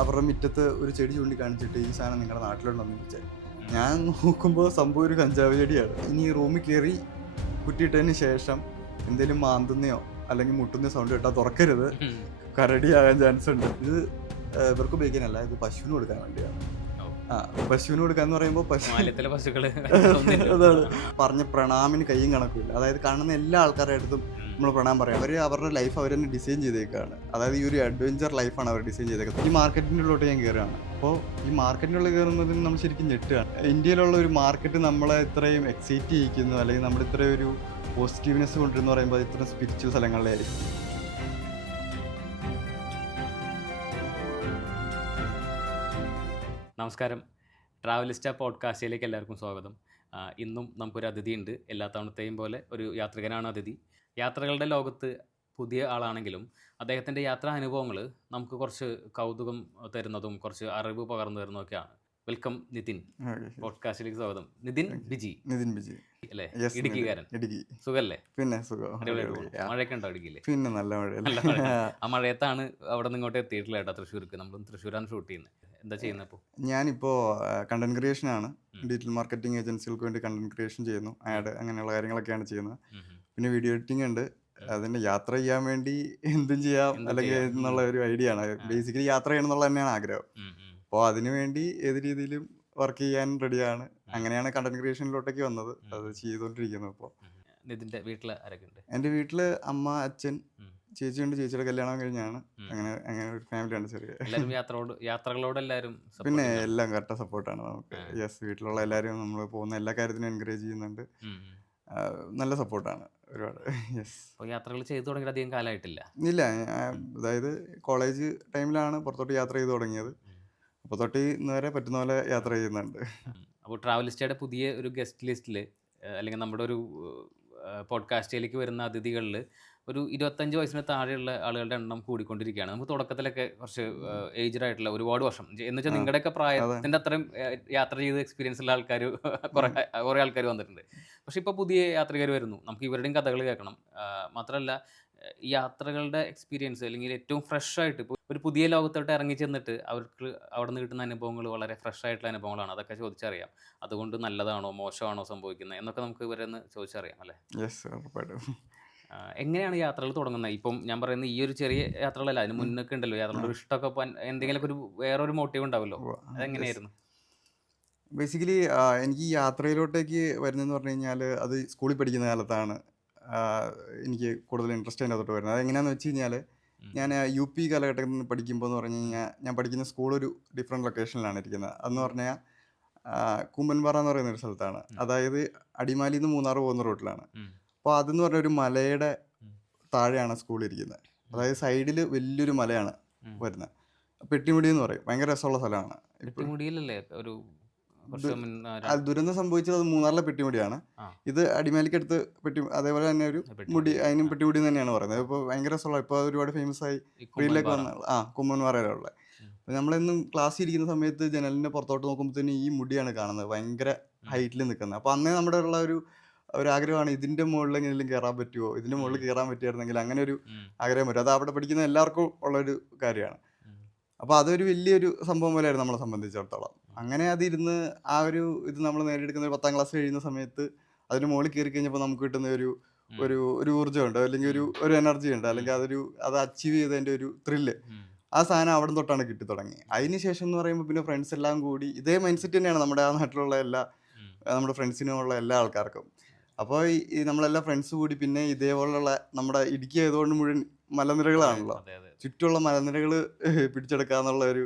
അവരുടെ മുറ്റത്ത് ഒരു ചെടി ചൂണ്ടിക്കാണിച്ചിട്ട് ഈ സാധനം നിങ്ങളുടെ നാട്ടിലുണ്ടെന്ന് ചോദിച്ചാൽ ഞാൻ നോക്കുമ്പോൾ സംഭവം ഒരു കഞ്ചാവ് ചെടിയാണ്. ഇനി റൂമിൽ കയറി കുറ്റിയിട്ടതിന് ശേഷം എന്തെങ്കിലും മാന്തുന്നയോ അല്ലെങ്കിൽ മുട്ടുന്ന സൗണ്ട് കേട്ടാൽ തുറക്കരുത്, കരടിയാകാൻ ചാൻസ് ഉണ്ട്. ഇത് ഇവർക്ക് ഉപയോഗിക്കാനല്ല, ഇത് പശുവിന് കൊടുക്കാൻ വേണ്ടിയാണ്. പശുവിന് കൊടുക്കാന്ന് പറയുമ്പോൾ പശുക്കള് അതാണ് പറഞ്ഞ പ്രണാമിന് കയ്യും കണക്കില്ല. അതായത് കാണുന്ന എല്ലാ ആൾക്കാരുടെ അടുത്തും നമ്മൾ പ്രണാം പറയാം. അവർ അവരുടെ ലൈഫ് അവർ തന്നെ ഡിസൈൻ ചെയ്തേക്കാണ്. അതായത് ഈ ഒരു അഡ്വഞ്ചർ ലൈഫാണ് അവർ ഡിസൈൻ ചെയ്തേക്കുന്നത്. ഈ മാർക്കറ്റിൻ്റെ ഉള്ളിലോട്ട് ഞാൻ കയറുകയാണ്. അപ്പോൾ ഈ മാർക്കറ്റിൻ്റെ ഉള്ളിൽ കയറുന്നതിന് നമ്മൾ ശരിക്കും ഞെട്ടുകയാണ്. ഇന്ത്യയിലുള്ള ഒരു മാർക്കറ്റ് നമ്മളെ ഇത്രയും എക്സൈറ്റ് ചെയ്യിക്കുന്നു, അല്ലെങ്കിൽ നമ്മൾ ഇത്രയും ഒരു പോസിറ്റീവ്നെസ് കൊണ്ടുവരുന്ന പറയുമ്പോൾ ഇത്ര സ്പിരിച്വൽ സ്ഥലങ്ങളിലായിരിക്കും. നമസ്കാരം, ട്രാവലിസ്റ്റ പോഡ്കാസ്റ്റിലേക്ക് എല്ലാവർക്കും സ്വാഗതം. ഇന്നും നമുക്കൊരു അതിഥി ഉണ്ട്. എല്ലാ തവണത്തെയും പോലെ ഒരു യാത്രികനാണ് അതിഥി. യാത്രകളുടെ ലോകത്ത് പുതിയ ആളാണെങ്കിലും അദ്ദേഹത്തിൻ്റെ യാത്രാ അനുഭവങ്ങൾ നമുക്ക് കുറച്ച് കൗതുകം തരുന്നതും കുറച്ച് അറിവ് പകർന്നു തരുന്നതൊക്കെയാണ്. വെൽക്കം നിതിൻ, പോഡ്കാസ്റ്റിലേക്ക് സ്വാഗതം. നിതിൻ ബിജി അല്ലേ? ഇടുക്കിക്കാരൻ. സുഖല്ലേ? പിന്നെ സുഖം. മഴയൊക്കെ ഉണ്ടോ ഇടുക്കിയിൽ? പിന്നെ നല്ല മഴ. ആ മഴയത്താണ് അവിടെ നിന്ന് ഇങ്ങോട്ട് എത്തിയിട്ടില്ല കേട്ടോ, തൃശ്ശൂർക്ക്. നമ്മളും തൃശ്ശൂരാണ് ഷൂട്ട് ചെയ്യുന്നത്. എന്താ ചെയ്യുന്നത് ഇപ്പോൾ? ഞാനിപ്പോൾ കണ്ടന്റ് ക്രിയേഷൻ ആണ്. ഡിജിറ്റൽ മാർക്കറ്റിംഗ് ഏജൻസികൾക്ക് വേണ്ടി കണ്ടന്റ് ക്രിയേഷൻ ചെയ്യുന്നു. ആഡ് അങ്ങനെയുള്ള കാര്യങ്ങളൊക്കെയാണ് ചെയ്യുന്നത്. പിന്നെ വീഡിയോ എഡിറ്റിംഗ് ഉണ്ട്. അതിൻ്റെ യാത്ര ചെയ്യാൻ വേണ്ടി എന്തും ചെയ്യാം അല്ലെങ്കിൽ എന്നുള്ള ഒരു ഐഡിയ ആണ്. ബേസിക്കലി യാത്ര ചെയ്യണം എന്നുള്ള തന്നെയാണ് ആഗ്രഹം. അപ്പോൾ അതിനു വേണ്ടി ഏത് രീതിയിലും വർക്ക് ചെയ്യാൻ റെഡിയാണ്. അങ്ങനെയാണ് കണ്ടന്റ് ക്രിയേഷനിലോട്ടേക്ക് വന്നത്. അത് ചെയ്തുകൊണ്ടിരിക്കുന്നത്. ഇപ്പോൾ നിതിൻ്റെ വീട്ടിൽ ആരൊക്കെ ഉണ്ട്? എൻ്റെ വീട്ടിൽ അമ്മ, അച്ഛൻ, ചേച്ചിയുണ്ട്. ചേച്ചിയുടെ കല്യാണം കഴിഞ്ഞാണ്. അങ്ങനെ ഒരു ഫാമിലിയാണ് ചെറിയ. യാത്രകളോട് എല്ലാവരും പിന്നെ എല്ലാം കറക്റ്റ് സപ്പോർട്ടാണ് നമുക്ക്. യെസ്, വീട്ടിലുള്ള എല്ലാവരും നമ്മൾ പോകുന്ന എല്ലാ കാര്യത്തിനും എൻകറേജ് ചെയ്യുന്നുണ്ട്. നല്ല സപ്പോർട്ടാണ് ഒരുപാട്. യെസ്. യാത്രകൾ ചെയ്തു തുടങ്ങിയിട്ട് അധികം കാലമായിട്ടില്ല? ഇല്ല, അതായത് കോളേജ് ടൈമിലാണ് പുറത്തോട്ട് യാത്ര ചെയ്ത് തുടങ്ങിയത്. അപ്പോൾ തൊട്ട് ഇന്ന് വരെ പറ്റുന്ന പോലെ യാത്ര ചെയ്യുന്നുണ്ട്. അപ്പോൾ ട്രാവലിസ്റ്റയുടെ പുതിയ ഒരു ഗസ്റ്റ് ലിസ്റ്റിൽ അല്ലെങ്കിൽ നമ്മുടെ ഒരു പോഡ്കാസ്റ്റിലേക്ക് വരുന്ന അതിഥികളിൽ ഒരു 25 വയസ്സിന് താഴെയുള്ള ആളുകളുടെ എണ്ണം കൂടിക്കൊണ്ടിരിക്കുകയാണ്. നമുക്ക് തുടക്കത്തിലൊക്കെ കുറച്ച് ഏജ്ഡ് ആയിട്ടുള്ള ഒരുപാട് വർഷം എന്ന് വെച്ചാൽ നിങ്ങളുടെയൊക്കെ പ്രായത്തിൻ്റെ അത്രയും യാത്ര ചെയ്ത് എക്സ്പീരിയൻസ് ഉള്ള ആൾക്കാർ കുറേ ആൾക്കാർ വന്നിട്ടുണ്ട്. പക്ഷെ ഇപ്പോൾ പുതിയ യാത്രികർ വരുന്നു. നമുക്ക് ഇവരുടെയും കഥകൾ കേൾക്കണം. മാത്രമല്ല, യാത്രകളുടെ എക്സ്പീരിയൻസ് അല്ലെങ്കിൽ ഏറ്റവും ഫ്രഷ് ആയിട്ട് ഇപ്പോൾ ഒരു പുതിയ ലോകത്തോട്ട് ഇറങ്ങി ചെന്നിട്ട് അവർക്ക് അവിടെ നിന്ന് കിട്ടുന്ന അനുഭവങ്ങൾ വളരെ ഫ്രഷ് ആയിട്ടുള്ള അനുഭവങ്ങളാണ്. അതൊക്കെ ചോദിച്ചറിയാം. അതുകൊണ്ട് നല്ലതാണോ മോശമാണോ സംഭവിക്കുന്നത് എന്നൊക്കെ നമുക്ക് ഇവരെ ഒന്ന് ചോദിച്ചറിയാം അല്ലേ? യെസ്, ഉറപ്പായിട്ടും. എങ്ങനെയാണ് യാത്രകൾ തുടങ്ങുന്നത്? ഇപ്പം ഞാൻ പറയുന്നത് ഈ ഒരു ചെറിയ യാത്രകളല്ല, അതിന് മുന്നൊക്കെ ഉണ്ടല്ലോ യാത്രകളുടെ ഇഷ്ടമൊക്കെ എന്തെങ്കിലുമൊക്കെ ഒരു വേറൊരു മോട്ടീവ് ഉണ്ടാവുമല്ലോ. അതെങ്ങനെയായിരുന്നു? ബേസിക്കലി എനിക്ക് ഈ യാത്രയിലോട്ടേക്ക് വരുന്നതെന്ന് പറഞ്ഞു കഴിഞ്ഞാൽ അത് സ്കൂളിൽ പഠിക്കുന്ന കാലത്താണ് എനിക്ക് കൂടുതൽ ഇൻട്രസ്റ്റ് അതിനകത്തോട്ട് വരുന്നത്. അതെങ്ങനെയാണെന്ന് വെച്ച് കഴിഞ്ഞാൽ ഞാൻ UP കാലഘട്ടത്തിൽ പഠിക്കുമ്പോൾ എന്ന് പറഞ്ഞു കഴിഞ്ഞാൽ ഞാൻ പഠിക്കുന്ന സ്കൂളൊരു ഡിഫറെൻറ്റ് ലൊക്കേഷനിലാണ് ഇരിക്കുന്നത്. അതെന്ന് പറഞ്ഞാൽ കൂമ്പൻപാറ എന്ന് പറയുന്ന ഒരു സ്ഥലത്താണ്. അതായത് അടിമാലിയിൽ നിന്ന് മൂന്നാർ പോകുന്ന റൂട്ടിലാണ്. അപ്പോൾ അതെന്ന് പറഞ്ഞ ഒരു മലയുടെ താഴെയാണ് സ്കൂൾ ഇരിക്കുന്നത്. അതായത് സൈഡിൽ വലിയൊരു മലയാണ് വരുന്നത്. പെട്ടിമുടി എന്ന് പറയും. ഭയങ്കര രസമുള്ള സ്ഥലമാണ്. ദുരന്തം സംഭവിച്ചത് അത് മൂന്നാറിലെ പെട്ടിമുടിയാണ്. ഇത് അടിമാലിക്കടുത്ത് അതേപോലെ തന്നെ ഒരു മുടി, അതിനും പെട്ടിമുടി തന്നെയാണ് പറയുന്നത്. ഇപ്പോൾ ഭയങ്കര രസമുള്ള, ഇപ്പോൾ ഒരുപാട് ഫേമസ് ആയി റീലിലേക്ക് വന്ന കുമ്മൻപാറയിലുള്ള. അപ്പോൾ നമ്മളെന്നും ക്ലാസ്സിൽ ഇരിക്കുന്ന സമയത്ത് ജനലിൻ്റെ പുറത്തോട്ട് നോക്കുമ്പോഴത്തേനും ഈ മുടിയാണ് കാണുന്നത്, ഭയങ്കര ഹൈറ്റിൽ നിൽക്കുന്നത്. അപ്പോൾ അന്നേ നമ്മുടെ ഉള്ള ഒരു ആഗ്രഹമാണ് ഇതിൻ്റെ മുകളിൽ എങ്ങനെയും കയറാൻ പറ്റുമോ, ഇതിൻ്റെ മുകളിൽ കയറാൻ പറ്റുമായിരുന്നെങ്കിൽ, അങ്ങനെ ഒരു ആഗ്രഹം വരും. അത് അവിടെ പഠിക്കുന്ന എല്ലാവർക്കും ഉള്ളൊരു കാര്യമാണ്. അപ്പോൾ അതൊരു വലിയൊരു സംഭവം പോലെയായിരുന്നു നമ്മളെ സംബന്ധിച്ചിടത്തോളം. അങ്ങനെ അതിരുന്ന് ഇത് നമ്മൾ നേടിയെടുക്കുന്ന ഒരു 10ാം ക്ലാസ് കഴിയുന്ന സമയത്ത് അതിന് മുകളിൽ കയറി കഴിഞ്ഞപ്പോൾ നമുക്ക് കിട്ടുന്ന ഒരു ഊർജ്ജമുണ്ട്, അല്ലെങ്കിൽ ഒരു എനർജി ഉണ്ട്, അല്ലെങ്കിൽ അത് അച്ചീവ് ചെയ്തതിൻ്റെ ഒരു ത്രില്ല്, ആ സാധനം അവിടെ തൊട്ടാണ് കിട്ടി തുടങ്ങി. അതിന് ശേഷം എന്ന് പറയുമ്പോൾ പിന്നെ ഫ്രണ്ട്സ് എല്ലാം കൂടി ഇതേ മൈൻഡ് സെറ്റ് തന്നെയാണ് നമ്മുടെ ആ നാട്ടിലുള്ള നമ്മുടെ ഫ്രണ്ട്സിനുമുള്ള എല്ലാ ആൾക്കാർക്കും. അപ്പോൾ ഈ നമ്മളെല്ലാ ഫ്രണ്ട്സ് കൂടി പിന്നെ ഇതേപോലുള്ള നമ്മുടെ ഇടുക്കി ആയതുകൊണ്ട് മുഴുവൻ മലനിരകളാണല്ലോ, ചുറ്റുമുള്ള മലനിരകൾ പിടിച്ചെടുക്കുക എന്നുള്ള ഒരു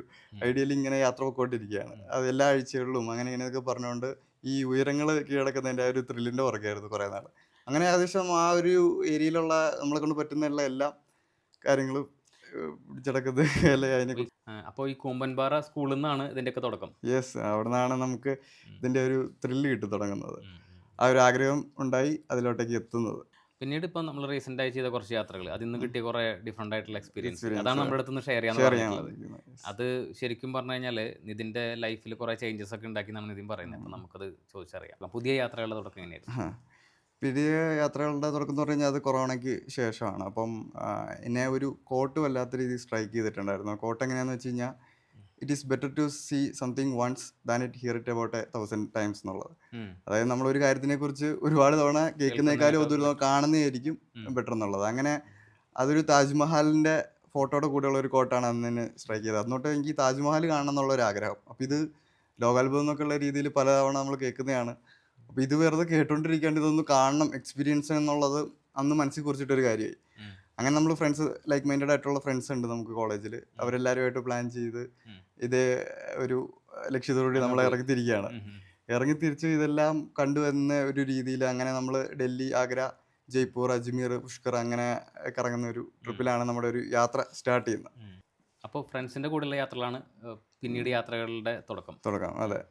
ഐഡിയയിൽ ഇങ്ങനെ യാത്ര പോയിക്കൊണ്ടിരിക്കുകയാണ്. അത് എല്ലാ ആഴ്ചകളിലും അങ്ങനെ ഇങ്ങനെയൊക്കെ പറഞ്ഞുകൊണ്ട് ഈ ഉയരങ്ങൾ കീഴടക്കുന്നതിൻ്റെ ആ ഒരു ത്രില്ലിൻ്റെ പുറകെയായിരുന്നു കുറേ നാൾ. അങ്ങനെ ഏകദേശം ആ ഒരു ഏരിയയിലുള്ള നമ്മളെ കൊണ്ട് പറ്റുന്ന എല്ലാ കാര്യങ്ങളും പിടിച്ചെടുക്കുന്നത് അല്ലെ അതിനെ. അപ്പോൾ ഈ കൂമ്പൻപാറ സ്കൂളിൽ നിന്നാണ് ഇതിൻ്റെയൊക്കെ തുടക്കം? യെസ്, അവിടെ നിന്നാണ് നമുക്ക് ഇതിൻ്റെ ഒരു ത്രില്ല് കിട്ടി തുടങ്ങുന്നത്. ആ ഒരു ആഗ്രഹം ഉണ്ടായി അതിലോട്ടേക്ക് എത്തുന്നത്. പിന്നീട് ഇപ്പം നമ്മൾ റീസെൻ്റ് ആയി ചെയ്ത കുറച്ച് യാത്രകൾ, അതിൽ നിന്ന് കിട്ടിയ കുറേ ഡിഫറെൻ്റ് ആയിട്ടുള്ള എക്സ്പീരിയൻസ്, അതാണ് നമ്മുടെ അടുത്ത് നിന്ന് ഷെയർ ചെയ്യാനുള്ളത്. അത് ശരിക്കും പറഞ്ഞു കഴിഞ്ഞാൽ നിതിൻ്റെ ലൈഫിൽ കുറേ ചേഞ്ചസ് ഒക്കെ ഉണ്ടാക്കി എന്നാണ് നിതിൻ പറയുന്നത്. അപ്പം നമുക്കത് ചോദിച്ചറിയാം. പുതിയ യാത്രകളുടെ തുടക്കം എങ്ങനെയായിരുന്നു? പുതിയ യാത്രകളുടെ തുടക്കം എന്ന് പറഞ്ഞു കഴിഞ്ഞാൽ അത് കൊറോണയ്ക്ക് ശേഷമാണ്. അപ്പം എന്നെ ഒരു കോട്ട് വല്ലാത്ത രീതിയിൽ സ്ട്രൈക്ക് ചെയ്തിട്ടുണ്ടായിരുന്നു. കോട്ട് എങ്ങനെയാണെന്ന് വെച്ച് കഴിഞ്ഞാൽ it is better to see something once than it hear it about 1,000 times എന്നുള്ളത്. അതായത് നമ്മളൊരു കാര്യത്തിനെ കുറിച്ച് ഒരുപാട് തവണ കേൾക്കുന്നേക്കാളും ഒരു തവണ കാണുന്നതായിരിക്കും ബെറ്റർ എന്നുള്ളത്. അങ്ങനെ അതൊരു താജ്മഹലിൻ്റെ ഫോട്ടോയുടെ കൂടെയുള്ള ഒരു കോട്ടാണ് അന്ന് തന്നെ സ്ട്രൈക്ക് ചെയ്തത്. അന്നോട്ട് എനിക്ക് താജ്മഹൽ കാണണം എന്നുള്ളൊരു ആഗ്രഹം. അപ്പോൾ ഇത് ലോകാത്ഭുതം എന്നൊക്കെയുള്ള രീതിയിൽ പലതവണ നമ്മൾ കേൾക്കുന്നതാണ്. അപ്പോൾ ഇത് വെറുതെ കേട്ടോണ്ടിരിക്കാണ്ട് ഇതൊന്ന് കാണണം, എക്സ്പീരിയൻസ് എന്നുള്ളത് അന്ന് മനസ്സിൽ കുറിച്ചിട്ടൊരു കാര്യമായി. അങ്ങനെ നമ്മൾ ഫ്രണ്ട്സ്, ലൈക്ക് മൈൻഡഡ് ആയിട്ടുള്ള ഫ്രണ്ട്സ് ഉണ്ട് നമുക്ക് കോളേജിൽ. അവരെല്ലാവരുമായിട്ട് പ്ലാൻ ചെയ്ത് ഇതേ ഒരു ലക്ഷ്യത്തോടുകൂടി നമ്മൾ ഇറങ്ങിത്തിരിക്കുകയാണ്. ഇറങ്ങിത്തിരിച്ച് ഇതെല്ലാം കണ്ടുവരുന്ന ഒരു രീതിയിൽ അങ്ങനെ നമ്മൾ ഡൽഹി, ആഗ്ര, ജയ്പൂർ, അജ്മീർ, പുഷ്കർ അങ്ങനെ കറങ്ങുന്ന ഒരു ട്രിപ്പിലാണ് നമ്മുടെ ഒരു യാത്ര സ്റ്റാർട്ട് ചെയ്യുന്നത്. അപ്പോൾ ഫ്രണ്ട്സിൻ്റെ കൂടെയുള്ള യാത്രകളാണ് പിന്നീട് യാത്രകളുടെ തുടക്കം. അതെ.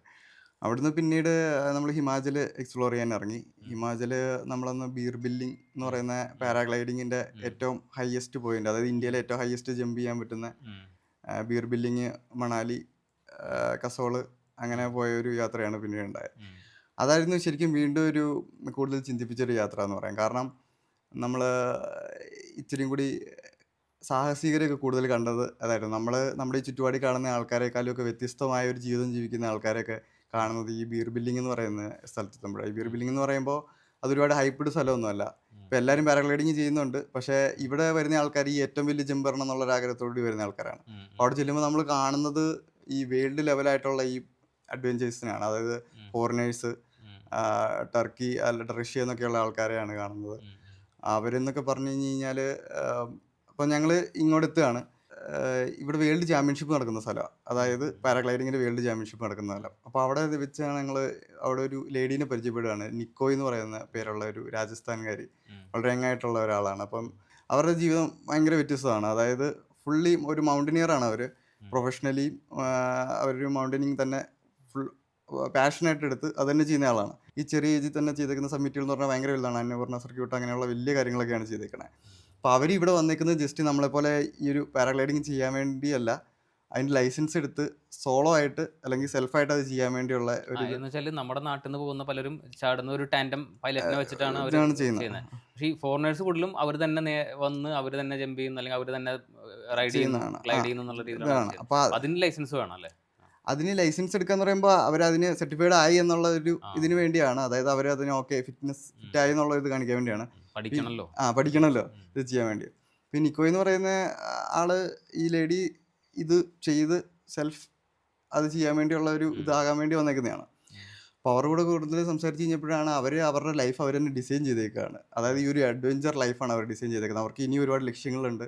അവിടുന്ന് പിന്നീട് നമ്മൾ ഹിമാചൽ എക്സ്പ്ലോർ ചെയ്യാൻ ഇറങ്ങി. ഹിമാചൽ നമ്മളന്ന് ബീർ ബില്ലിംഗ് എന്ന് പറയുന്ന പാരാഗ്ലൈഡിങ്ങിൻ്റെ ഏറ്റവും ഹയസ്റ്റ് പോയിന്റ്, അതായത് ഇന്ത്യയിലെ ഏറ്റവും ഹയസ്റ്റ് ജമ്പ് ചെയ്യാൻ പറ്റുന്ന ബീർ ബില്ലിങ്, മണാലി, കസോള് അങ്ങനെ പോയ ഒരു യാത്രയാണ് പിന്നീട് ഉണ്ടായത്. അതായിരുന്നു ശരിക്കും വീണ്ടും ഒരു കൂടുതൽ ചിന്തിപ്പിച്ചൊരു യാത്ര എന്ന് പറയാം. കാരണം നമ്മൾ ഇച്ചിരി കൂടി സാഹസികരെയൊക്കെ കൂടുതൽ കണ്ടത് അതായിരുന്നു. നമ്മൾ നമ്മുടെ ഈ ചുറ്റുപാടി കാണുന്ന ആൾക്കാരെക്കാളും ഒക്കെ വ്യത്യസ്തമായ ഒരു ജീവിതം ജീവിക്കുന്ന ആൾക്കാരെയൊക്കെ കാണുന്നത് ഈ ബീർ ബില്ലിംഗ് എന്ന് പറയുന്ന സ്ഥലത്തെത്തുമ്പോഴാണ്. ഈ ബീർ ബില്ലിംഗ് എന്ന് പറയുമ്പോൾ അതൊരുപാട് ഹൈപ്പിഡ് സ്ഥലമൊന്നുമല്ല. ഇപ്പോൾ എല്ലാവരും പാരാഗ്ലൈഡിങ് ചെയ്യുന്നുണ്ട്, പക്ഷേ ഇവിടെ വരുന്ന ആൾക്കാർ ഈ ഏറ്റവും വലിയ ജമ്പ് വരണം എന്നുള്ള ആഗ്രഹത്തോടുകൂടി വരുന്ന ആൾക്കാരാണ്. അപ്പോൾ അവിടെ ചെല്ലുമ്പോൾ നമ്മൾ കാണുന്നത് ഈ വേൾഡ് ലെവലായിട്ടുള്ള ഈ അഡ്വഞ്ചേഴ്സിനാണ്. അതായത് ഫോറിനേഴ്സ്, ടർക്കി അല്ല റഷ്യ എന്നൊക്കെയുള്ള ആൾക്കാരെയാണ് കാണുന്നത്. അവരെന്നൊക്കെ പറഞ്ഞു കഴിഞ്ഞാൽ അപ്പോൾ ഞങ്ങൾ ഇങ്ങോട്ട് എത്തുകയാണ്. ഇവിടെ വേൾഡ് ചാമ്പ്യൻഷിപ്പ് നടക്കുന്ന സ്ഥലമാണ്, അതായത് പാരാഗ്ലൈഡിങ്ങിൻ്റെ വേൾഡ് ചാമ്പ്യൻഷിപ്പ് നടക്കുന്ന സ്ഥലം. അപ്പോൾ അവിടെ വെച്ചാണ് ഞങ്ങൾ അവിടെ ഒരു ലേഡീനെ പരിചയപ്പെടുകയാണ്. നിക്കോയ് എന്ന് പറയുന്ന പേരുള്ള ഒരു രാജസ്ഥാൻകാരി, വളരെ യങ്ങായിട്ടുള്ള ഒരാളാണ്. അപ്പം അവരുടെ ജീവിതം ഭയങ്കര വ്യത്യസ്തമാണ്. അതായത് ഫുള്ളി ഒരു മൗണ്ടനിയറാണ് അവർ. പ്രൊഫഷണലി അവരൊരു മൗണ്ടനിങ് തന്നെ ഫുൾ പാഷനായിട്ട് എടുത്ത് അത് തന്നെ ചെയ്യുന്ന ആളാണ്. ഈ ചെറിയ ഏജിൽ തന്നെ ചെയ്തേക്കുന്ന സബ്മിറ്റുകൾ എന്ന് പറഞ്ഞാൽ ഭയങ്കര വലുതാണ്. അന്നപൂർണ്ണ സർക്യൂട്ട് അങ്ങനെയുള്ള വലിയ കാര്യങ്ങളൊക്കെയാണ് ചെയ്തേക്കണേ. അപ്പോൾ അവർ ഇവിടെ വന്നേക്കുന്നത് ജസ്റ്റ് നമ്മളെപ്പോലെ ഈ ഒരു പാരാഗ്ലൈഡിങ് ചെയ്യാൻ വേണ്ടിയല്ല, അതിൻ്റെ ലൈസൻസ് എടുത്ത് സോളോ ആയിട്ട് അല്ലെങ്കിൽ സെൽഫായിട്ട് അത് ചെയ്യാൻ വേണ്ടിയുള്ള ഒരു നമ്മുടെ നാട്ടിൽ നിന്ന് പോകുന്ന പലരും ചാടുന്ന ഒരു ടാൻഡം പൈലറ്റിനെ വെച്ചിട്ടാണ് അവർ ചെയ്യുന്നത്. പക്ഷേ ഈ ഫോറിനേഴ്സ് കൂടുതലും അവർ തന്നെ വന്ന് അവർ തന്നെ ജമ്പ് ചെയ്യുന്ന അല്ലെങ്കിൽ അവർ തന്നെ റൈഡ് ചെയ്യുന്നതാണ്, ഗ്ലൈഡ് ചെയ്യുന്നുള്ള രീതിയിലാണ്. അപ്പോൾ അതിന് ലൈസൻസ് വേണം അല്ലേ? അതിന് ലൈസൻസ് എടുക്കാന്ന് പറയുമ്പോൾ അവരതിന് സർട്ടിഫൈഡ് ആയി എന്നുള്ള ഒരു ഇതിന് വേണ്ടിയാണ്. അതായത് അവർ അതിന് ഓക്കെ ഫിറ്റ്നസ് ഫിറ്റായി എന്നുള്ള ഇത് കാണിക്കാൻ വേണ്ടിയാണ്. പഠിക്കണമല്ലോ ഇത് ചെയ്യാൻ വേണ്ടി. പിന്നെ നിക്കോയ് എന്ന് പറയുന്ന ആള്, ഈ ലേഡി ഇത് ചെയ്ത് സെൽഫ് അത് ചെയ്യാൻ വേണ്ടിയുള്ള ഒരു ഇതാകാൻ വേണ്ടി വന്നേക്കുന്നതാണ്. അപ്പോൾ അവരുടെ കൂടെ കൂടുതൽ സംസാരിച്ച് കഴിഞ്ഞപ്പോഴാണ് അവരുടെ ലൈഫ് അവർ തന്നെ ഡിസൈൻ ചെയ്തേക്കുകയാണ്. അതായത് ഈ ഒരു അഡ്വഞ്ചർ ലൈഫാണ് അവർ ഡിസൈൻ ചെയ്തേക്കുന്നത്. അവർക്ക് ഇനി ഒരുപാട് ലക്ഷ്യങ്ങളുണ്ട്.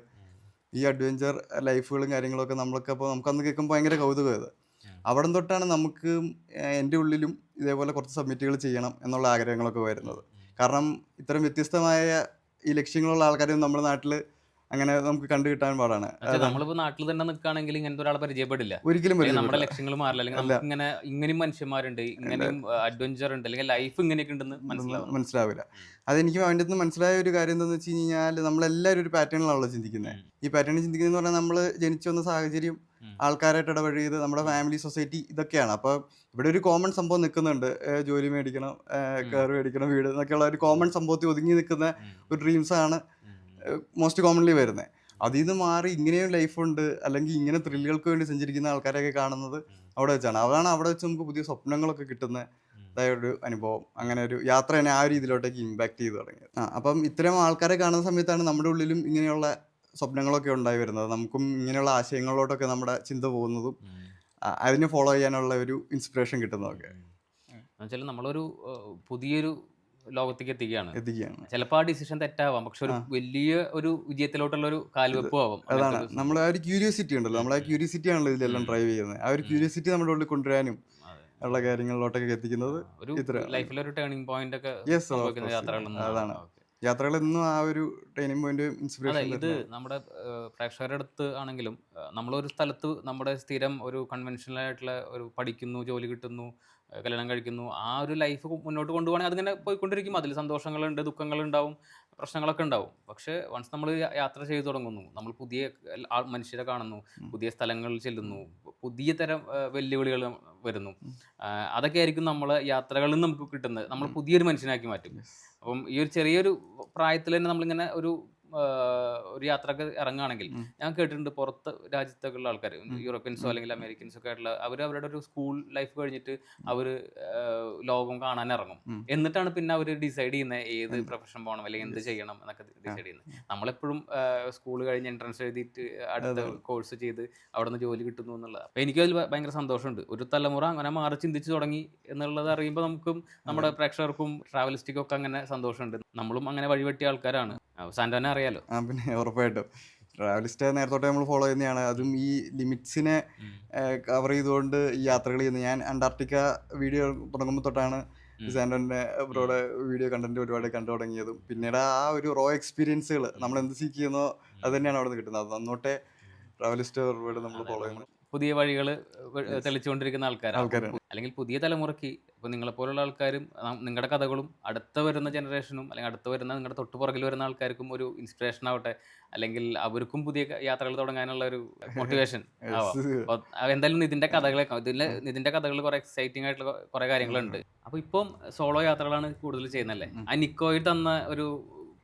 ഈ അഡ്വഞ്ചർ ലൈഫുകളും കാര്യങ്ങളൊക്കെ നമുക്കന്ന് കേൾക്കുമ്പോൾ ഭയങ്കര കൗതുകമായത്. അവിടെ തൊട്ടാണ് നമുക്ക് എൻ്റെ ഉള്ളിലും ഇതേപോലെ കുറച്ച് സബ്മിറ്റുകൾ ചെയ്യണം എന്നുള്ള ആഗ്രഹങ്ങളൊക്കെ വരുന്നത്. കാരണം ഇത്തരം വ്യത്യസ്തമായ ഈ ലക്ഷ്യങ്ങളുള്ള ആൾക്കാരും നമ്മുടെ നാട്ടിൽ അങ്ങനെ നമുക്ക് കണ്ടു കിട്ടാൻ പാടാണ്. നമ്മളിപ്പോൾ നാട്ടിൽ തന്നെ നിൽക്കുകയാണെങ്കിൽ ഇങ്ങനത്തെ ഒരാളെ പരിചയപ്പെടില്ല, ഒരിക്കലും നമ്മുടെ ലക്ഷ്യങ്ങൾ മാറില്ല. അല്ലെങ്കിൽ നമുക്ക് ഇങ്ങനെയും മനുഷ്യന്മാരുണ്ട്, ഇങ്ങനെയും അഡ്വഞ്ചർ ഉണ്ട്, അല്ലെങ്കിൽ ലൈഫ് ഇങ്ങനെയൊക്കെ ഉണ്ടെന്ന് മനസ്സിലാവില്ല. അതെനിക്ക് അതിൻ്റെ നിന്ന് മനസ്സിലായ ഒരു കാര്യം എന്താണെന്ന് വെച്ച് കഴിഞ്ഞാൽ, നമ്മളെല്ലാവരും ഒരു പാറ്റേണിലാണല്ലോ ചിന്തിക്കുന്നത്. ഈ പാറ്റേണിൽ ചിന്തിക്കുന്നത് പറഞ്ഞാൽ നമ്മൾ ജനിച്ചു വന്ന സാഹചര്യം, ആൾക്കാരായിട്ട് ഇടപഴകിയത്, നമ്മുടെ ഫാമിലി, സൊസൈറ്റി, ഇതൊക്കെയാണ്. അപ്പോൾ ഇവിടെ ഒരു കോമൺ സംഭവം നിൽക്കുന്നുണ്ട്. ജോലി മേടിക്കണം, കാർ മേടിക്കണം, വീട് എന്നൊക്കെയുള്ള ഒരു കോമൺ സംഭവത്തിൽ ഒതുങ്ങി നിൽക്കുന്ന ഒരു ഡ്രീംസാണ് മോസ്റ്റ് കോമൺലി വരുന്നത്. അതിൽ നിന്ന് മാറി ഇങ്ങനെയും ലൈഫുണ്ട്, അല്ലെങ്കിൽ ഇങ്ങനെ ത്രില്ലുകൾക്ക് വേണ്ടി സഞ്ചരിക്കുന്ന ആൾക്കാരെയൊക്കെ കാണുന്നത് അവിടെ വെച്ചാണ്. അവിടെ വെച്ച് നമുക്ക് പുതിയ സ്വപ്നങ്ങളൊക്കെ കിട്ടുന്നതായ ഒരു അനുഭവം. അങ്ങനെ ഒരു യാത്ര തന്നെ ആ രീതിയിലോട്ടേക്ക് ഇമ്പാക്ട് ചെയ്ത് തുടങ്ങിയത്. അപ്പം ഇത്തരം ആൾക്കാരെ കാണുന്ന സമയത്താണ് നമ്മുടെ ഉള്ളിലും ഇങ്ങനെയുള്ള സ്വപ്നങ്ങളൊക്കെ ഉണ്ടായി വരുന്നത്. നമുക്കും ഇങ്ങനെയുള്ള ആശയങ്ങളിലോട്ടൊക്കെ നമ്മുടെ ചിന്ത പോകുന്നതും അതിനെ ഫോളോ ചെയ്യാനുള്ള ഒരു ഇൻസ്പിറേഷൻ കിട്ടുന്നതൊക്കെ. എന്നുവെച്ചാൽ നമ്മളൊരു പുതിയൊരു ലോകത്തേക്ക് എത്തിക്കുകയാണ്. ചിലപ്പോൾ ആ ഡിസിഷൻ തെറ്റാവാം, പക്ഷെ ഒരു വലിയ ഒരു വിജയത്തിലോട്ടുള്ള ഒരു കാൽവെപ്പും ആവാം. അതാണ് നമ്മൾ ആ ഒരു ക്യൂരിയോസിറ്റി ഉണ്ടല്ലോ, നമ്മൾ ആ ക്യൂരിയോസിറ്റി ആണല്ലോ ഇതിലെല്ലാം ഡ്രൈവ് ചെയ്യുന്നത്. ആ ഒരു ക്യൂരിയോസിറ്റി നമ്മുടെ ഉള്ളിൽ കൊണ്ടുവരാനും ഉള്ള കാര്യങ്ങളിലോട്ടൊക്കെ എത്തിക്കുന്നത് ലൈഫിലെ ഒരു ടേണിംഗ് പോയിന്റ് ഒക്കെ അതാണ്. യാത്രകളെന്നും ആ ഒരു ട്രെയിനിങ് പോയിന്റ് ഇൻസ്പിറേഷൻ. ഇത് നമ്മുടെ പ്രേക്ഷകരുടെ അടുത്ത് ആണെങ്കിലും നമ്മളൊരു സ്ഥലത്ത് നമ്മുടെ സ്ഥിരം ഒരു കൺവെൻഷനൽ ആയിട്ടുള്ള ഒരു പഠിക്കുന്നു, ജോലി കിട്ടുന്നു, കല്യാണം കഴിക്കുന്നു, ആ ഒരു ലൈഫ് മുന്നോട്ട് കൊണ്ടുപോകണമെങ്കിൽ അതിങ്ങനെ പോയിക്കൊണ്ടിരിക്കും. അതിൽ സന്തോഷങ്ങളുണ്ട്, ദുഃഖങ്ങളുണ്ടാവും, പ്രശ്നങ്ങളൊക്കെ ഉണ്ടാവും. പക്ഷേ വൺസ് നമ്മൾ യാത്ര ചെയ്തു തുടങ്ങുന്നു, നമ്മൾ പുതിയ മനുഷ്യരെ കാണുന്നു, പുതിയ സ്ഥലങ്ങളിൽ ചെല്ലുന്നു, പുതിയ തരം വെല്ലുവിളികൾ വരുന്നു. അതൊക്കെ ആയിരിക്കും നമ്മളെ യാത്രകളിൽ നിന്ന് നമുക്ക് കിട്ടുന്നത്. നമ്മൾ പുതിയൊരു മനുഷ്യനാക്കി മാറ്റും. അപ്പം ഈ ഒരു ചെറിയൊരു പ്രായത്തിൽ തന്നെ നമ്മളിങ്ങനെ ഒരു ഒരു യാത്രക്ക് ഇറങ്ങുകയാണെങ്കിൽ ഞാൻ കേട്ടിട്ടുണ്ട് പുറത്ത് രാജ്യത്തൊക്കെയുള്ള ആൾക്കാർ, യൂറോപ്യൻസോ അല്ലെങ്കിൽ അമേരിക്കൻസോ ഒക്കെ ആയിട്ടുള്ള അവർ അവരുടെ ഒരു സ്കൂൾ ലൈഫ് കഴിഞ്ഞിട്ട് അവർ ലോകം കാണാൻ ഇറങ്ങും. എന്നിട്ടാണ് പിന്നെ അവർ ഡിസൈഡ് ചെയ്യുന്നത് ഏത് പ്രൊഫഷൻ പോകണം അല്ലെങ്കിൽ എന്ത് ചെയ്യണം എന്നൊക്കെ ഡിസൈഡ് ചെയ്യുന്നത്. നമ്മളെപ്പോഴും സ്കൂൾ കഴിഞ്ഞ് എൻട്രൻസ് എഴുതിയിട്ട് അടുത്ത കോഴ്സ് ചെയ്ത് അവിടെ നിന്ന് ജോലി കിട്ടുന്നു എന്നുള്ളത്. അപ്പോൾ എനിക്കതിൽ ഭയങ്കര സന്തോഷമുണ്ട്. ഒരു തലമുറ അങ്ങനെ മാറി ചിന്തിച്ച് തുടങ്ങി എന്നുള്ളത് അറിയുമ്പോൾ നമുക്കും നമ്മുടെ പ്രേക്ഷകർക്കും ട്രാവലിസ്റ്റിക്കും ഒക്കെ അങ്ങനെ സന്തോഷമുണ്ട്. നമ്മളും അങ്ങനെ വഴിവെട്ടിയ ആൾക്കാരാണ്. സാന്റോനെ അറിയാലോ. പിന്നെ ഉറപ്പായിട്ടും ട്രാവലിസ്റ്റ് നേരത്തോടെ നമ്മൾ ഫോളോ ചെയ്യുന്നതാണ്. അതും ഈ ലിമിറ്റ്സിനെ കവർ ചെയ്തുകൊണ്ട് ഈ യാത്രകൾ ചെയ്യുന്നത്. ഞാൻ അന്റാർട്ടിക്ക വീഡിയോ തുടങ്ങുമ്പോൾ തൊട്ടാണ് സാന്റോന്റെ ബ്രോയുടെ വീഡിയോ കണ്ടന്റ് ഒരുപാട് കണ്ടു തുടങ്ങിയതും. പിന്നീട് ആ ഒരു റോ എക്സ്പീരിയൻസുകൾ നമ്മൾ എന്ത് സീക്ക് ചെയ്യുന്നോ അത് തന്നെയാണ് അവിടെ നിന്ന് കിട്ടുന്നത്. അത് അന്നോട്ടെ ട്രാവലിസ്റ്റ് ഒരുപാട് നമ്മൾ ഫോളോ ചെയ്യുന്നത്. പുതിയ വഴികൾ തെളിച്ചുകൊണ്ടിരിക്കുന്ന ആൾക്കാരാണ്. അല്ലെങ്കിൽ പുതിയ തലമുറയ്ക്ക് ഇപ്പോൾ നിങ്ങളെപ്പോലുള്ള ആൾക്കാരും നിങ്ങളുടെ കഥകളും അടുത്ത വരുന്ന ജനറേഷനും അല്ലെങ്കിൽ അടുത്ത വരുന്ന നിങ്ങളുടെ തൊട്ട് പുറകിൽ വരുന്ന ആൾക്കാർക്കും ഒരു ഇൻസ്പിറേഷൻ ആവട്ടെ, അല്ലെങ്കിൽ അവർക്കും പുതിയ യാത്രകൾ തുടങ്ങാനുള്ള ഒരു മോട്ടിവേഷൻ ആവാം. എന്തായാലും നിതിൻ്റെ കഥകൾ കുറെ എക്സൈറ്റിംഗ് ആയിട്ടുള്ള കുറെ കാര്യങ്ങളുണ്ട്. അപ്പോൾ ഇപ്പം സോളോ യാത്രകളാണ് കൂടുതൽ ചെയ്യുന്നല്ലേ? ആ നിക്കോയിൽ തന്ന ഒരു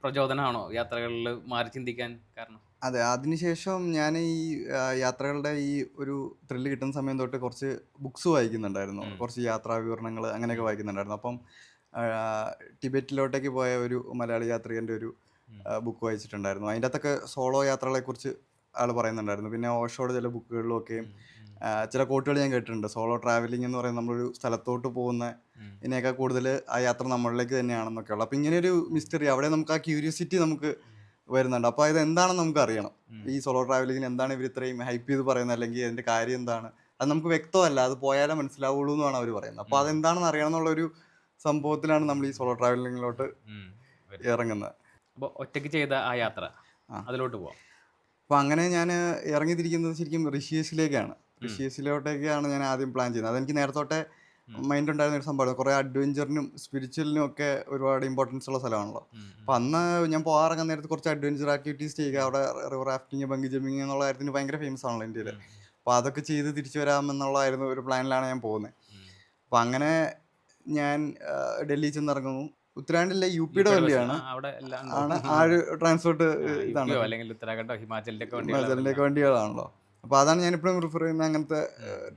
പ്രചോദനമാണോ യാത്രകളിൽ മാറി ചിന്തിക്കാൻ കാരണം? അതെ, അതിനുശേഷം ഞാൻ ഈ യാത്രകളുടെ ഈ ഒരു ത്രില്ല് കിട്ടുന്ന സമയം തൊട്ട് കുറച്ച് ബുക്സ് വായിക്കുന്നുണ്ടായിരുന്നു. കുറച്ച് യാത്രാ വിവരണങ്ങൾ അങ്ങനെയൊക്കെ വായിക്കുന്നുണ്ടായിരുന്നു. അപ്പം ടിബറ്റിലോട്ടേക്ക് പോയ ഒരു മലയാളി യാത്രികൻ്റെ ഒരു ബുക്ക് വായിച്ചിട്ടുണ്ടായിരുന്നു. അതിൻ്റെ അകത്തൊക്കെ സോളോ യാത്രകളെക്കുറിച്ച് ആൾ പറയുന്നുണ്ടായിരുന്നു. പിന്നെ ഓഷോയുടെ ചില ബുക്കുകളിലൊക്കെ ചില കോട്ടുകൾ ഞാൻ കേട്ടിട്ടുണ്ട്. സോളോ ട്രാവലിംഗ് എന്ന് പറയുന്നത് നമ്മളൊരു സ്ഥലത്തോട്ട് പോകുന്ന ഇതിനേക്കാൾ കൂടുതൽ ആ യാത്ര നമ്മളിലേക്ക് തന്നെയാണെന്നൊക്കെ ഉള്ളത്. അപ്പം ഇങ്ങനെയൊരു മിസ്റ്ററി അവിടെ നമുക്ക് ആ ക്യൂരിയോസിറ്റി നമുക്ക് വരുന്നുണ്ട്. അപ്പോൾ ഇത് എന്താണെന്ന് നമുക്ക് അറിയണം. ഈ സോളോ ട്രാവലിങ്ങിന് എന്താണ് ഇവർ ഇത്രയും ഹൈപ്പ് ചെയ്ത് പറയുന്നത്, അല്ലെങ്കിൽ അതിൻ്റെ കാര്യം എന്താണ്, അത് നമുക്ക് വ്യക്തമല്ല. അത് പോയാലേ മനസ്സിലാവുള്ളൂ എന്നാണ് അവർ പറയുന്നത്. അപ്പോൾ അതെന്താണെന്ന് അറിയണം എന്നുള്ളൊരു സംഭവത്തിലാണ് നമ്മൾ ഈ സോളോ ട്രാവലിങ്ങിലോട്ട് ഇറങ്ങുന്നത്. അപ്പോൾ ഒറ്റയ്ക്ക് ചെയ്ത ആ യാത്ര അതിലോട്ട് പോവാം. അപ്പോൾ അങ്ങനെ ഞാൻ ഇറങ്ങിത്തിരിക്കുന്നത് ശരിക്കും ഋഷികേശിലേക്കാണ്. ഋഷികേശിലോട്ടേക്കാണ് ഞാൻ ആദ്യം പ്ലാൻ ചെയ്യുന്നത്. അതെനിക്ക് നേരത്തോട്ടെ മൈൻഡ് ഉണ്ടായിരുന്ന ഒരു സംഭവമാണ്. കുറേ അഡ്വഞ്ചറിനും സ്പിരിച്വലിനും ഒക്കെ ഒരുപാട് ഇമ്പോർട്ടൻസ് ഉള്ള സ്ഥലമാണല്ലോ. അപ്പോൾ അന്ന് ഞാൻ പോകാറങ്ങുന്ന നേരത്ത് കുറച്ച് അഡ്വഞ്ചർ ആക്ടിവിറ്റീസ് ചെയ്യുക. അവിടെ റിവർ റാഫ്റ്റിങ്, ബങ്കി ജമ്പിങ് എന്നുള്ള കാര്യത്തിന് ഭയങ്കര ഫേമസ് ആണല്ലോ ഇന്ത്യയിൽ. അപ്പോൾ അതൊക്കെ ചെയ്ത് തിരിച്ചു വരാമെന്നുള്ളതായിരുന്നു ഒരു പ്ലാനിലാണ് ഞാൻ പോകുന്നത്. അപ്പോൾ അങ്ങനെ ഞാൻ ഡൽഹി ചെന്നിറങ്ങുന്നു. ഉത്തരാഖണ്ഡിലെ യുപിയുടെ വണ്ടിയാണ് ആണ് ആ ഒരു ട്രാൻസ്പോർട്ട് ഇതാണ്, ഹിമാചലിൻ്റെ വണ്ടികളാണല്ലോ. അപ്പോൾ അതാണ് ഞാനിപ്പോഴും പ്രിഫർ ചെയ്യുന്നത്. അങ്ങനത്തെ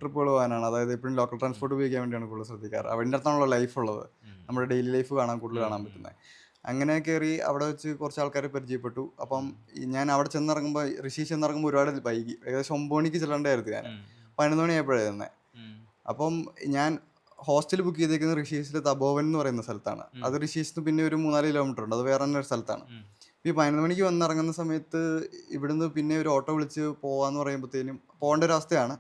ട്രിപ്പുകൾ പോകാനാണ്. അതായത് എപ്പോഴും ലോക്കൽ ട്രാൻസ്പോർട്ട് ഉപയോഗിക്കാൻ വേണ്ടിയാണ് കൂടുതൽ ശ്രദ്ധിക്കാറ്. അവൻ്റെ അടുത്താണല്ലോ ലൈഫ് ഉള്ളത്, നമ്മുടെ ഡെയിലി ലൈഫ് കൂടുതൽ കാണാൻ പറ്റുന്നത്. അങ്ങനെ കയറി അവിടെ വെച്ച് കുറച്ച് ആൾക്കാരെ പരിചയപ്പെട്ടു. അപ്പം ഞാൻ അവിടെ ചെന്നിറങ്ങുമ്പോൾ, ഋഷി ചെന്നിറങ്ങുമ്പോൾ ഒരുപാട് വൈകി. ഏകദേശം 9 മണിക്ക് ചെല്ലേണ്ടായിരുന്നു. ഞാൻ 11 മണിയായപ്പോഴാണ് തന്നെ. അപ്പം ഞാൻ ഹോസ്റ്റൽ ബുക്ക് ചെയ്തേക്കുന്നത് ഋഷികേശിലെ തപോവൻ എന്ന് പറയുന്ന സ്ഥലത്താണ്. അത് ഋഷികേശിന് പിന്നെ ഒരു 3-4 കിലോമീറ്റർ ഉണ്ട്. അത് വേറെ തന്നെ ഒരു സ്ഥലത്താണ്. ഈ 11 മണിക്ക് വന്നിറങ്ങുന്ന സമയത്ത് ഇവിടുന്ന് പിന്നെ ഒരു ഓട്ടോ വിളിച്ച് പോകാമെന്ന് പറയുമ്പോഴത്തേനും പോകേണ്ട ഒരു അവസ്ഥയാണ്.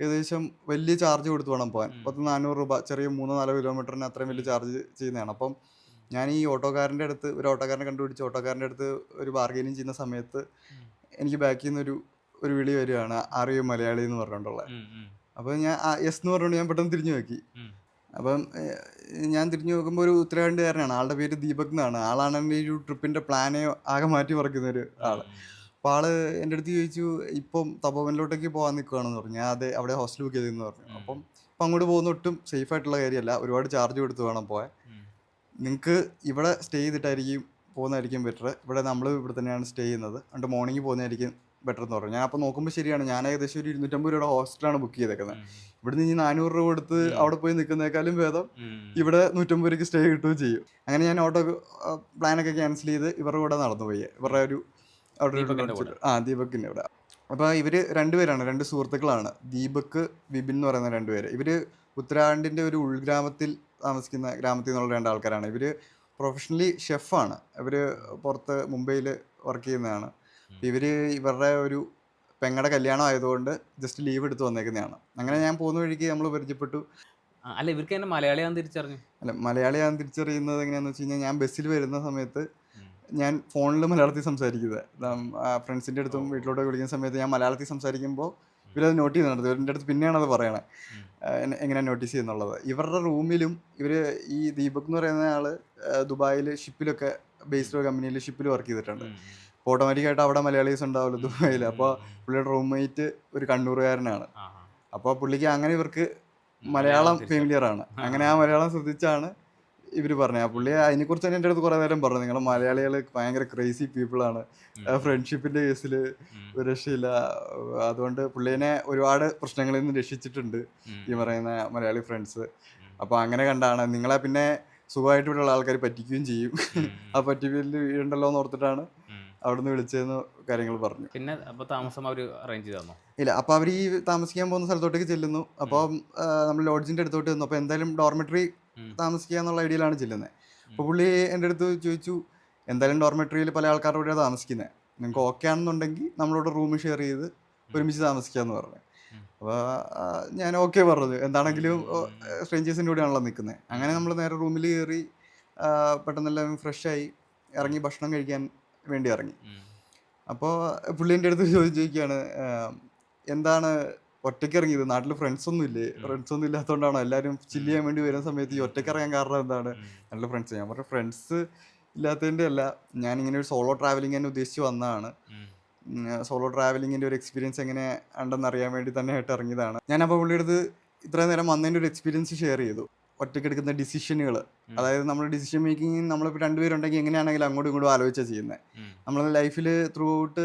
ഏകദേശം വലിയ ചാർജ് കൊടുത്ത് വേണം പോകാൻ. 400 രൂപ, ചെറിയ 3-4 കിലോമീറ്ററിന് അത്രയും വലിയ ചാർജ് ചെയ്യുന്നതാണ്. അപ്പം ഞാൻ ഈ ഓട്ടോക്കാരൻ്റെ അടുത്ത്, ഒരു ഓട്ടോക്കാരനെ കണ്ടുപിടിച്ച് ഓട്ടോക്കാരൻ്റെ അടുത്ത് ഒരു ബാർഗെയിനിങ് ചെയ്യുന്ന സമയത്ത് എനിക്ക് ബാക്കിൽ നിന്ന് ഒരു വിളി വരികയാണ്, അറിയോ മലയാളി എന്ന് പറഞ്ഞിട്ടുള്ളത്. അപ്പോൾ ഞാൻ യെസ് എന്ന് പറഞ്ഞുകൊണ്ട് ഞാൻ പെട്ടെന്ന് തിരിഞ്ഞു നോക്കി. അപ്പം ഞാൻ തിരിഞ്ഞു നോക്കുമ്പോൾ ഒരു ഉത്തരാഖണ്ഡുകാരനാണ്. ആളുടെ പേര് ദീപക് എന്നാണ്. ആളാണ് എൻ്റെ ഈ ഒരു ട്രിപ്പിൻ്റെ പ്ലാനെ ആകെ മാറ്റി മറിക്കുന്ന ഒരു ആൾ. അപ്പോൾ ആള് എൻ്റെ അടുത്ത് ചോദിച്ചു, ഇപ്പം തപോവനിലോട്ടേക്ക് പോകാൻ നിൽക്കുകയാണെന്ന് പറഞ്ഞു. ഞാൻ അവിടെ ഹോസ്റ്റൽ ബുക്ക് ചെയ്തെന്ന് പറഞ്ഞു. അപ്പം അങ്ങോട്ട് പോകുന്ന ഒട്ടും സേഫ് ആയിട്ടുള്ള കാര്യമല്ല, ഒരുപാട് ചാർജ് കൊടുത്ത് വേണം പോകാൻ. നിങ്ങൾക്ക് ഇവിടെ സ്റ്റേ ചെയ്തിട്ടായിരിക്കും പോകുന്നതായിരിക്കും ബെറ്റർ. ഇവിടെ തന്നെയാണ് സ്റ്റേ ചെയ്യുന്നത്, അതുകൊണ്ട് മോർണിംഗ് പോകുന്നതായിരിക്കും ബെറ്റർ എന്ന് പറഞ്ഞു. ഞാൻ അപ്പോൾ നോക്കുമ്പോൾ ശരിയാണ്, ഞാൻ ഏകദേശം ഒരു 250 രൂപയുടെ ഹോസ്റ്റലാണ് ബുക്ക് ചെയ്തേക്കുന്നത്. ഇവിടുന്ന് ഇനി 400 രൂപ കൊടുത്ത് അവിടെ പോയി നിൽക്കുന്നേക്കാളും ഭേദം ഇവിടെ 150 രൂപയ്ക്ക് സ്റ്റേ കിട്ടുകയും ചെയ്യും. അങ്ങനെ ഞാൻ ഓട്ടോ പ്ലാനൊക്കെ ക്യാൻസൽ ചെയ്ത് ഇവരുടെ കൂടെ നടന്നു പോയി. ഇവരുടെ ഒരു ദീപക്കിൻ്റെ ഇവിടെ. അപ്പോൾ ഇവർ 2 പേരാണ്, 2 സുഹൃത്തുക്കളാണ്, ദീപക്, വിപിൻ എന്ന് പറയുന്ന 2 പേര്. ഇവർ ഉത്തരാഖണ്ഡിൻ്റെ ഒരു ഉൾഗ്രാമത്തിൽ താമസിക്കുന്ന ഗ്രാമത്തിൽ നിന്നുള്ള 2 ആൾക്കാരാണ്. ഇവർ പ്രൊഫഷണലി ഷെഫാണ്. ഇവർ പുറത്ത് മുംബൈയിൽ വർക്ക് ചെയ്യുന്നതാണ്. ഇവരുടെ ഒരു പെങ്ങളുടെ കല്യാണം ആയതുകൊണ്ട് ജസ്റ്റ് ലീവ് എടുത്ത് വന്നേക്കുന്നതാണ്. അങ്ങനെ ഞാൻ പോകുന്ന വഴിക്ക് നമ്മൾ പരിചയപ്പെട്ടു. അല്ല, ഇവർക്ക് തന്നെ മലയാളിയാണെന്ന് തിരിച്ചറിഞ്ഞു? അല്ല, മലയാളിയാണെന്ന് തിരിച്ചറിയുന്നത് എങ്ങനെയാണെന്ന് വെച്ച് കഴിഞ്ഞാൽ, ഞാൻ ബസ്സിൽ വരുന്ന സമയത്ത് ഞാൻ ഫോണിൽ മലയാളത്തിൽ സംസാരിക്കുന്നത്. ഫ്രണ്ട്സിൻ്റെ അടുത്തും വീട്ടിലോട്ട് വിളിക്കുന്ന സമയത്ത് ഞാൻ മലയാളത്തിൽ സംസാരിക്കുമ്പോൾ ഇവരത് നോട്ട് ചെയ്യുന്നുണ്ട്. ഇവരുടെ അടുത്ത് പിന്നെയാണ് അത് പറയണേ എങ്ങനെ നോട്ടീസ് ചെയ്യുന്നുള്ളത്. ഇവരുടെ റൂമിലും ഈ ദീപക് എന്ന് പറയുന്ന ആൾ ദുബായിൽ ഷിപ്പിലൊക്കെ ബേസ്ഡ് കമ്പനിയിൽ ഷിപ്പിൽ വർക്ക് ചെയ്തിട്ടുണ്ട്. ഓട്ടോമാറ്റിക്കായിട്ട് അവിടെ മലയാളീസ് ഉണ്ടാവുമല്ലോ ദുബായിൽ. അപ്പോൾ പുള്ളിയുടെ റൂംമേറ്റ് ഒരു കണ്ണൂറുകാരനാണ്. അപ്പോൾ പുള്ളിക്ക് അങ്ങനെ ഇവർക്ക് മലയാളം ഫെമിലിയർ ആണ്. അങ്ങനെ ആ മലയാളം ശ്രദ്ധിച്ചാണ് ഇവർ പറഞ്ഞു. ആ പുള്ളി അതിനെക്കുറിച്ച് തന്നെ എൻ്റെ അടുത്ത് കുറേ നേരം പറഞ്ഞു. നിങ്ങൾ മലയാളികൾ ഭയങ്കര ക്രേസി പീപ്പിളാണ്, ഫ്രണ്ട്ഷിപ്പിൻ്റെ കേസിൽ ഒരു രക്ഷയില്ല. അതുകൊണ്ട് പുള്ളീനെ ഒരുപാട് പ്രശ്നങ്ങളിൽ നിന്ന് രക്ഷിച്ചിട്ടുണ്ട് ഈ പറയുന്ന മലയാളി ഫ്രണ്ട്സ്. അപ്പോൾ അങ്ങനെ കണ്ടാണ് നിങ്ങളെ പിന്നെ സുഖമായിട്ട് ഇവിടെയുള്ള ആൾക്കാർ പറ്റിക്കുകയും ചെയ്യും. ആ പറ്റിപ്പിൽ വീഴുണ്ടല്ലോ എന്ന് ഓർത്തിട്ടാണ് അവിടുന്ന് വിളിച്ചതെന്ന് കാര്യങ്ങൾ പറഞ്ഞു. പിന്നെ അപ്പോൾ താമസം അവർ അറേഞ്ച് ചെയ്ത് തന്നോ? ഇല്ല, അപ്പോൾ അവർ ഈ താമസിക്കാൻ പോകുന്ന സ്ഥലത്തോട്ടേക്ക് ചെല്ലുന്നു. അപ്പോൾ നമ്മൾ ലോഡ്ജിൻ്റെ അടുത്തോട്ട് ചെന്നു. അപ്പോൾ എന്തായാലും ഡോർമെട്രി താമസിക്കുക എന്നുള്ള ഐഡിയയിലാണ് ചെല്ലുന്നത്. അപ്പോൾ പുള്ളി എൻ്റെ അടുത്ത് ചോദിച്ചു, എന്തായാലും ഡോർമെട്രിയിൽ പല ആൾക്കാരുടെ കൂടെയാണ് താമസിക്കുന്നത്, നിങ്ങൾക്ക് ഓക്കെ ആണെന്നുണ്ടെങ്കിൽ നമ്മളോട് റൂം ഷെയർ ചെയ്ത് ഒരുമിച്ച് താമസിക്കാമെന്ന് പറഞ്ഞു. അപ്പോൾ ഞാൻ ഓക്കെ പറഞ്ഞു. എന്താണെങ്കിലും സ്ട്രേഞ്ചേഴ്സിൻ്റെ കൂടെയാണല്ലോ നിൽക്കുന്നത്. അങ്ങനെ നമ്മൾ നേരെ റൂമിൽ കയറി പെട്ടെന്നെല്ലാം ഫ്രഷായി ഇറങ്ങി ഭക്ഷണം കഴിക്കാൻ വേണ്ടി ഇറങ്ങി. അപ്പോൾ പുള്ളീൻ്റെ അടുത്ത് ചോദിക്കുകയാണ്, എന്താണ് ഒറ്റയ്ക്ക് ഇറങ്ങിയത്, നാട്ടിൽ ഫ്രണ്ട്സൊന്നും ഇല്ലാത്തതുകൊണ്ടാണോ എല്ലാവരും ചില്ല് ചെയ്യാൻ വേണ്ടി വരുന്ന സമയത്ത് ഈ ഒറ്റയ്ക്ക് ഇറങ്ങാൻ കാരണം എന്താണ്? നല്ല ഫ്രണ്ട്സ്. ഞാൻ പറഞ്ഞു ഫ്രണ്ട്സ് ഇല്ലാത്തതിൻ്റെ അല്ല, ഞാനിങ്ങനെ ഒരു സോളോ ട്രാവലിംഗ് തന്നെ ഉദ്ദേശിച്ച് വന്നതാണ്. സോളോ ട്രാവലിങ്ങിൻ്റെ ഒരു എക്സ്പീരിയൻസ് എങ്ങനെ ഉണ്ടെന്ന് അറിയാൻ വേണ്ടി തന്നെ ആയിട്ട് ഇറങ്ങിയതാണ്. ഞാനപ്പോൾ പുള്ളിയുടെ അടുത്ത് ഇത്രയും നേരം വന്നതിൻ്റെ ഒരു എക്സ്പീരിയൻസ് ഷെയർ ചെയ്തു. ഒറ്റയ്ക്ക് എടുക്കുന്ന ഡിസിഷനുകൾ, അതായത് നമ്മൾ ഡിസിഷൻ മേക്കിങ് നമ്മളിപ്പോൾ രണ്ടുപേരുണ്ടെങ്കിൽ എങ്ങനെയാണെങ്കിലും അങ്ങോട്ടും ഇങ്ങോട്ടും ആലോചിച്ചാണ് ചെയ്യുന്നത്. നമ്മളെ ലൈഫിൽ ത്രൂ ഔട്ട്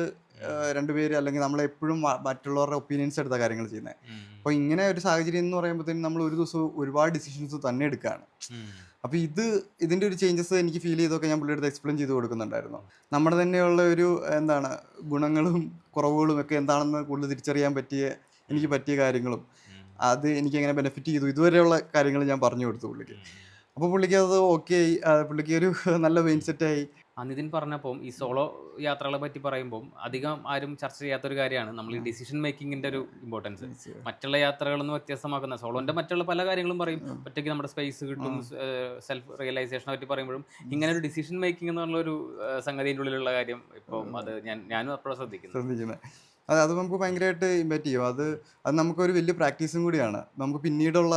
രണ്ടുപേര് അല്ലെങ്കിൽ നമ്മളെപ്പോഴും മറ്റുള്ളവരുടെ ഒപ്പീനിയൻസ് എടുത്ത കാര്യങ്ങൾ ചെയ്യുന്നത്. അപ്പോൾ ഇങ്ങനെ ഒരു സാഹചര്യം എന്ന് പറയുമ്പോഴത്തേനും നമ്മൾ ഒരു ദിവസം ഒരുപാട് ഡിസിഷൻസ് തന്നെ എടുക്കുകയാണ്. അപ്പോൾ ഇതിൻ്റെ ഒരു ചേഞ്ചസ് എനിക്ക് ഫീൽ ചെയ്തൊക്കെ ഞാൻ പുള്ളിയുടെ അടുത്ത് എക്സ്പ്ലെയിൻ ചെയ്ത് കൊടുക്കുന്നുണ്ടായിരുന്നു. നമ്മുടെ തന്നെയുള്ള ഒരു എന്താണ് ഗുണങ്ങളും കുറവുകളും ഒക്കെ എന്താണെന്ന് കൂടുതൽ തിരിച്ചറിയാൻ എനിക്ക് പറ്റിയ കാര്യങ്ങളും അത് എനിക്ക് എങ്ങനെ ബെനിഫിറ്റ് ചെയ്തു, ഇതുവരെയുള്ള കാര്യങ്ങൾ ഞാൻ പറഞ്ഞു കൊടുത്തു പുള്ളിക്ക്. അപ്പോൾ പുള്ളിക്ക് അത് ഓക്കെ ആയി, പുള്ളിക്ക് ഒരു നല്ല മൈൻഡ് സെറ്റായി. നിതിൻ പറഞ്ഞപ്പം ഈ സോളോ യാത്രകളെ പറ്റി പറയുമ്പോൾ അധികം ആരും ചർച്ച ചെയ്യാത്തൊരു കാര്യമാണ് നമ്മൾ ഈ ഡിസിഷൻ മേക്കിങ്ങിന്റെ ഒരു ഇമ്പോർട്ടൻസ്. മറ്റുള്ള യാത്രകളിൽ നിന്ന് വ്യത്യസ്തമാക്കുന്ന സോളോന്റെ മറ്റുള്ള പല കാര്യങ്ങളും പറയും, ഒറ്റയ്ക്ക് നമ്മുടെ സ്പേസ് കിട്ടും, സെൽഫ് റിയലൈസേഷനെ പറ്റി പറയുമ്പോഴും ഇങ്ങനെ ഒരു ഡിസിഷൻ മേക്കിംഗ് എന്നുള്ള ഒരു സംഗതിൻ്റെ ഉള്ളിലുള്ള കാര്യം ഇപ്പം അത് ഞാനും അപ്പോഴും ശ്രദ്ധിക്കുന്നത്. അത് നമുക്ക് ഭയങ്കരമായിട്ട് ഇമ്പാക്റ്റ് ചെയ്യും. അത് നമുക്കൊരു വലിയ പ്രാക്ടീസും കൂടിയാണ്. നമുക്ക് പിന്നീടുള്ള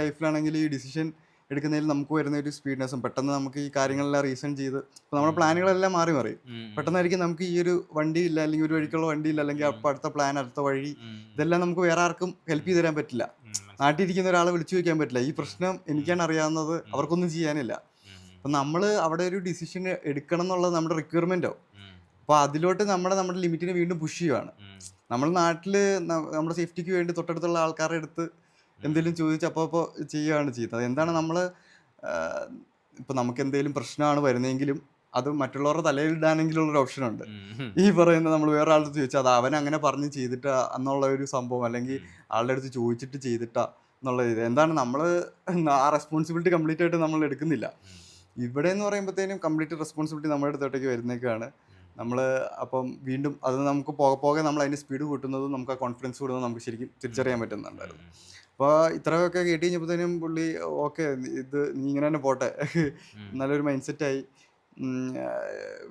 ലൈഫിലാണെങ്കിലും ഈ ഡിസിഷൻ എടുക്കുന്നതിൽ നമുക്ക് വരുന്ന ഒരു സ്പീഡ്നെസ്സും പെട്ടെന്ന് നമുക്ക് ഈ കാര്യങ്ങളെല്ലാം റീസൺ ചെയ്ത് ഇപ്പോൾ നമ്മുടെ പ്ലാനുകളെല്ലാം മാറി പെട്ടെന്നായിരിക്കും നമുക്ക് ഈ ഒരു വണ്ടിയില്ല അല്ലെങ്കിൽ ഒരു വഴിക്കുള്ള വണ്ടിയില്ല അല്ലെങ്കിൽ അപ്പോൾ അടുത്ത പ്ലാൻ, അടുത്ത വഴി, ഇതെല്ലാം നമുക്ക് വേറെ ആർക്കും ഹെൽപ്പ് ചെയ്ത് തരാൻ പറ്റില്ല. നാട്ടിലിരിക്കുന്ന ഒരാളെ വിളിച്ചു ചോദിക്കാൻ പറ്റില്ല. ഈ പ്രശ്നം എനിക്കാണ് അറിയാവുന്നത്, അവർക്കൊന്നും ചെയ്യാനില്ല. അപ്പം നമ്മൾ അവിടെ ഒരു ഡിസിഷൻ എടുക്കണം എന്നുള്ളത് നമ്മുടെ റിക്വയർമെൻറ്റോ. അപ്പോൾ അതിലോട്ട് നമ്മുടെ ലിമിറ്റിനെ വീണ്ടും പുഷ് ചെയ്യുവാണ്. നമ്മൾ നാട്ടിൽ നമ്മുടെ സേഫ്റ്റിക്ക് വേണ്ടി തൊട്ടടുത്തുള്ള ആൾക്കാരുടെ അടുത്ത് എന്തെങ്കിലും ചോദിച്ച് അപ്പോൾ ചെയ്യുകയാണ് ചെയ്യുന്നത്. എന്താണ് നമ്മൾ ഇപ്പോൾ നമുക്ക് എന്തെങ്കിലും പ്രശ്നമാണ് വരുന്നതെങ്കിലും അത് മറ്റുള്ളവരുടെ തലയിലിടാനെങ്കിലുള്ളൊരു ഓപ്ഷനുണ്ട്. ഈ പറയുന്ന നമ്മൾ വേറെ ആളുടെ അടുത്ത് ചോദിച്ചാൽ അത് അവൻ അങ്ങനെ പറഞ്ഞ് ചെയ്തിട്ടാ എന്നുള്ള ഒരു സംഭവം, അല്ലെങ്കിൽ ആളുടെ അടുത്ത് ചോദിച്ചിട്ട് ചെയ്തിട്ടാ എന്നുള്ള ഇത് എന്താണ് നമ്മൾ ആ റെസ്പോൺസിബിലിറ്റി കംപ്ലീറ്റ് ആയിട്ട് നമ്മൾ എടുക്കുന്നില്ല. ഇവിടെ എന്ന് പറയുമ്പോഴത്തേനും കംപ്ലീറ്റ് റെസ്പോൺസിബിലിറ്റി നമ്മുടെ അടുത്തോട്ടേക്ക് വരുന്നേക്കാണ്. നമ്മൾ അപ്പം വീണ്ടും അത് നമുക്ക് പോകെ നമ്മൾ അതിൻ്റെ സ്പീഡ് കൂട്ടുന്നതും നമുക്ക് ആ കോൺഫിഡൻസ് കൂടുന്നതും നമുക്ക് ശരിക്കും തിരിച്ചറിയാൻ പറ്റുന്നുണ്ടായിരുന്നു. അപ്പോൾ ഇത്രയൊക്കെ കേട്ട് കഴിഞ്ഞപ്പോഴത്തേനും പുള്ളി ഓക്കെ, ഇത് നീ ഇങ്ങനെ തന്നെ പോട്ടെ, നല്ലൊരു മൈൻഡ് സെറ്റായി,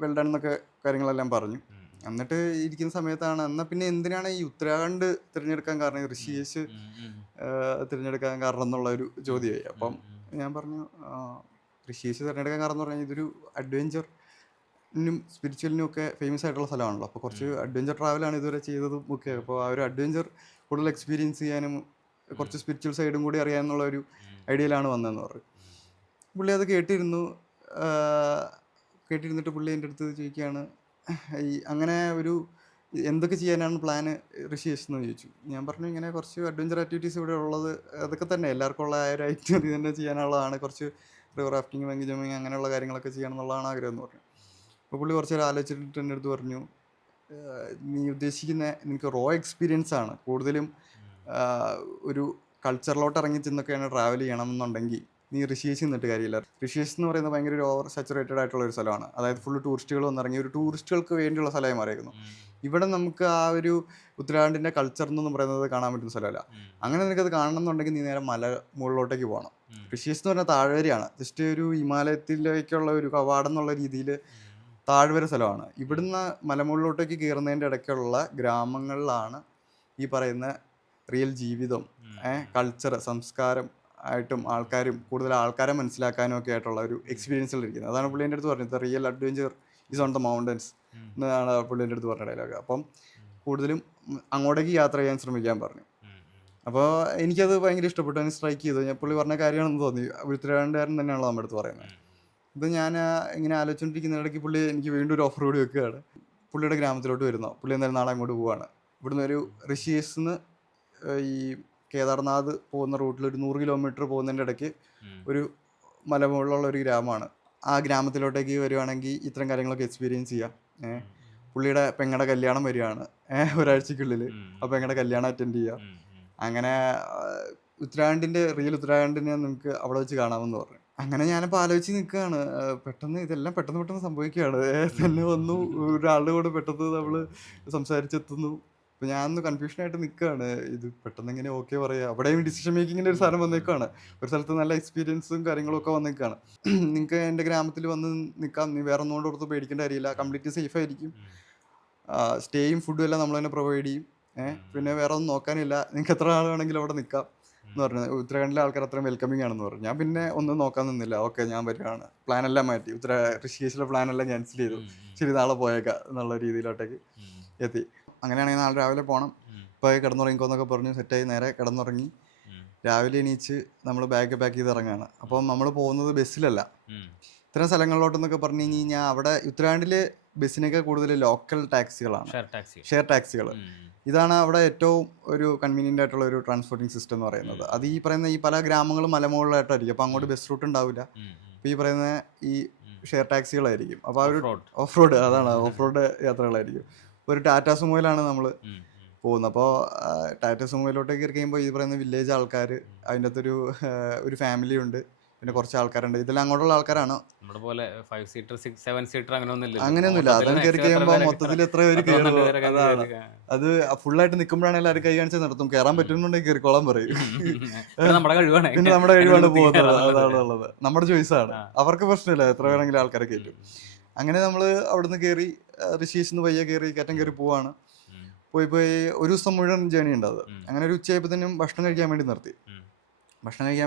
വെൽഡൺ എന്നൊക്കെ കാര്യങ്ങളെല്ലാം പറഞ്ഞു. എന്നിട്ട് ഇരിക്കുന്ന സമയത്താണ് എന്നാൽ പിന്നെ എന്തിനാണ് ഈ ഉത്തരാഖണ്ഡ് തിരഞ്ഞെടുക്കാൻ കാരണം, ഋഷികേശ് തിരഞ്ഞെടുക്കാൻ കാരണം എന്നുള്ള ഒരു ചോദ്യമായി. അപ്പം ഞാൻ പറഞ്ഞു ഋഷികേശ് തിരഞ്ഞെടുക്കാൻ കാരണം എന്ന് പറഞ്ഞാൽ ഇതൊരു അഡ്വഞ്ചറിനും സ്പിരിച്വലിനും ഒക്കെ ഫേമസ് ആയിട്ടുള്ള സ്ഥലമാണല്ലോ. അപ്പോൾ കുറച്ച് അഡ്വഞ്ചർ ട്രാവലാണ് ഇതുവരെ ചെയ്തതും ഒക്കെ. അപ്പോൾ ആ ഒരു അഡ്വഞ്ചർ കൂടുതൽ എക്സ്പീരിയൻസ് ചെയ്യാനും കുറച്ച് സ്പിരിച്വൽ സൈഡും കൂടി അറിയാമെന്നുള്ള ഒരു ഐഡിയയിലാണ് വന്നതെന്ന് പറഞ്ഞു. പുള്ളി അത് കേട്ടിരുന്നിട്ട് പുള്ളി എൻ്റെ അടുത്ത് ചോദിക്കുകയാണ്, അങ്ങനെ ഒരു എന്തൊക്കെ ചെയ്യാനാണ് പ്ലാന് ഋഷികേശ് എന്ന് ചോദിച്ചു. ഞാൻ പറഞ്ഞു ഇങ്ങനെ കുറച്ച് അഡ്വഞ്ചർ ആക്ടിവിറ്റീസ് ഇവിടെ ഉള്ളത് അതൊക്കെ തന്നെ എല്ലാവർക്കും ഉള്ള ആ ഒരു ആക്ടിവിറ്റി തന്നെ ചെയ്യാനുള്ളതാണ്, കുറച്ച് റിവർ റാഫ്റ്റിംഗ്, ബങ്കി ജമ്പിങ് അങ്ങനെയുള്ള കാര്യങ്ങളൊക്കെ ചെയ്യണം എന്നുള്ളതാണ് ആഗ്രഹം എന്ന് പറഞ്ഞു. അപ്പോൾ പുള്ളി കുറച്ച് നേരം ആലോചിച്ചിട്ട് എൻ്റെ അടുത്ത് പറഞ്ഞു, നീ ഉദ്ദേശിക്കുന്ന നിനക്ക് റോ എക്സ്പീരിയൻസ് ആണ് കൂടുതലും, ഒരു കൾച്ചറിലോട്ട് ഇറങ്ങി ചെന്നൊക്കെയാണ് ട്രാവൽ ചെയ്യണം എന്നുണ്ടെങ്കിൽ നീ ഋഷികേശ് നിന്നിട്ട് കാര്യമില്ല. ഋഷികേശ് എന്ന് പറയുന്നത് ഭയങ്കര ഒരു ഓവർ സാച്ചുറേറ്റഡ് ആയിട്ടുള്ള ഒരു സ്ഥലമാണ്. അതായത് ഫുള്ള് ടൂറിസ്റ്റുകൾ വന്നിറങ്ങി ഒരു ടൂറിസ്റ്റുകൾക്ക് വേണ്ടിയുള്ള സ്ഥലമായി മാറിയിരുന്നു. ഇവിടെ നമുക്ക് ആ ഒരു ഉത്തരാഖണ്ഡിൻ്റെ കൾച്ചർ എന്നൊന്നും പറയുന്നത് കാണാൻ പറ്റുന്ന സ്ഥലമല്ല. അങ്ങനെ നിനക്കത് കാണണം എന്നുണ്ടെങ്കിൽ നീ നേരെ മല മുകളിലോട്ടേക്ക് പോകണം. ഋഷികേശ് എന്ന് പറഞ്ഞാൽ താഴ്വരയാണ്, ജസ്റ്റ് ഒരു ഹിമാലയത്തിലേക്കുള്ള ഒരു കവാടം എന്നുള്ള രീതിയിൽ താഴ്വര സ്ഥലമാണ്. ഇവിടുന്ന് മലമുകളിലോട്ടേക്ക് കയറുന്നതിൻ്റെ ഇടയ്ക്കുള്ള ഗ്രാമങ്ങളിലാണ് ഈ പറയുന്ന റിയൽ ജീവിതം, കൾച്ചർ, സംസ്കാരം ആയിട്ടും ആൾക്കാരും കൂടുതൽ ആൾക്കാരെ മനസ്സിലാക്കാനും ഒക്കെ ആയിട്ടുള്ള ഒരു എക്സ്പീരിയൻസിലിരിക്കുന്നത്. അതാണ് പുള്ളി എൻ്റെ അടുത്ത് പറഞ്ഞത്, real adventure is on the mountains എന്നാണ് പുള്ളി എൻ്റെ അടുത്ത് പറഞ്ഞ ഡയലോഗ്. അപ്പം കൂടുതലും അങ്ങോട്ടേക്ക് യാത്ര ചെയ്യാൻ ശ്രമിക്കാൻ പറഞ്ഞു. അപ്പോൾ എനിക്കത് ഭയങ്കര ഇഷ്ടപ്പെട്ടു, അതിന് സ്ട്രൈക്ക് ചെയ്തു. ഞാൻ പുള്ളി പറഞ്ഞ കാര്യമാണെന്ന് തോന്നി. ഉത്തരാഖണ്ഡുകാരൻ തന്നെയാണല്ലോ നമ്മുടെ അടുത്ത് പറയുന്നത്. ഇത് ഞാൻ ഇങ്ങനെ ആലോചിച്ചുകൊണ്ടിരിക്കുന്നിടയ്ക്ക് പുള്ളി എനിക്ക് വീണ്ടും ഒരു ഓഫർ കൂടി വെക്കുകയാണ്. പുള്ളിയുടെ ഗ്രാമത്തിലോട്ട് വരുന്നു. പുള്ളി എന്തായാലും നാളെ അങ്ങോട്ട് പോവുകയാണ്. ഇവിടുന്ന് ഒരു ഋഷികേശിന്ന് ഈ കേദാർനാഥ് പോകുന്ന റൂട്ടിൽ ഒരു 100 കിലോമീറ്റർ പോകുന്നതിൻ്റെ ഇടയ്ക്ക് ഒരു മലമുകളിലുള്ള ഒരു ഗ്രാമമാണ്. ആ ഗ്രാമത്തിലോട്ടേക്ക് വരുവാണെങ്കിൽ ഇത്തരം കാര്യങ്ങളൊക്കെ എക്സ്പീരിയൻസ് ചെയ്യാം. പുള്ളിയുടെ പെങ്ങളുടെ കല്യാണം വരികയാണ് ഒരാഴ്ചക്കുള്ളിൽ. അപ്പോൾ പെങ്ങളുടെ കല്യാണം അറ്റൻഡ് ചെയ്യാം. അങ്ങനെ ഉത്തരാഖണ്ഡിൻ്റെ റിയൽ ഉത്തരാഖണ്ഡിനെ നമുക്ക് അവിടെ വെച്ച് കാണാമെന്ന് പറഞ്ഞു. അങ്ങനെ ഞാനിപ്പോൾ ആലോചിച്ച് നിൽക്കുകയാണ്. പെട്ടെന്ന് ഇതെല്ലാം പെട്ടെന്ന് സംഭവിക്കുകയാണ്. തന്നെ വന്നു, ഒരാളുടെ കൂടെ പെട്ടെന്ന് നമ്മൾ സംസാരിച്ചെത്തുന്നു. അപ്പോൾ ഞാനൊന്ന് കൺഫ്യൂഷനായിട്ട് നിൽക്കുകയാണ്. ഇത് പെട്ടെന്ന് എങ്ങനെ ഓക്കെ പറയുക? അവിടെയും ഡിസിഷൻ മേക്കിങ്ങിൻ്റെ ഒരു സാധനം വന്നേക്കാണ്. ഒരു സ്ഥലത്ത് നല്ല എക്സ്പീരിയൻസും കാര്യങ്ങളൊക്കെ വന്നേക്കാണ്. നിങ്ങൾക്ക് എൻ്റെ ഗ്രാമത്തിൽ വന്ന് നിൽക്കാം, നീ വേറെ ഒന്നുകൊണ്ട് ഓർത്ത് പേടിക്കേണ്ട കാര്യമില്ല, കംപ്ലീറ്റ് സേഫ് ആയിരിക്കും, സ്റ്റേയും ഫുഡും എല്ലാം നമ്മൾ തന്നെ പ്രൊവൈഡ് ചെയ്യും, പിന്നെ വേറെ ഒന്നും നോക്കാനില്ല, നിങ്ങൾക്ക് എത്ര ആൾ വേണമെങ്കിലും അവിടെ നിൽക്കാം എന്ന് പറഞ്ഞു. ഉത്തരാഖണ്ഡിലെ ആൾക്കാർ അത്രയും വെൽക്കമിങ് ആണെന്ന് പറഞ്ഞു. ഞാൻ പിന്നെ ഒന്നും നോക്കാൻ നിന്നില്ല. ഓക്കെ, ഞാൻ വരികയാണ്. പ്ലാനെല്ലാം മാറ്റി, ഋഷികേശിലെ പ്ലാനെല്ലാം ക്യാൻസൽ ചെയ്തു. ശരി, നാളെ പോയേക്കാം എന്നുള്ള രീതിയിലോട്ടേക്ക് എത്തി. അങ്ങനെയാണെങ്കിൽ നാളെ രാവിലെ പോകണം, ഇപ്പോൾ കിടന്നുറങ്ങിക്കോന്നൊക്കെ പറഞ്ഞു. സെറ്റായി നേരെ കിടന്നുറങ്ങി. രാവിലെ എണീച്ച് നമ്മൾ ബാഗ് പാക്ക് ചെയ്ത് ഇറങ്ങുകയാണ്. അപ്പം നമ്മൾ പോകുന്നത് ബസ്സിലല്ല, ഇത്തരം സ്ഥലങ്ങളിലോട്ടെന്നൊക്കെ പറഞ്ഞു കഴിഞ്ഞാൽ അവിടെ ഉത്തരാഖണ്ഡിൽ ബസ്സിനൊക്കെ കൂടുതൽ ലോക്കൽ ടാക്സികളാണ്, ഷെയർ ടാക്സികൾ. ഇതാണ് അവിടെ ഏറ്റവും ഒരു കൺവീനിയൻ്റ് ആയിട്ടുള്ള ഒരു ട്രാൻസ്പോർട്ടിങ് സിസ്റ്റം എന്ന് പറയുന്നത്. അത് ഈ പറയുന്ന ഈ പല ഗ്രാമങ്ങളും മലമുകളിലായിട്ടായിരിക്കും. അപ്പോൾ അങ്ങോട്ട് ബസ് റൂട്ട് ഉണ്ടാവില്ല. അപ്പോൾ ഈ പറയുന്ന ഈ ഷെയർ ടാക്സികളായിരിക്കും. അപ്പോൾ ആ ഒരു ഓഫ് റോഡ്, അതാണ് ഓഫ് റോഡ് യാത്രകളായിരിക്കും. ഒരു ടാറ്റ സുമോയിലാണ് നമ്മൾ പോകുന്നത്. അപ്പോൾ ടാറ്റ സുമോയിലോട്ടേക്ക് കയറി കഴിയുമ്പോൾ ഈ പറയുന്ന വില്ലേജ് ആൾക്കാർ, അതിൻ്റെ അകത്തൊരു ഒരു ഫാമിലി ഉണ്ട്, പിന്നെ കുറച്ച് ആൾക്കാരുണ്ട്. ഇതെല്ലാം അങ്ങോട്ടുള്ള ആൾക്കാരാണ്. അങ്ങനെയൊന്നുമില്ല. അതാണ് കയറി കഴിയുമ്പോൾ മൊത്തത്തിൽ എത്ര പേര് കയറുമോ അതാണ്. അത് ഫുള്ളായിട്ട് നിൽക്കുമ്പോഴാണ് എല്ലാവരും കൈ കാണിച്ച് നിർത്തും. കയറാൻ പറ്റുന്നുണ്ടെങ്കിൽ കയറിക്കോളാൻ പറയും. പിന്നെ നമ്മുടെ കഴിവാണ് പോകുന്നത്, അതാണുള്ളത്. നമ്മുടെ ചോയ്സാണ്, അവർക്ക് പ്രശ്നമില്ല, എത്ര വേണമെങ്കിലും ആൾക്കാരെ കയറ്റും. അങ്ങനെ നമ്മൾ അവിടുന്ന് കയറി ഋഷീഷിന്ന് പയ്യെ കയറ്റം കയറി പോവാണ്. പോയി ഒരു ദിവസം മുഴുവൻ ജേണി ഉണ്ട് അത്. അങ്ങനെ ഒരു ഉച്ചയായപ്പോഴത്തേനും ഭക്ഷണം കഴിക്കാൻ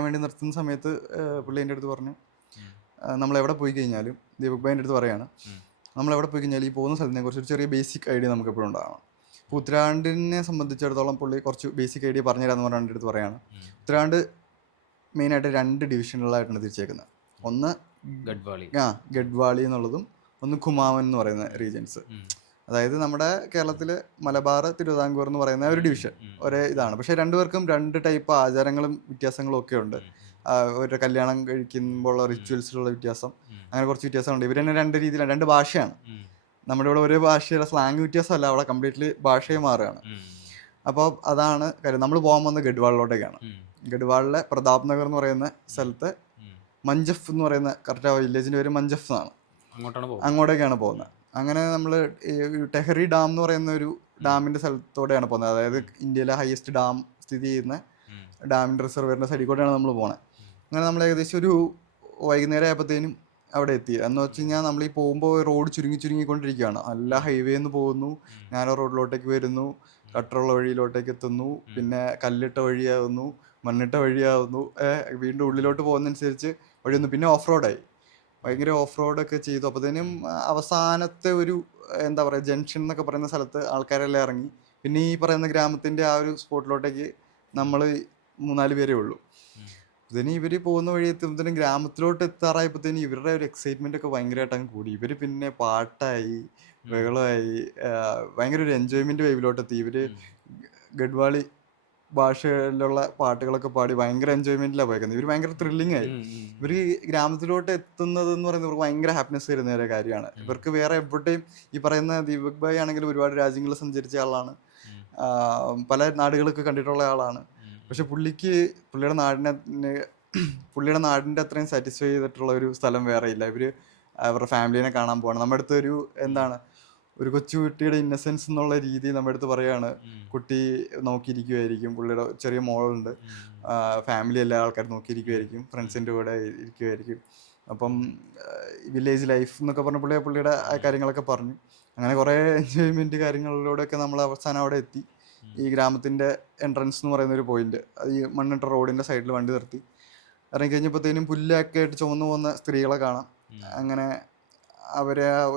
വേണ്ടി നിർത്തുന്ന സമയത്ത് പുള്ളി എൻ്റെ അടുത്ത് പറഞ്ഞു, നമ്മളെവിടെ പോയി കഴിഞ്ഞാലും, ദീപക് ഭായിൻ്റെ അടുത്ത് പറയാണ്, നമ്മളെവിടെ പോയി കഴിഞ്ഞാലും ഈ പോകുന്ന സ്ഥലത്തിനെ കുറിച്ച് ഒരു ചെറിയ ബേസിക് ഐഡിയ നമുക്ക് എപ്പോഴും ഉണ്ടാകണം. അപ്പോൾ ഉത്തരാഖണ്ഡിനെ സംബന്ധിച്ചിടത്തോളം പുള്ളി കുറച്ച് ബേസിക് ഐഡിയ പറഞ്ഞുതരാമെന്ന് പറഞ്ഞ എൻ്റെ അടുത്ത് പറയാണ്. ഉത്തരാഖണ്ഡ് മെയിനായിട്ട് 2 ഡിവിഷനുകളായിട്ടാണ് തിരിച്ചേക്കുന്നത്. ഒന്ന് ഗഡ്വാളി എന്നുള്ളതും ഒന്ന് കുമാവൻ എന്ന് പറയുന്ന റീജിയൻസ്. അതായത് നമ്മുടെ കേരളത്തിൽ മലബാർ, തിരുവിതാംകൂർ എന്ന് പറയുന്ന ഒരു ഡിവിഷൻ ഒരേ ഇതാണ്. പക്ഷേ രണ്ടുപേർക്കും 2 ടൈപ്പ് ആചാരങ്ങളും വ്യത്യാസങ്ങളും ഒക്കെ ഉണ്ട്. ഒരു കല്യാണം കഴിക്കുമ്പോഴുള്ള റിച്വൽസിലുള്ള വ്യത്യാസം, അങ്ങനെ കുറച്ച് വ്യത്യാസമുണ്ട്. ഇവർ തന്നെ 2 രീതിയിലാണ്, 2 ഭാഷയാണ്. നമ്മുടെ ഇവിടെ ഒരേ ഭാഷയുടെ സ്ലാങ് വ്യത്യാസമല്ല, അവിടെ കംപ്ലീറ്റ്ലി ഭാഷയെ മാറുകയാണ്. അപ്പോൾ അതാണ് കാര്യം. നമ്മൾ പോകാൻ പോകുന്നത് ഗഡ്വാളിലോട്ടേക്കാണ്. ഗഡ്വാളിലെ പ്രതാപ് നഗർ എന്ന് പറയുന്ന സ്ഥലത്ത് മഞ്ചഫ് എന്ന് പറയുന്ന, കറക്റ്റ് ആ വില്ലേജിൻ്റെ പേര് മഞ്ചഫ് എന്നാണ്, അങ്ങോട്ടേക്കാണ് പോകുന്നത്. അങ്ങനെ നമ്മൾ ടെഹറി ഡാം എന്ന് പറയുന്ന ഒരു ഡാമിൻ്റെ സ്ഥലത്തോടെയാണ് പോകുന്നത്. അതായത് ഇന്ത്യയിലെ ഹയസ്റ്റ് ഡാം സ്ഥിതി ചെയ്യുന്ന ഡാമിൻ്റെ റിസർവറിൻ്റെ സൈഡിൽ കൂടെയാണ് നമ്മൾ പോകുന്നത്. അങ്ങനെ നമ്മൾ ഏകദേശം ഒരു വൈകുന്നേരം ആയപ്പോഴത്തേനും അവിടെ എത്തി. എന്ന് വെച്ച് കഴിഞ്ഞാൽ നമ്മൾ ഈ പോകുമ്പോൾ റോഡ് ചുരുങ്ങിക്കൊണ്ടിരിക്കുകയാണ്. നല്ല ഹൈവേ നിന്ന് പോകുന്നു, നാരോ റോഡിലോട്ടേക്ക് വരുന്നു, കട്ടറുള്ള വഴിയിലോട്ടേക്ക് എത്തുന്നു, പിന്നെ കല്ലിട്ട വഴിയാകുന്നു, മണ്ണിട്ട വഴിയാകുന്നു, വീണ്ടും ഉള്ളിലോട്ട് പോകുന്നതനുസരിച്ച് വഴിയൊന്നു, പിന്നെ ഓഫ് റോഡായി. ഭയങ്കര ഓഫ് റോഡൊക്കെ ചെയ്തു. അപ്പോഴത്തേനും അവസാനത്തെ ഒരു എന്താ പറയുക, ജംഗ്ഷൻ എന്നൊക്കെ പറയുന്ന സ്ഥലത്ത് ആൾക്കാരെല്ലാം ഇറങ്ങി. പിന്നെ ഈ പറയുന്ന ഗ്രാമത്തിൻ്റെ ആ ഒരു സ്പോട്ടിലോട്ടേക്ക് നമ്മൾ 3-4 പേരേ ഉള്ളൂ. ഇതിന് ഇവർ പോകുന്ന വഴി എത്തുമ്പോഴത്തേനും ഗ്രാമത്തിലോട്ട് എത്താറായപ്പോഴത്തേനും ഇവരുടെ ഒരു എക്സൈറ്റ്മെൻ്റ് ഒക്കെ ഭയങ്കരമായിട്ട് അങ്ങ് കൂടി. ഇവർ പിന്നെ പാട്ടായി, ബഹളമായി, ഭയങ്കര ഒരു എൻജോയ്മെൻറ്റ് വൈബിലോട്ടെത്തി. ഇവർ ഗഡ്വാളി ഭാഷയിലുള്ള പാട്ടുകളൊക്കെ പാടി ഭയങ്കര എൻജോയ്മെൻറ്റിലാണ് പോയേക്കുന്നത്. ഇവർ ഭയങ്കര ത്രില്ലിംഗ് ആയി. ഇവർ ഗ്രാമത്തിലോട്ട് എത്തുന്നത് എന്ന് പറയുന്നത് ഇവർക്ക് ഭയങ്കര ഹാപ്പിനെസ് തരുന്ന ഒരു കാര്യമാണ്. ഇവർക്ക് വേറെ എവിടെയും, ഈ പറയുന്ന ദീപക് ഭായ് ആണെങ്കിൽ ഒരുപാട് രാജ്യങ്ങളിൽ സഞ്ചരിച്ച ആളാണ്, പല നാടുകളൊക്കെ കണ്ടിട്ടുള്ള ആളാണ്. പക്ഷെ പുള്ളിയുടെ നാടിൻ്റെ അത്രയും സാറ്റിസ്ഫൈ ചെയ്തിട്ടുള്ള ഒരു സ്ഥലം വേറെ ഇല്ല. ഇവർ അവരുടെ ഫാമിലിനെ കാണാൻ പോവാണ്. നമ്മുടെ അടുത്ത് ഒരു കൊച്ചുകുട്ടിയുടെ ഇന്നസെൻസ് എന്നുള്ള രീതി നമ്മുടെ അടുത്ത് പറയുകയാണ്. കുട്ടി നോക്കിയിരിക്കുമായിരിക്കും, പുള്ളിയുടെ ചെറിയ മോളുണ്ട്, ഫാമിലി എല്ലാ ആൾക്കാരും നോക്കിയിരിക്കുമായിരിക്കും, ഫ്രണ്ട്സിൻ്റെ കൂടെ ഇരിക്കുമായിരിക്കും. അപ്പം വില്ലേജ് ലൈഫ് എന്നൊക്കെ പറഞ്ഞ പുള്ളിയുടെ ആ കാര്യങ്ങളൊക്കെ പറഞ്ഞു. അങ്ങനെ കുറേ എൻജോയ്മെൻറ്റ് കാര്യങ്ങളിലൂടെയൊക്കെ നമ്മൾ അവസാനം അവിടെ എത്തി. ഈ ഗ്രാമത്തിൻ്റെ എൻട്രൻസ് എന്ന് പറയുന്നൊരു പോയിന്റ്, ഈ മണ്ണിട്ട റോഡിൻ്റെ സൈഡിൽ വണ്ടി നിർത്തി. ഇറങ്ങിക്കഴിഞ്ഞപ്പോഴത്തേനും പുല്ലൊക്കെ ആയിട്ട് ചുമന്നു പോകുന്ന സ്ത്രീകളെ കാണാം. അങ്ങനെ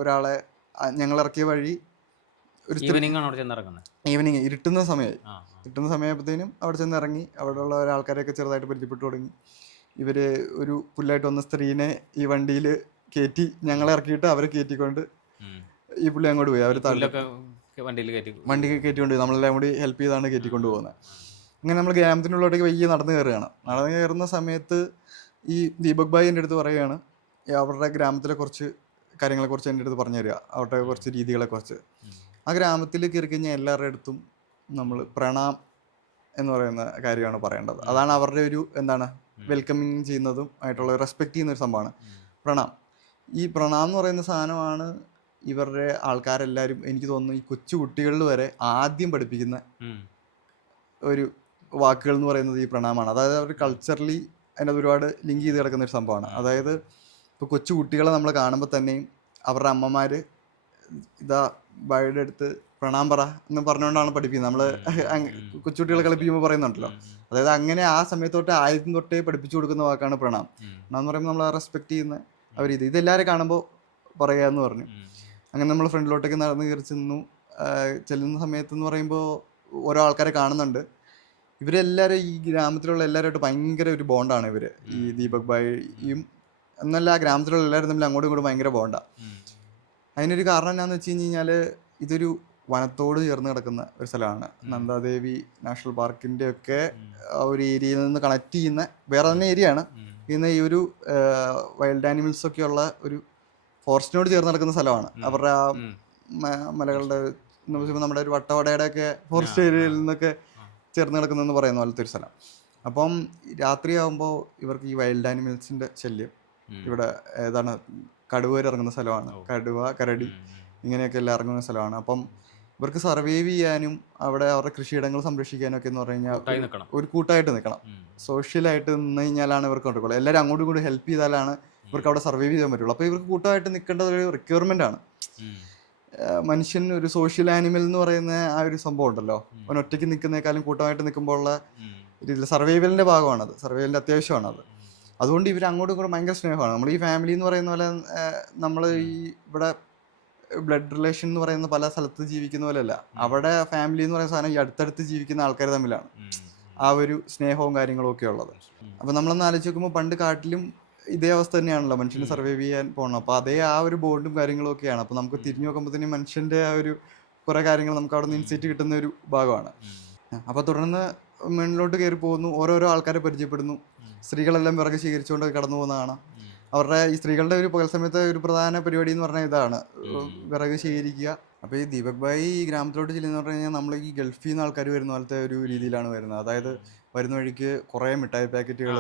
ഒരാളെ ഞങ്ങളിറക്കിയ വഴി ഈവനിങ് ആണ് അവിടെ ചെന്നിറങ്ങുന്നത്. ഈവനിങ് ഇരുട്ടുന്ന സമയമായി. ആ, കിട്ടുന്ന സമയപ്പോഴത്തേനും അവിടെ ചെന്ന് ഇറങ്ങി അവിടെയുള്ള ആൾക്കാരെയൊക്കെ ചെറുതായിട്ട് പരിചയപ്പെട്ടു തുടങ്ങി. ഇവർ ഒരു പുല്ലായിട്ട് വന്ന സ്ത്രീനെ ഈ വണ്ടിയിൽ കയറ്റി ഞങ്ങളെ ഇറക്കിയിട്ട് അവരെ കയറ്റിക്കൊണ്ട് ഈ പുള്ളി അങ്ങോട്ട് പോയി. അവർ വണ്ടിയിൽ വണ്ടി കയറ്റിക്കൊണ്ട് പോയി. നമ്മളെല്ലാം കൂടി ഹെൽപ്പ് ചെയ്താണ് കയറ്റിക്കൊണ്ട് പോകുന്നത്. അങ്ങനെ നമ്മൾ ഗ്രാമത്തിനുള്ളിലോട്ടേക്ക് വയ്യ നടന്നു കയറുകയാണ്. നടന്നു കയറുന്ന സമയത്ത് ഈ ദീപക് ഭായി എൻ്റെ അടുത്ത് പറയുകയാണ് അവരുടെ ഗ്രാമത്തിലെ കുറച്ച് കാര്യങ്ങളെക്കുറിച്ച് എൻ്റെ അടുത്ത് പറഞ്ഞു തരിക, അവരുടെ കുറച്ച് രീതികളെക്കുറിച്ച്. ആ ഗ്രാമത്തിൽ കയറി കഴിഞ്ഞാൽ എല്ലാവരുടെ അടുത്തും നമ്മൾ പ്രണാം എന്ന് പറയുന്ന കാര്യമാണ് പറയേണ്ടത്. അതാണ് അവരുടെ ഒരു എന്താണ് വെൽക്കമിങ് ചെയ്യുന്നതും ആയിട്ടുള്ള റെസ്പെക്റ്റ് ചെയ്യുന്ന ഒരു സംഭവമാണ് പ്രണാം. ഈ പ്രണാം എന്ന് പറയുന്ന സാധനമാണ് ഇവരുടെ ആൾക്കാരെല്ലാവരും എനിക്ക് തോന്നുന്നു ഈ കൊച്ചു കുട്ടികളിൽ വരെ ആദ്യം പഠിപ്പിക്കുന്ന ഒരു വാക്കുകൾ എന്ന് പറയുന്നത് ഈ പ്രണാമാണ്. അതായത് അവർ കൾച്ചറലി അതിനകത്ത് ഒരുപാട് ലിങ്ക് ചെയ്ത് കിടക്കുന്ന ഒരു സംഭവമാണ്. അതായത് ഇപ്പോൾ കൊച്ചു കുട്ടികളെ നമ്മൾ കാണുമ്പോൾ തന്നെയും അവരുടെ അമ്മമാർ ഇതാ ഭായിയുടെ അടുത്ത് പ്രണാം പറ എന്ന് പറഞ്ഞുകൊണ്ടാണ് പഠിപ്പിക്കുന്നത്. നമ്മൾ കൊച്ചുകുട്ടികളെ കളിപ്പിക്കുമ്പോൾ പറയുന്നുണ്ടല്ലോ. അതായത് അങ്ങനെ ആ സമയത്തോട്ട് ആദ്യം തൊട്ടേ പഠിപ്പിച്ചു കൊടുക്കുന്ന വാക്കാണ് പ്രണാം. പ്രണാം എന്ന് പറയുമ്പോൾ നമ്മൾ റെസ്പെക്ട് ചെയ്യുന്ന അവരിത് ഇതെല്ലാവരും കാണുമ്പോൾ പറയുക എന്ന് പറഞ്ഞു. അങ്ങനെ നമ്മൾ ഫ്രണ്ടിലോട്ടേക്ക് നടന്ന് കയറി ചെല്ലുന്ന സമയത്ത് പറയുമ്പോൾ ഓരോ ആൾക്കാരെ കാണുന്നുണ്ട്. ഇവരെല്ലാവരും ഈ ഗ്രാമത്തിലുള്ള എല്ലാവരുമായിട്ട് ഭയങ്കര ഒരു ബോണ്ടാണ് ഇവർ. ഈ ദീപക് ഭായിയും എന്നല്ല ആ ഗ്രാമത്തിലുള്ള എല്ലാവരും തമ്മിൽ അങ്ങോട്ടും ഇങ്ങോട്ടും ഭയങ്കര ബോണ്ടാണ്. അതിനൊരു കാരണം എന്താണെന്ന് വെച്ച് കഴിഞ്ഞാൽ ഇതൊരു വനത്തോട് ചേർന്ന് കിടക്കുന്ന ഒരു സ്ഥലമാണ്. നന്ദാദേവി നാഷണൽ പാർക്കിൻ്റെ ഒക്കെ ഒരു ഏരിയയിൽ നിന്ന് കണക്ട് ചെയ്യുന്ന വേറെ തന്നെ ഏരിയ ആണ്. പിന്നെ ഈ ഒരു വൈൽഡ് ആനിമൽസ് ഒക്കെ ഉള്ള ഒരു ഫോറസ്റ്റിനോട് ചേർന്ന് നടക്കുന്ന സ്ഥലമാണ്. അവരുടെ ആ മലകളുടെ നമ്മുടെ ഒരു വട്ടവടയുടെ ഒക്കെ ഫോറസ്റ്റ് ഏരിയയിൽ നിന്നൊക്കെ ചേർന്ന് കിടക്കുന്നതെന്ന് പറയുന്ന പോലത്തെ ഒരു സ്ഥലം. അപ്പം രാത്രിയാകുമ്പോൾ ഇവർക്ക് ഈ വൈൽഡ് ആനിമൽസിൻ്റെ ശല്യം ഇവിടെ ഏതാണ് കടുവ ഇറങ്ങുന്ന സ്ഥലമാണ്. കടുവ, കരടി ഇങ്ങനെയൊക്കെ എല്ലാം ഇറങ്ങുന്ന സ്ഥലമാണ്. അപ്പം ഇവർക്ക് സർവൈവ് ചെയ്യാനും അവിടെ അവരുടെ കൃഷിയിടങ്ങൾ സംരക്ഷിക്കാനും ഒക്കെ എന്ന് പറഞ്ഞു കഴിഞ്ഞാൽ ഒരു കൂട്ടായിട്ട് നിൽക്കണം. സോഷ്യലായിട്ട് നിന്ന് കഴിഞ്ഞാലാണ് ഇവർക്ക് നടക്കുള്ളൂ. എല്ലാവരും അങ്ങോട്ടും ഇങ്ങോട്ടും ഹെൽപ്പ് ചെയ്താലാണ് ഇവർക്ക് അവിടെ സർവൈവ് ചെയ്യാൻ പറ്റുള്ളൂ. അപ്പോൾ ഇവർക്ക് കൂട്ടമായിട്ട് നിൽക്കേണ്ട ഒരു റിക്വയർമെൻ്റ് ആണ്. മനുഷ്യൻ ഒരു സോഷ്യൽ ആനിമൽ എന്ന് പറയുന്ന ആ ഒരു സംഭവം ഉണ്ടല്ലോ, അവൻ ഒറ്റയ്ക്ക് നിൽക്കുന്നേക്കാളും കൂട്ടമായിട്ട് നിൽക്കുമ്പോൾ ഉള്ള രീതിയിൽ സർവൈവലിൻ്റെ ഭാഗമാണത്, സർവൈവലിൻ്റെ അത്യാവശ്യമാണത്. അതുകൊണ്ട് ഇവർ അങ്ങോട്ടും ഇങ്ങോട്ടും ഭയങ്കര സ്നേഹമാണ്. നമ്മൾ ഈ ഫാമിലി എന്ന് പറയുന്ന പോലെ നമ്മൾ ഈ ഇവിടെ ബ്ലഡ് റിലേഷൻ എന്ന് പറയുന്ന പല സ്ഥലത്ത് ജീവിക്കുന്ന പോലെയല്ല. അവിടെ ഫാമിലി എന്ന് പറയുന്ന സാധനം ഈ അടുത്തടുത്ത് ജീവിക്കുന്ന ആൾക്കാർ തമ്മിലാണ് ആ ഒരു സ്നേഹവും കാര്യങ്ങളും ഒക്കെ ഉള്ളത്. അപ്പം നമ്മളൊന്ന് ആലോചിച്ച് നോക്കുമ്പോൾ പണ്ട് കാട്ടിലും ഇതേ അവസ്ഥ തന്നെയാണല്ലോ മനുഷ്യന് സർവൈവ് ചെയ്യാൻ പോകണം. അപ്പോൾ അതേ ആ ഒരു ബോണ്ടും കാര്യങ്ങളും ഒക്കെയാണ്. അപ്പോൾ നമുക്ക് തിരിഞ്ഞു നോക്കുമ്പോഴത്തേനും മനുഷ്യൻ്റെ ആ ഒരു കുറേ കാര്യങ്ങൾ നമുക്ക് അവിടെ നിന്ന് ഇൻസൈറ്റ് കിട്ടുന്ന ഒരു ഭാഗമാണ്. അപ്പോൾ തുടർന്ന് മുന്നിലോട്ട് കയറി പോകുന്നു, ഓരോരോ ആൾക്കാരെ പരിചയപ്പെടുന്നു. സ്ത്രീകളെല്ലാം വിറക് ശേഖരിച്ചുകൊണ്ട് കടന്നു പോകുന്നതാണ്. അവരുടെ ഈ സ്ത്രീകളുടെ ഒരു പകൽ സമയത്തെ ഒരു പ്രധാന പരിപാടി എന്ന് പറഞ്ഞാൽ ഇതാണ്, വിറക് ശേഖരിക്കുക. അപ്പോൾ ഈ ദീപക് ഭായി ഈ ഗ്രാമത്തിലോട്ട് ചെല്ലുന്ന പറഞ്ഞു കഴിഞ്ഞാൽ നമ്മൾ ഈ ഗൾഫിൽ നിന്ന് ആൾക്കാർ വരുന്ന പോലത്തെ ഒരു രീതിയിലാണ് വരുന്നത്. അതായത് വരുന്ന വഴിക്ക് കുറേ മിഠായി പാക്കറ്റുകൾ,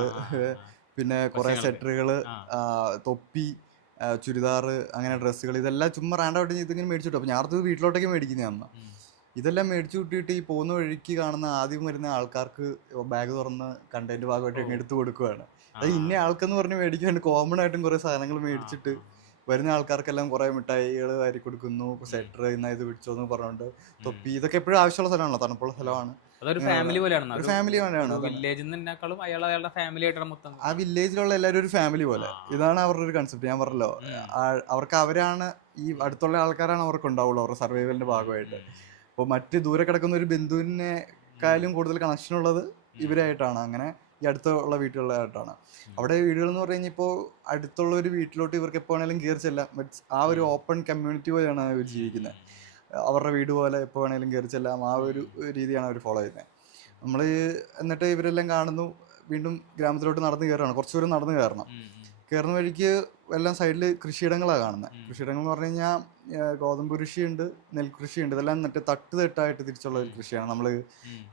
പിന്നെ കുറേ സെറ്ററുകൾ, തൊപ്പി, ചുരിദാർ, അങ്ങനെ ഡ്രസ്സുകൾ, ഇതെല്ലാം ചുമ്മാ റാൻഡായിട്ട് ഇതിങ്ങനെ മേടിച്ചിട്ടു. അപ്പോൾ ഞാനത് വീട്ടിലോട്ടേക്ക് മേടിക്കുന്നതാണ്. ഇതെല്ലാം മേടിച്ചു കൂട്ടിയിട്ട് ഈ പോകുന്ന വഴിക്ക് കാണുന്ന ആദ്യം വരുന്ന ആൾക്കാർക്ക് ബാഗ് തുറന്ന് കണ്ടന്റ് ഭാഗമായിട്ട് എടുത്തു കൊടുക്കുകയാണ്. അത് ഇന്ന ആൾക്കെന്ന് പറഞ്ഞ് മേടിക്കാൻ വേണ്ടി കോമൺ ആയിട്ടും കുറേ സാധനങ്ങൾ മേടിച്ചിട്ട് വരുന്ന ആൾക്കാർക്കെല്ലാം കുറേ മിഠായികൾ വാരി കൊടുക്കുന്നു. സെറ്റർ ഇന്ന് ഇത് പിടിച്ചോന്ന് പറഞ്ഞുകൊണ്ട് തൊപ്പി, ഇതൊക്കെ എപ്പോഴും ആവശ്യമുള്ള സ്ഥലമാണല്ലോ, തണുപ്പുള്ള സ്ഥലമാണ്. അതൊരു ഫാമിലി പോലെയാണ്. ഒരു ഫാമിലി പോലെയാണ്. ആ വില്ലേജിലുള്ള എല്ലാവരും ഒരു ഫാമിലി പോലെ. ഇതാണ് അവരുടെ ഒരു കൺസെപ്റ്റ്. ഞാൻ പറഞ്ഞല്ലോ, അവർക്ക് അവരാണ് ഈ അടുത്തുള്ള ആൾക്കാരാണ് അവർക്ക് ഉണ്ടാവുള്ളൂ അവരുടെ സർവൈവലിന്റെ ഭാഗമായിട്ട്. അപ്പോൾ മറ്റ് ദൂരെ കിടക്കുന്ന ഒരു ബന്ധുവിനെക്കാളും കൂടുതൽ കണക്ഷൻ ഉള്ളത് ഇവരായിട്ടാണ്. അങ്ങനെ ഈ അടുത്തുള്ള വീട്ടുകളിലായിട്ടാണ്. അവിടെ വീടുകൾ എന്ന് പറഞ്ഞു കഴിഞ്ഞാൽ ഇപ്പോൾ അടുത്തുള്ള ഒരു വീട്ടിലോട്ട് ഇവർക്ക് എപ്പോൾ വേണേലും കയറി ചെല്ലാം. ആ ഒരു ഓപ്പൺ കമ്മ്യൂണിറ്റി പോലെയാണ് അവർ ജീവിക്കുന്നത്. അവരുടെ വീട് പോലെ എപ്പോൾ വേണേലും കയറി ചെല്ലാം, ആ ഒരു രീതിയാണ് അവർ ഫോളോ ചെയ്യുന്നത്. നമ്മൾ എന്നിട്ട് ഇവരെല്ലാം കാണുന്നു, വീണ്ടും ഗ്രാമത്തിലോട്ട് നടന്ന് കയറുകയാണ്. കുറച്ച് ദൂരം നടന്ന് കയറണം. കയറുന്ന വഴിക്ക് എല്ലാം സൈഡിൽ കൃഷിയിടങ്ങളാണ് കാണുന്നത്. കൃഷിയിടങ്ങൾ എന്ന് പറഞ്ഞു കഴിഞ്ഞാൽ ഗോതമ്പ് കൃഷിയുണ്ട്, നെൽകൃഷിയുണ്ട്. ഇതെല്ലാം എന്നിട്ട് തട്ടായിട്ട് തിരിച്ചുള്ള ഒരു കൃഷിയാണ്. നമ്മൾ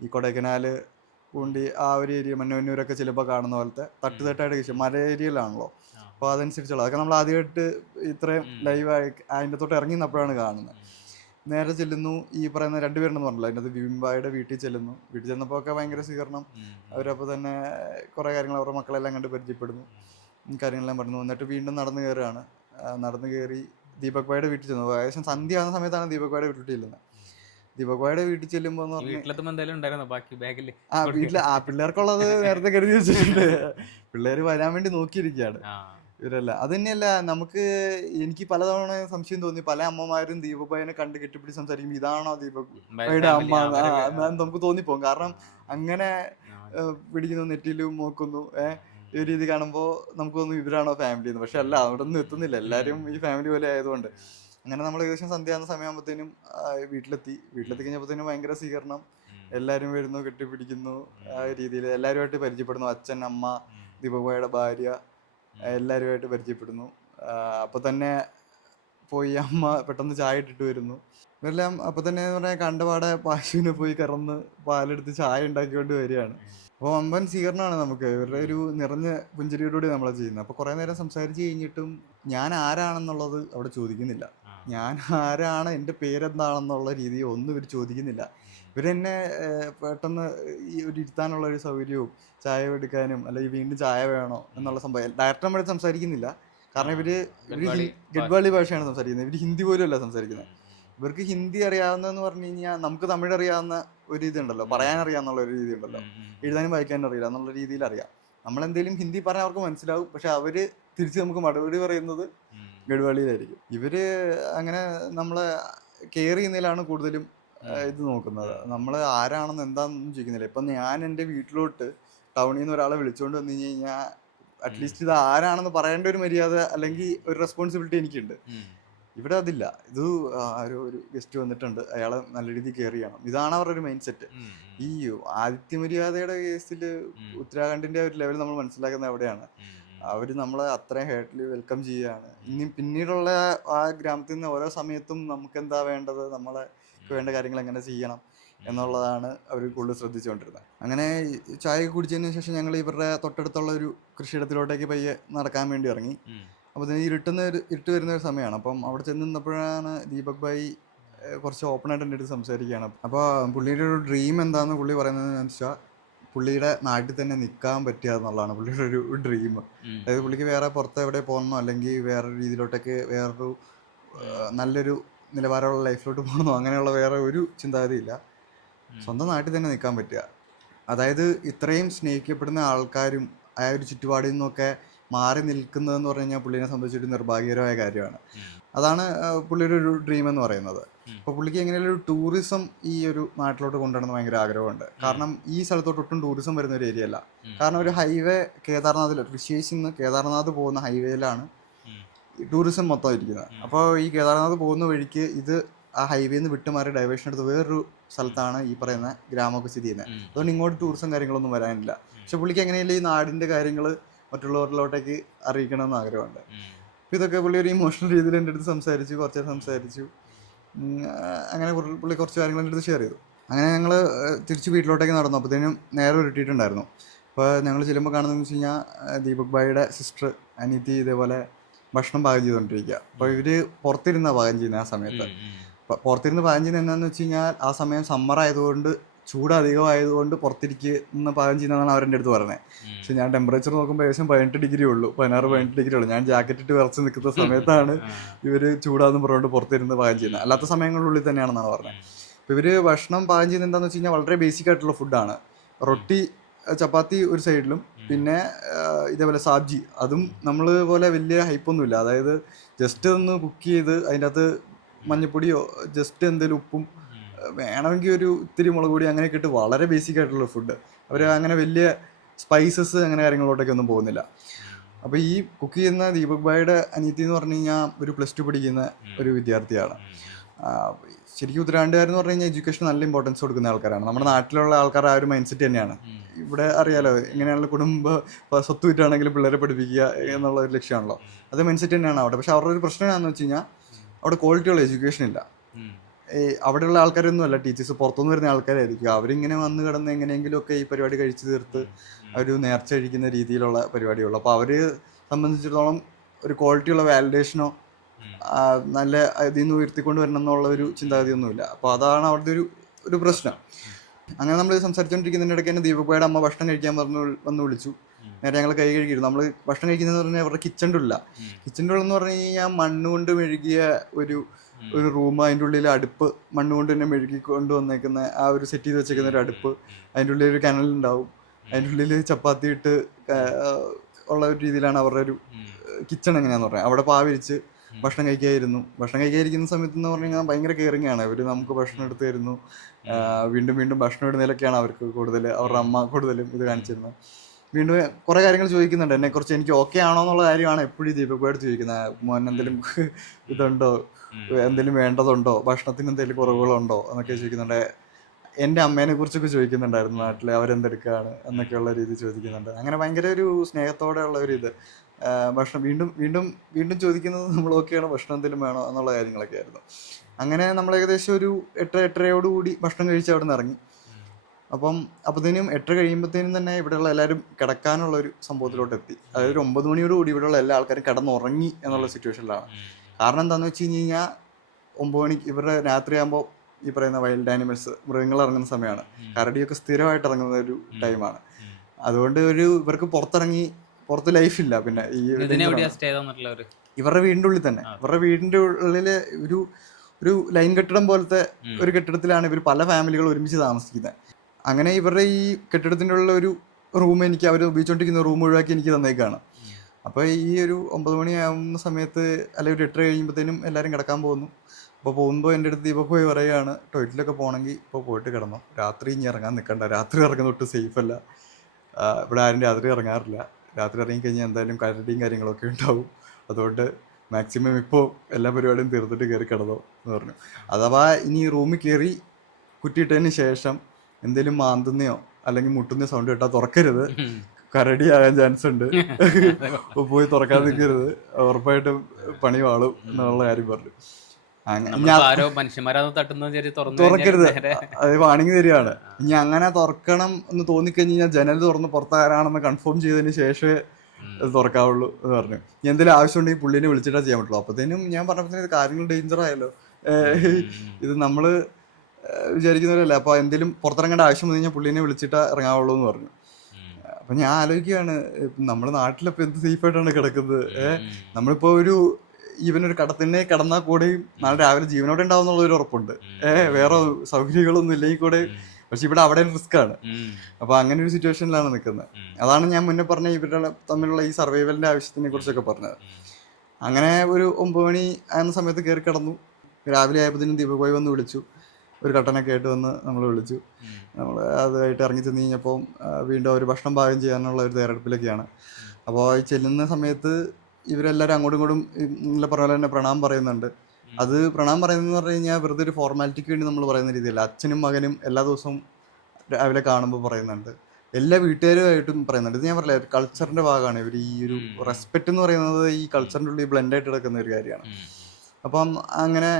ഈ കൊടൈക്കനാൽ, പൂണ്ടി ആ ഒരു ഏരിയ, മന്നൂരൊക്കെ ചിലപ്പോൾ കാണുന്ന പോലത്തെ തട്ടായിട്ട് കൃഷി, മല ഏരിയയിലാണല്ലോ. അപ്പോൾ അതനുസരിച്ചുള്ള അതൊക്കെ നമ്മൾ ആദ്യമായിട്ട് ഇത്രയും ലൈവായി അതിൻ്റെ തൊട്ട് ഇറങ്ങി നിന്നപ്പോഴാണ് കാണുന്നത്. നേരെ ചെല്ലുന്നു, ഈ പറയുന്ന രണ്ടുപേരുണ്ടെന്ന് പറഞ്ഞല്ലോ, അതിൻ്റെ വിംബായുടെ വീട്ടിൽ ചെല്ലുന്നു. വീട്ടിൽ ചെന്നപ്പോൾ ഒക്കെ ഭയങ്കര സ്വീകരണം. അവരപ്പോൾ തന്നെ കുറേ കാര്യങ്ങൾ അവരുടെ മക്കളെല്ലാം കണ്ട് പരിചയപ്പെടുന്നു, കാര്യങ്ങളെല്ലാം പറഞ്ഞു. എന്നിട്ട് വീണ്ടും നടന്നു കയറുകയാണ്. നടന്നു കയറി ദീപക് ഭായിയുടെ വീട്ടിൽ ചെന്നു. ഏകദേശം സന്ധ്യ ആകുന്ന സമയത്താണ് ദീപക് ഭായിയുടെ വീട്ടിൽ ചെല്ലുന്നത്. ദീപക് ഭായിയുടെ വീട്ടിൽ ചെല്ലുമ്പോൾ വീട്ടിൽ പിള്ളേർക്കുള്ളത് നേരത്തെ കരുതി വെച്ചിട്ടുണ്ട്. പിള്ളേർ വരാൻ വേണ്ടി നോക്കിയിരിക്കുകയാണ്. ഇവരല്ല അത് തന്നെയല്ല നമുക്ക്. എനിക്ക് പലതവണ സംശയം തോന്നി, പല അമ്മമാരും ദീപക് ഭായിനെ കണ്ട് കെട്ടിപ്പിടിച്ച് സംസാരിക്കുമ്പോൾ ഇതാണോ ദീപക് ഭായിയുടെ അമ്മ എന്നാണ് നമുക്ക് തോന്നിപ്പോകും. കാരണം അങ്ങനെ പിടിക്കുന്നു, നെറ്റിലും നോക്കുന്നു, ഈ രീതി കാണുമ്പോൾ നമുക്ക് തോന്നുന്നു ഇവരാണോ ഫാമിലി എന്ന്. പക്ഷെ അല്ല, അവിടെ ഒന്നും എത്തുന്നില്ല. എല്ലാവരും ഈ ഫാമിലി പോലെ ആയതുകൊണ്ട്. അങ്ങനെ നമ്മൾ ഏകദേശം സന്ധ്യാകുന്ന സമയമാകുമ്പോഴത്തേനും വീട്ടിലെത്തി കഴിഞ്ഞപ്പോഴത്തേനും ഭയങ്കര സ്വീകരണം. എല്ലാവരും വരുന്നു, കെട്ടിപ്പിടിക്കുന്നു, ആ രീതിയിൽ എല്ലാവരുമായിട്ട് പരിചയപ്പെടുന്നു. അച്ഛൻ, അമ്മ, ദീപക് ഭായിയുടെ ഭാര്യ, എല്ലാവരുമായിട്ട് പരിചയപ്പെടുന്നു. അപ്പോൾ തന്നെ പോയി അമ്മ പെട്ടെന്ന് ചായ ഇട്ടിട്ട് വരുന്നു. ഇവരെല്ലാം അപ്പോൾ തന്നെ എന്ന് പറഞ്ഞാൽ കണ്ടപാടെ പശുവിനെ പോയി കറന്ന് പാലെടുത്ത് ചായ ഉണ്ടാക്കിക്കൊണ്ട് വരികയാണ്. അപ്പോൾ വമ്പൻ സ്വീകരണമാണ് നമുക്ക്. ഇവരുടെ ഒരു നിറഞ്ഞ പുഞ്ചിരിയോടുകൂടി നമ്മളെ ചെയ്യുന്നത്. അപ്പോൾ കുറേ നേരം സംസാരിച്ച് കഴിഞ്ഞിട്ടും ഞാൻ ആരാണെന്നുള്ളത് അവിടെ ചോദിക്കുന്നില്ല. ഞാൻ ആരാണ്, എൻ്റെ പേരെന്താണെന്നുള്ള രീതി ഒന്നും ഇവർ ചോദിക്കുന്നില്ല. ഇവരെന്നെ പെട്ടെന്ന് ഈ ഒരു ഇരുത്താനുള്ള ഒരു സൗകര്യവും ചായ എടുക്കാനും അല്ലെങ്കിൽ വീണ്ടും ചായ വേണോ എന്നുള്ള സംഭവം ഡയറക്റ്റ് നമ്മുടെ സംസാരിക്കുന്നില്ല. കാരണം ഇവര് ഗഡ്വാളി ഭാഷയാണ് സംസാരിക്കുന്നത്. ഇവർ ഹിന്ദി പോലും അല്ല സംസാരിക്കുന്നത്. ഇവർക്ക് ഹിന്ദി അറിയാവുന്നതെന്ന് പറഞ്ഞു കഴിഞ്ഞാൽ നമുക്ക് തമിഴ് അറിയാവുന്ന ഒരു ഇതുണ്ടല്ലോ, പറയാനറിയാന്നുള്ള ഒരു രീതി ഉണ്ടല്ലോ, എഴുതാനും വായിക്കാനും അറിയില്ല എന്നുള്ള രീതിയിൽ അറിയാം. നമ്മളെന്തെങ്കിലും ഹിന്ദി പറഞ്ഞാൽ അവർക്ക് മനസ്സിലാവും. പക്ഷെ അവര് തിരിച്ച് നമുക്ക് മറുപടി പറയുന്നത് ഗഡ്വാളിയിലായിരിക്കും. ഇവര് അങ്ങനെ നമ്മളെ കെയർ ചെയ്യുന്നതിലാണ് കൂടുതലും ഇത് നോക്കുന്നത്. നമ്മൾ ആരാണെന്ന് എന്താണെന്നൊന്നും ചോദിക്കുന്നില്ല. ഇപ്പം ഞാൻ എൻ്റെ വീട്ടിലോട്ട് ടൗണിൽ നിന്ന് ഒരാളെ വിളിച്ചുകൊണ്ട് വന്നു കഴിഞ്ഞാൽ അറ്റ്ലീസ്റ്റ് ഇത് ആരാണെന്ന് പറയേണ്ട ഒരു മര്യാദ അല്ലെങ്കിൽ ഒരു റെസ്പോൺസിബിലിറ്റി എനിക്കുണ്ട്. ഇവിടെ അതില്ല. ഇത് ഒരു ഗസ്റ്റ് വന്നിട്ടുണ്ട്, അയാളെ നല്ല രീതിയിൽ കെയർ ചെയ്യണം, ഇതാണ് അവരുടെ ഒരു മൈൻഡ് സെറ്റ്. ഈ ആതിഥ്യമര്യാദയുടെ കേസിൽ ഉത്തരാഖണ്ഡിന്റെ ഒരു ലെവൽ നമ്മൾ മനസ്സിലാക്കുന്നത് എവിടെയാണ്. അവർ നമ്മളെ അത്രയും ഹേർട്ടിൽ വെൽക്കം ചെയ്യുകയാണ്. ഇനി പിന്നീടുള്ള ആ ഗ്രാമത്തിൽ നിന്ന് ഓരോ സമയത്തും നമുക്ക് എന്താ വേണ്ടത്, നമ്മളെ വേണ്ട കാര്യങ്ങൾ എങ്ങനെ ചെയ്യണം എന്നുള്ളതാണ് അവർ കൂടുതൽ ശ്രദ്ധിച്ചുകൊണ്ടിരുന്നത്. അങ്ങനെ ചായ കുടിച്ചതിന് ശേഷം ഞങ്ങൾ ഇവരുടെ തൊട്ടടുത്തുള്ള ഒരു കൃഷിയിടത്തിലോട്ടേക്ക് പയ്യെ നടക്കാൻ വേണ്ടി ഇറങ്ങി. അപ്പോൾ ഇരുട്ട് വരുന്ന ഒരു സമയമാണ്. അപ്പം അവിടെ ചെന്ന് നിന്നപ്പോഴാണ് ദീപക് ഭായി കുറച്ച് ഓപ്പണായിട്ട് എൻ്റെ അടുത്ത് സംസാരിക്കുകയാണ്. അപ്പോൾ പുള്ളിയുടെ ഒരു ഡ്രീം എന്താണെന്ന് പുള്ളി പറയുന്നതെന്ന് വെച്ചാൽ പുള്ളിയുടെ നാട്ടിൽ തന്നെ നിൽക്കാൻ പറ്റുക എന്നുള്ളതാണ് പുള്ളിയുടെ ഒരു ഡ്രീം. അതായത് പുള്ളിക്ക് വേറെ പുറത്ത് എവിടെ പോകണമെന്നോ അല്ലെങ്കിൽ വേറൊരു രീതിയിലോട്ടൊക്കെ വേറൊരു നല്ലൊരു നിലവാരമുള്ള ലൈഫിലോട്ട് പോകണമെന്നോ അങ്ങനെയുള്ള വേറെ ഒരു ചിന്താഗതിയില്ല. സ്വന്തം നാട്ടിൽ തന്നെ നിൽക്കാൻ പറ്റുക, അതായത് ഇത്രയും സ്നേഹിക്കപ്പെടുന്ന ആൾക്കാരും ആ ഒരു ചുറ്റുപാടിൽ നിന്നൊക്കെ മാറി നിൽക്കുന്നതെന്ന് പറഞ്ഞു കഴിഞ്ഞാൽ പുള്ളിനെ സംബന്ധിച്ചൊരു നിർഭാഗ്യകരമായ കാര്യമാണ്. അതാണ് പുള്ളിയുടെ ഒരു ഡ്രീം എന്ന് പറയുന്നത്. അപ്പോൾ പുള്ളിക്ക് എങ്ങനെയുള്ള ഒരു ടൂറിസം ഈ ഒരു നാട്ടിലോട്ട് കൊണ്ടുവരണം ഭയങ്കര ആഗ്രഹമുണ്ട്. കാരണം ഈ സ്ഥലത്തോട്ട് ഒട്ടും ടൂറിസം വരുന്ന ഒരു ഏരിയ അല്ല. കാരണം ഒരു ഹൈവേ കേദാർനാഥിൽ, ഋഷികേശിൽ നിന്ന് കേദാർനാഥ് പോകുന്ന ഹൈവേയിലാണ് ടൂറിസം മൊത്തം ഇരിക്കുന്നത്. അപ്പോൾ ഈ കേദാർനാഥ് പോകുന്ന വഴിക്ക് ഇത് ആ ഹൈവേയിൽ നിന്ന് വിട്ടുമാറി ഡൈവേഷൻ എടുത്ത് വേറൊരു സ്ഥലത്താണ് ഈ പറയുന്ന ഗ്രാമമൊക്കെ സ്ഥിതി ചെയ്യുന്നത്. അതുകൊണ്ട് ഇങ്ങോട്ട് ടൂറിസം കാര്യങ്ങളൊന്നും വരാനില്ല. പക്ഷെ പുള്ളിക്ക് എങ്ങനെയല്ല ഈ നാടിൻ്റെ കാര്യങ്ങൾ മറ്റുള്ളവരിലോട്ടേക്ക് അറിയിക്കണമെന്ന് ആഗ്രഹമുണ്ട്. അപ്പോൾ ഇതൊക്കെ പുള്ളി ഒരു ഇമോഷണൽ രീതിയിൽ എൻ്റെ അടുത്ത് സംസാരിച്ചു, കുറച്ച് സംസാരിച്ചു. അങ്ങനെ പുള്ളി കുറച്ച് കാര്യങ്ങൾ എൻ്റെ അടുത്ത് ഷെയർ ചെയ്തു. അങ്ങനെ ഞങ്ങൾ തിരിച്ച് വീട്ടിലോട്ടേക്ക് നടന്നു. അപ്പോഴത്തേനും നേരെ ഉരുട്ടിയിട്ടുണ്ടായിരുന്നു. അപ്പോൾ ഞങ്ങൾ ചെല്ലുമ്പോൾ കാണുന്നതെന്ന് വെച്ച് കഴിഞ്ഞാൽ ദീപക് ഭായിയുടെ സിസ്റ്റർ അനിയത്തി ഇതേപോലെ ഭക്ഷണം പാകം ചെയ്തുകൊണ്ടിരിക്കുക. അപ്പോൾ ഇവർ പുറത്തിരുന്നാണ് പാകം ചെയ്യുന്നത്. ആ സമയത്ത് പുറത്തിരുന്ന് പാകം ചെയ്യുന്നത് എന്താണെന്ന് വെച്ച് കഴിഞ്ഞാൽ ആ സമയം സമ്മർ ആയതുകൊണ്ട്, ചൂട് അധികമായതുകൊണ്ട് പുറത്തിരിക്കുന്ന പാകം ചെയ്യുന്നതാണ് അവരെൻ്റെ അടുത്ത് പറഞ്ഞത്. പക്ഷെ ഞാൻ ടെമ്പറേച്ചർ നോക്കുമ്പോൾ ഏകദേശം 18 ഡിഗ്രി ഉള്ളൂ, 16-18 ഡിഗ്രി ഉള്ളൂ. ഞാൻ ജാക്കറ്റ് ഇട്ട് വിറച്ച് നിൽക്കുന്ന സമയത്താണ് ഇവർ ചൂടാന്ന് പറഞ്ഞുകൊണ്ട് പുറത്തിരുന്ന് പാകം ചെയ്യുന്നത്. അല്ലാത്ത സമയങ്ങളിലുള്ളിൽ തന്നെയാണെന്നാണ് പറഞ്ഞത്. അപ്പോൾ ഇവർ ഭക്ഷണം പാകം ചെയ്യുന്നത് എന്താണെന്ന് വെച്ച് കഴിഞ്ഞാൽ വളരെ ബേസിക് ആയിട്ടുള്ള ഫുഡാണ്. റൊട്ടി, ചപ്പാത്തി ഒരു സൈഡിലും, പിന്നെ ഇതേപോലെ സാബ്ജി, അതും നമ്മൾ പോലെ വലിയ ഹൈപ്പൊന്നുമില്ല. അതായത് ജസ്റ്റ് ഒന്ന് കുക്ക് ചെയ്ത് അതിൻ്റെ അകത്ത് മഞ്ഞപ്പൊടിയോ ജസ്റ്റ് എന്തെങ്കിലും ഉപ്പും വേണമെങ്കിൽ ഒരു ഇത്തിരി മുളക് പൊടി അങ്ങനെയൊക്കെ ഇട്ട് വളരെ ബേസിക് ആയിട്ടുള്ള ഫുഡ്. അവർ അങ്ങനെ വലിയ സ്പൈസസ് അങ്ങനെ കാര്യങ്ങളോട്ടൊക്കെ ഒന്നും പോകുന്നില്ല. അപ്പോൾ ഈ കുക്ക് ചെയ്യുന്ന ദീപക് ഭായിയുടെ അനിയത്തി എന്ന് പറഞ്ഞു കഴിഞ്ഞാൽ ഒരു +2 പഠിക്കുന്ന ഒരു വിദ്യാർത്ഥിയാണ്. ശരിക്കും ഉത്തരാഖണ്ഡുകാരെന്ന് പറഞ്ഞു കഴിഞ്ഞാൽ എഡ്യൂക്കേഷൻ നല്ല ഇമ്പോർട്ടൻസ് കൊടുക്കുന്ന ആൾക്കാരാണ്. നമ്മുടെ നാട്ടിലുള്ള ആൾക്കാർ ആ ഒരു മൈൻഡ് സെറ്റ് തന്നെയാണ്. ഇവിടെ അറിയാലോ എങ്ങനെയാണല്ലോ, കുടുംബ സ്വത്ത് വിറ്റാണെങ്കിലും പിള്ളേരെ പഠിപ്പിക്കുക എന്നുള്ള ഒരു ലക്ഷ്യമാണല്ലോ. അത് മൈൻഡ് സെറ്റ് തന്നെയാണ് അവിടെ. പക്ഷെ അവരുടെ ഒരു പ്രശ്നം എന്താണെന്ന് വെച്ച് കഴിഞ്ഞാൽ അവിടെ ക്വാളിറ്റിയുള്ള എഡ്യൂക്കേഷൻ ഇല്ല. അവിടെയുള്ള ആൾക്കാരൊന്നും അല്ല ടീച്ചേഴ്സ്, പുറത്തുനിന്ന് വരുന്ന ആൾക്കാരായിരിക്കും. അവരിങ്ങനെ വന്ന് കിടന്ന് എങ്ങനെയെങ്കിലുമൊക്കെ ഈ പരിപാടി കഴിച്ചു തീർത്ത് അവർ നേർച്ച കഴിക്കുന്ന രീതിയിലുള്ള പരിപാടിയുള്ളൂ. അപ്പോൾ അവർ സംബന്ധിച്ചിടത്തോളം ഒരു ക്വാളിറ്റിയുള്ള വാലിഡേഷനോ നല്ല ഇതിൽ നിന്ന് ഉയർത്തിക്കൊണ്ട് വരണം എന്നുള്ള ഒരു ചിന്താഗതിയൊന്നുമില്ല. അപ്പോൾ അതാണ് അവിടുത്തെ ഒരു പ്രശ്നം. അങ്ങനെ നമ്മൾ സംസാരിച്ചുകൊണ്ടിരിക്കുന്നതിൻ്റെ ഇടയ്ക്ക് തന്നെ ദീപക് ഭായിയുടെ അമ്മ ഭക്ഷണം കഴിക്കാൻ വന്ന് വിളിച്ചു. നേരെ ഞങ്ങൾ കൈ കഴുകിയിരുന്നു. നമ്മൾ ഭക്ഷണം കഴിക്കുന്നതെന്ന് പറഞ്ഞാൽ അവരുടെ കിച്ചൻ്റെ ഉള്ളിലാണ്. കിച്ചൻ്റെ ഉള്ളെന്ന് പറഞ്ഞു കഴിഞ്ഞാൽ മണ്ണുകൊണ്ട് മെഴുകിയ ഒരു റൂം, അതിൻ്റെ ഉള്ളിൽ അടുപ്പ്, മണ്ണുകൊണ്ട് തന്നെ മെഴുകിക്കൊണ്ട് വന്നേക്കുന്ന ആ ഒരു സെറ്റ് ചെയ്ത് വെച്ചേക്കുന്ന ഒരു അടുപ്പ്, അതിൻ്റെ ഉള്ളിൽ ഒരു കനലുണ്ടാവും, അതിൻ്റെ ഉള്ളിൽ ചപ്പാത്തി ഇട്ട് ഉള്ള ഒരു രീതിയിലാണ് അവരുടെ ഒരു കിച്ചൺ എങ്ങനെയാന്ന് പറഞ്ഞാൽ അവിടെ പാവിരിച്ച് ഭക്ഷണം കഴിക്കാതിരിക്കുന്ന സമയത്ത് എന്ന് പറഞ്ഞു കഴിഞ്ഞാൽ ഭയങ്കര കെയറിങ് ആണ് അവർ. നമുക്ക് ഭക്ഷണം എടുത്ത് തരുന്നു, വീണ്ടും വീണ്ടും ഭക്ഷണം ഇടുന്നതിലൊക്കെയാണ് അവർക്ക് കൂടുതൽ, അവരുടെ അമ്മ കൂടുതലും ഇത് കാണിച്ചിരുന്നത്. വീണ്ടും കുറേ കാര്യങ്ങൾ ചോദിക്കുന്നുണ്ട് എന്നെക്കുറിച്ച്, എനിക്ക് ഓക്കെ ആണോ എന്നുള്ള കാര്യമാണ് എപ്പോഴും ദീപക് ഭായി ചോദിക്കുന്നത്. മോൻ എന്തെങ്കിലും ഇതുണ്ടോ, എന്തെങ്കിലും വേണ്ടതുണ്ടോ, ഭക്ഷണത്തിന് എന്തെങ്കിലും കുറവുകളുണ്ടോ എന്നൊക്കെ ചോദിക്കുന്നുണ്ട്. എൻ്റെ അമ്മേനെ കുറിച്ചൊക്കെ ചോദിക്കുന്നുണ്ടായിരുന്നു, നാട്ടിൽ അവരെന്തെടുക്കുകയാണ് എന്നൊക്കെയുള്ള രീതി ചോദിക്കുന്നുണ്ട്. അങ്ങനെ ഭയങ്കര ഒരു സ്നേഹത്തോടെ ഉള്ള ഒരു ഇത്. ഭക്ഷണം വീണ്ടും വീണ്ടും വീണ്ടും ചോദിക്കുന്നത് നമ്മൾ ഓക്കെയാണോ, ഭക്ഷണം എന്തെങ്കിലും വേണോ എന്നുള്ള കാര്യങ്ങളൊക്കെ ആയിരുന്നു. അങ്ങനെ നമ്മൾ ഏകദേശം ഒരു 8-8:30 ഭക്ഷണം കഴിച്ച് അവിടെ നിന്ന് ഇറങ്ങി. അപ്പോഴത്തേനും 8 കഴിയുമ്പോഴത്തേനും തന്നെ ഇവിടെയുള്ള എല്ലാവരും കിടക്കാനുള്ള ഒരു സംഭവത്തിലോട്ട് എത്തി. അതായത് ഒരു 9 മണിയോടുകൂടി ഇവിടെയുള്ള എല്ലാ ആൾക്കാരും കിടന്നുറങ്ങി എന്നുള്ള സിറ്റുവേഷനിലാണ്. കാരണം എന്താണെന്ന് വെച്ച് കഴിഞ്ഞ് കഴിഞ്ഞാൽ 9 മണിക്ക് ഇവരുടെ രാത്രിയാകുമ്പോൾ ഈ പറയുന്ന വൈൽഡ് ആനിമൽസ്, മൃഗങ്ങൾ ഇറങ്ങുന്ന സമയമാണ്. കരടിയൊക്കെ സ്ഥിരമായിട്ട് ഇറങ്ങുന്ന ഒരു ടൈമാണ്. അതുകൊണ്ട് ഇവർക്ക് പുറത്ത് ലൈഫില്ല. പിന്നെ ഈ ഇവരുടെ വീടിൻ്റെ ഉള്ളിൽ തന്നെ, ഇവരുടെ വീടിൻ്റെ ഉള്ളിൽ ഒരു ലൈൻ കെട്ടിടം പോലത്തെ ഒരു കെട്ടിടത്തിലാണ് ഇവർ പല ഫാമിലികൾ ഒരുമിച്ച് താമസിക്കുന്നത്. അങ്ങനെ ഇവരുടെ ഈ കെട്ടിടത്തിൻ്റെ ഉള്ള ഒരു റൂം അവർ ഉപയോഗിച്ചുകൊണ്ടിരിക്കുന്ന റൂം ഒഴിവാക്കി എനിക്ക് തന്നേക്കാണ്. അപ്പോൾ ഈ ഒരു 9 മണിയാവുന്ന സമയത്ത് അല്ലെങ്കിൽ ഒരു 8 കഴിയുമ്പോഴത്തേനും എല്ലാവരും കിടക്കാൻ പോകുന്നു. അപ്പോൾ പോകുമ്പോൾ എൻ്റെ അടുത്ത് ദീപക് ഭായി പറയുകയാണ്, ടോയ്ലറ്റിലൊക്കെ പോകണമെങ്കിൽ ഇപ്പോൾ പോയിട്ട് കിടന്നോ, രാത്രി ഇനി ഇറങ്ങാൻ നിൽക്കണ്ട, രാത്രി ഇറങ്ങുന്ന ഒട്ടും സേഫ് അല്ല, ഇവിടെ ആരും രാത്രി ഇറങ്ങാറില്ല, രാത്രി ഇറങ്ങിക്കഴിഞ്ഞാൽ എന്തായാലും കരടിയും കാര്യങ്ങളൊക്കെ ഉണ്ടാവും, അതുകൊണ്ട് മാക്സിമം ഇപ്പോൾ എല്ലാ പരിപാടിയും തീർത്തിട്ട് കയറി കിടന്നോ എന്ന് പറഞ്ഞു. അഥവാ ഇനി റൂമിൽ കയറി കുറ്റിയിട്ടതിന് ശേഷം എന്തെങ്കിലും മാന്തുന്നയോ അല്ലെങ്കിൽ മുട്ടുന്ന സൗണ്ട് കേട്ടാൽ തുറക്കരുത്, കരടിയാകാൻ ചാൻസ് ഉണ്ട്, പോയി തുറക്കാൻ നിൽക്കരുത്, ഉറപ്പായിട്ടും പണി വാളും എന്നുള്ള കാര്യം പറഞ്ഞു. തുറക്കരുത്, അത് വാണിംഗ് തരികയാണ്. ഇനി അങ്ങനെ തുറക്കണം എന്ന് തോന്നിക്കഴിഞ്ഞാൽ ജനൽ തുറന്ന് പുറത്താരാണെന്ന് കൺഫേം ചെയ്തതിന് ശേഷമേ അത് തുറക്കാവുള്ളൂ എന്ന് പറഞ്ഞു. ഇനി എന്തെങ്കിലും ആവശ്യമുണ്ടെങ്കിൽ പുള്ളിനെ വിളിച്ചിട്ടാ ചെയ്യാൻ പറ്റുള്ളൂ. അപ്പത്തേനും ഞാൻ പറഞ്ഞപ്പോഴത്തേനും കാര്യങ്ങൾ ഡേഞ്ചർ ആയല്ലോ, ഇത് നമ്മള് വിചാരിക്കുന്നവരല്ല. അപ്പൊ എന്തെങ്കിലും പുറത്തിറങ്ങേണ്ട ആവശ്യം വന്നു കഴിഞ്ഞാൽ പുള്ളിനെ വിളിച്ചിട്ടാ ഇറങ്ങാവുള്ളൂ എന്ന് പറഞ്ഞു. അപ്പൊ ഞാൻ ആലോചിക്കുകയാണ്, നമ്മുടെ നാട്ടിലിപ്പോ എന്ത് സേഫായിട്ടാണ് കിടക്കുന്നത്. നമ്മളിപ്പോ ഈവൻ ഒരു കടത്തിനെ കിടന്നാൽ കൂടെയും നാളെ രാവിലെ ജീവനോടെ ഉണ്ടാവുന്നുള്ള ഒരു ഉറപ്പുണ്ട്. വേറെ സൗകര്യങ്ങളൊന്നും ഇല്ലെങ്കിൽ കൂടെ, പക്ഷെ ഇവിടെ അവിടെ റിസ്ക് ആണ്. അപ്പൊ അങ്ങനെ ഒരു സിറ്റുവേഷനിലാണ് നിൽക്കുന്നത്. അതാണ് ഞാൻ മുന്നേ പറഞ്ഞ ഇവരുടെ തമ്മിലുള്ള ഈ സർവൈവലിന്റെ ആവശ്യത്തിനെ കുറിച്ചൊക്കെ പറഞ്ഞത്. അങ്ങനെ ഒരു 9 മണി ആകുന്ന സമയത്ത് കയറി കിടന്നു. രാവിലെ ആയപ്പോഴത്തേനും ദീപക് ഭായി വന്ന് വിളിച്ചു, ഒരു കട്ടനൊക്കെ ആയിട്ട് വന്ന് നമ്മൾ വിളിച്ചു. നമ്മൾ അതായിട്ട് ഇറങ്ങി ചെന്ന് കഴിഞ്ഞപ്പോൾ വീണ്ടും ഒരു ഭക്ഷണം പാകം ചെയ്യാനുള്ള ഒരു തയ്യാറെടുപ്പിലൊക്കെയാണ്. അപ്പോൾ ഈ ചെല്ലുന്ന സമയത്ത് ഇവരെല്ലാവരും അങ്ങോട്ടും ഇങ്ങോട്ടും ഇന്നലെ പറഞ്ഞ പോലെ തന്നെ പ്രണാം പറയുന്നുണ്ട്. അത് പ്രണാം പറയുന്നതെന്ന് പറഞ്ഞു കഴിഞ്ഞാൽ വെറുതെ ഒരു ഫോർമാലിറ്റിക്ക് വേണ്ടി നമ്മൾ പറയുന്ന രീതിയല്ല. അച്ഛനും മകനും എല്ലാ ദിവസവും രാവിലെ കാണുമ്പോൾ പറയുന്നുണ്ട്, എല്ലാ വീട്ടുകാരുമായിട്ടും പറയുന്നുണ്ട്. ഇത് ഞാൻ പറഞ്ഞില്ല, ഒരു കൾച്ചറിന്റെ ഭാഗമാണ് ഇവർ. ഈ ഒരു റെസ്പെക്റ്റ് എന്ന് പറയുന്നത് ഈ കൾച്ചറിൻ്റെ ഉള്ളിൽ ബ്ലെൻഡായിട്ട് കിടക്കുന്ന ഒരു കാര്യമാണ്. അപ്പം അങ്ങനെ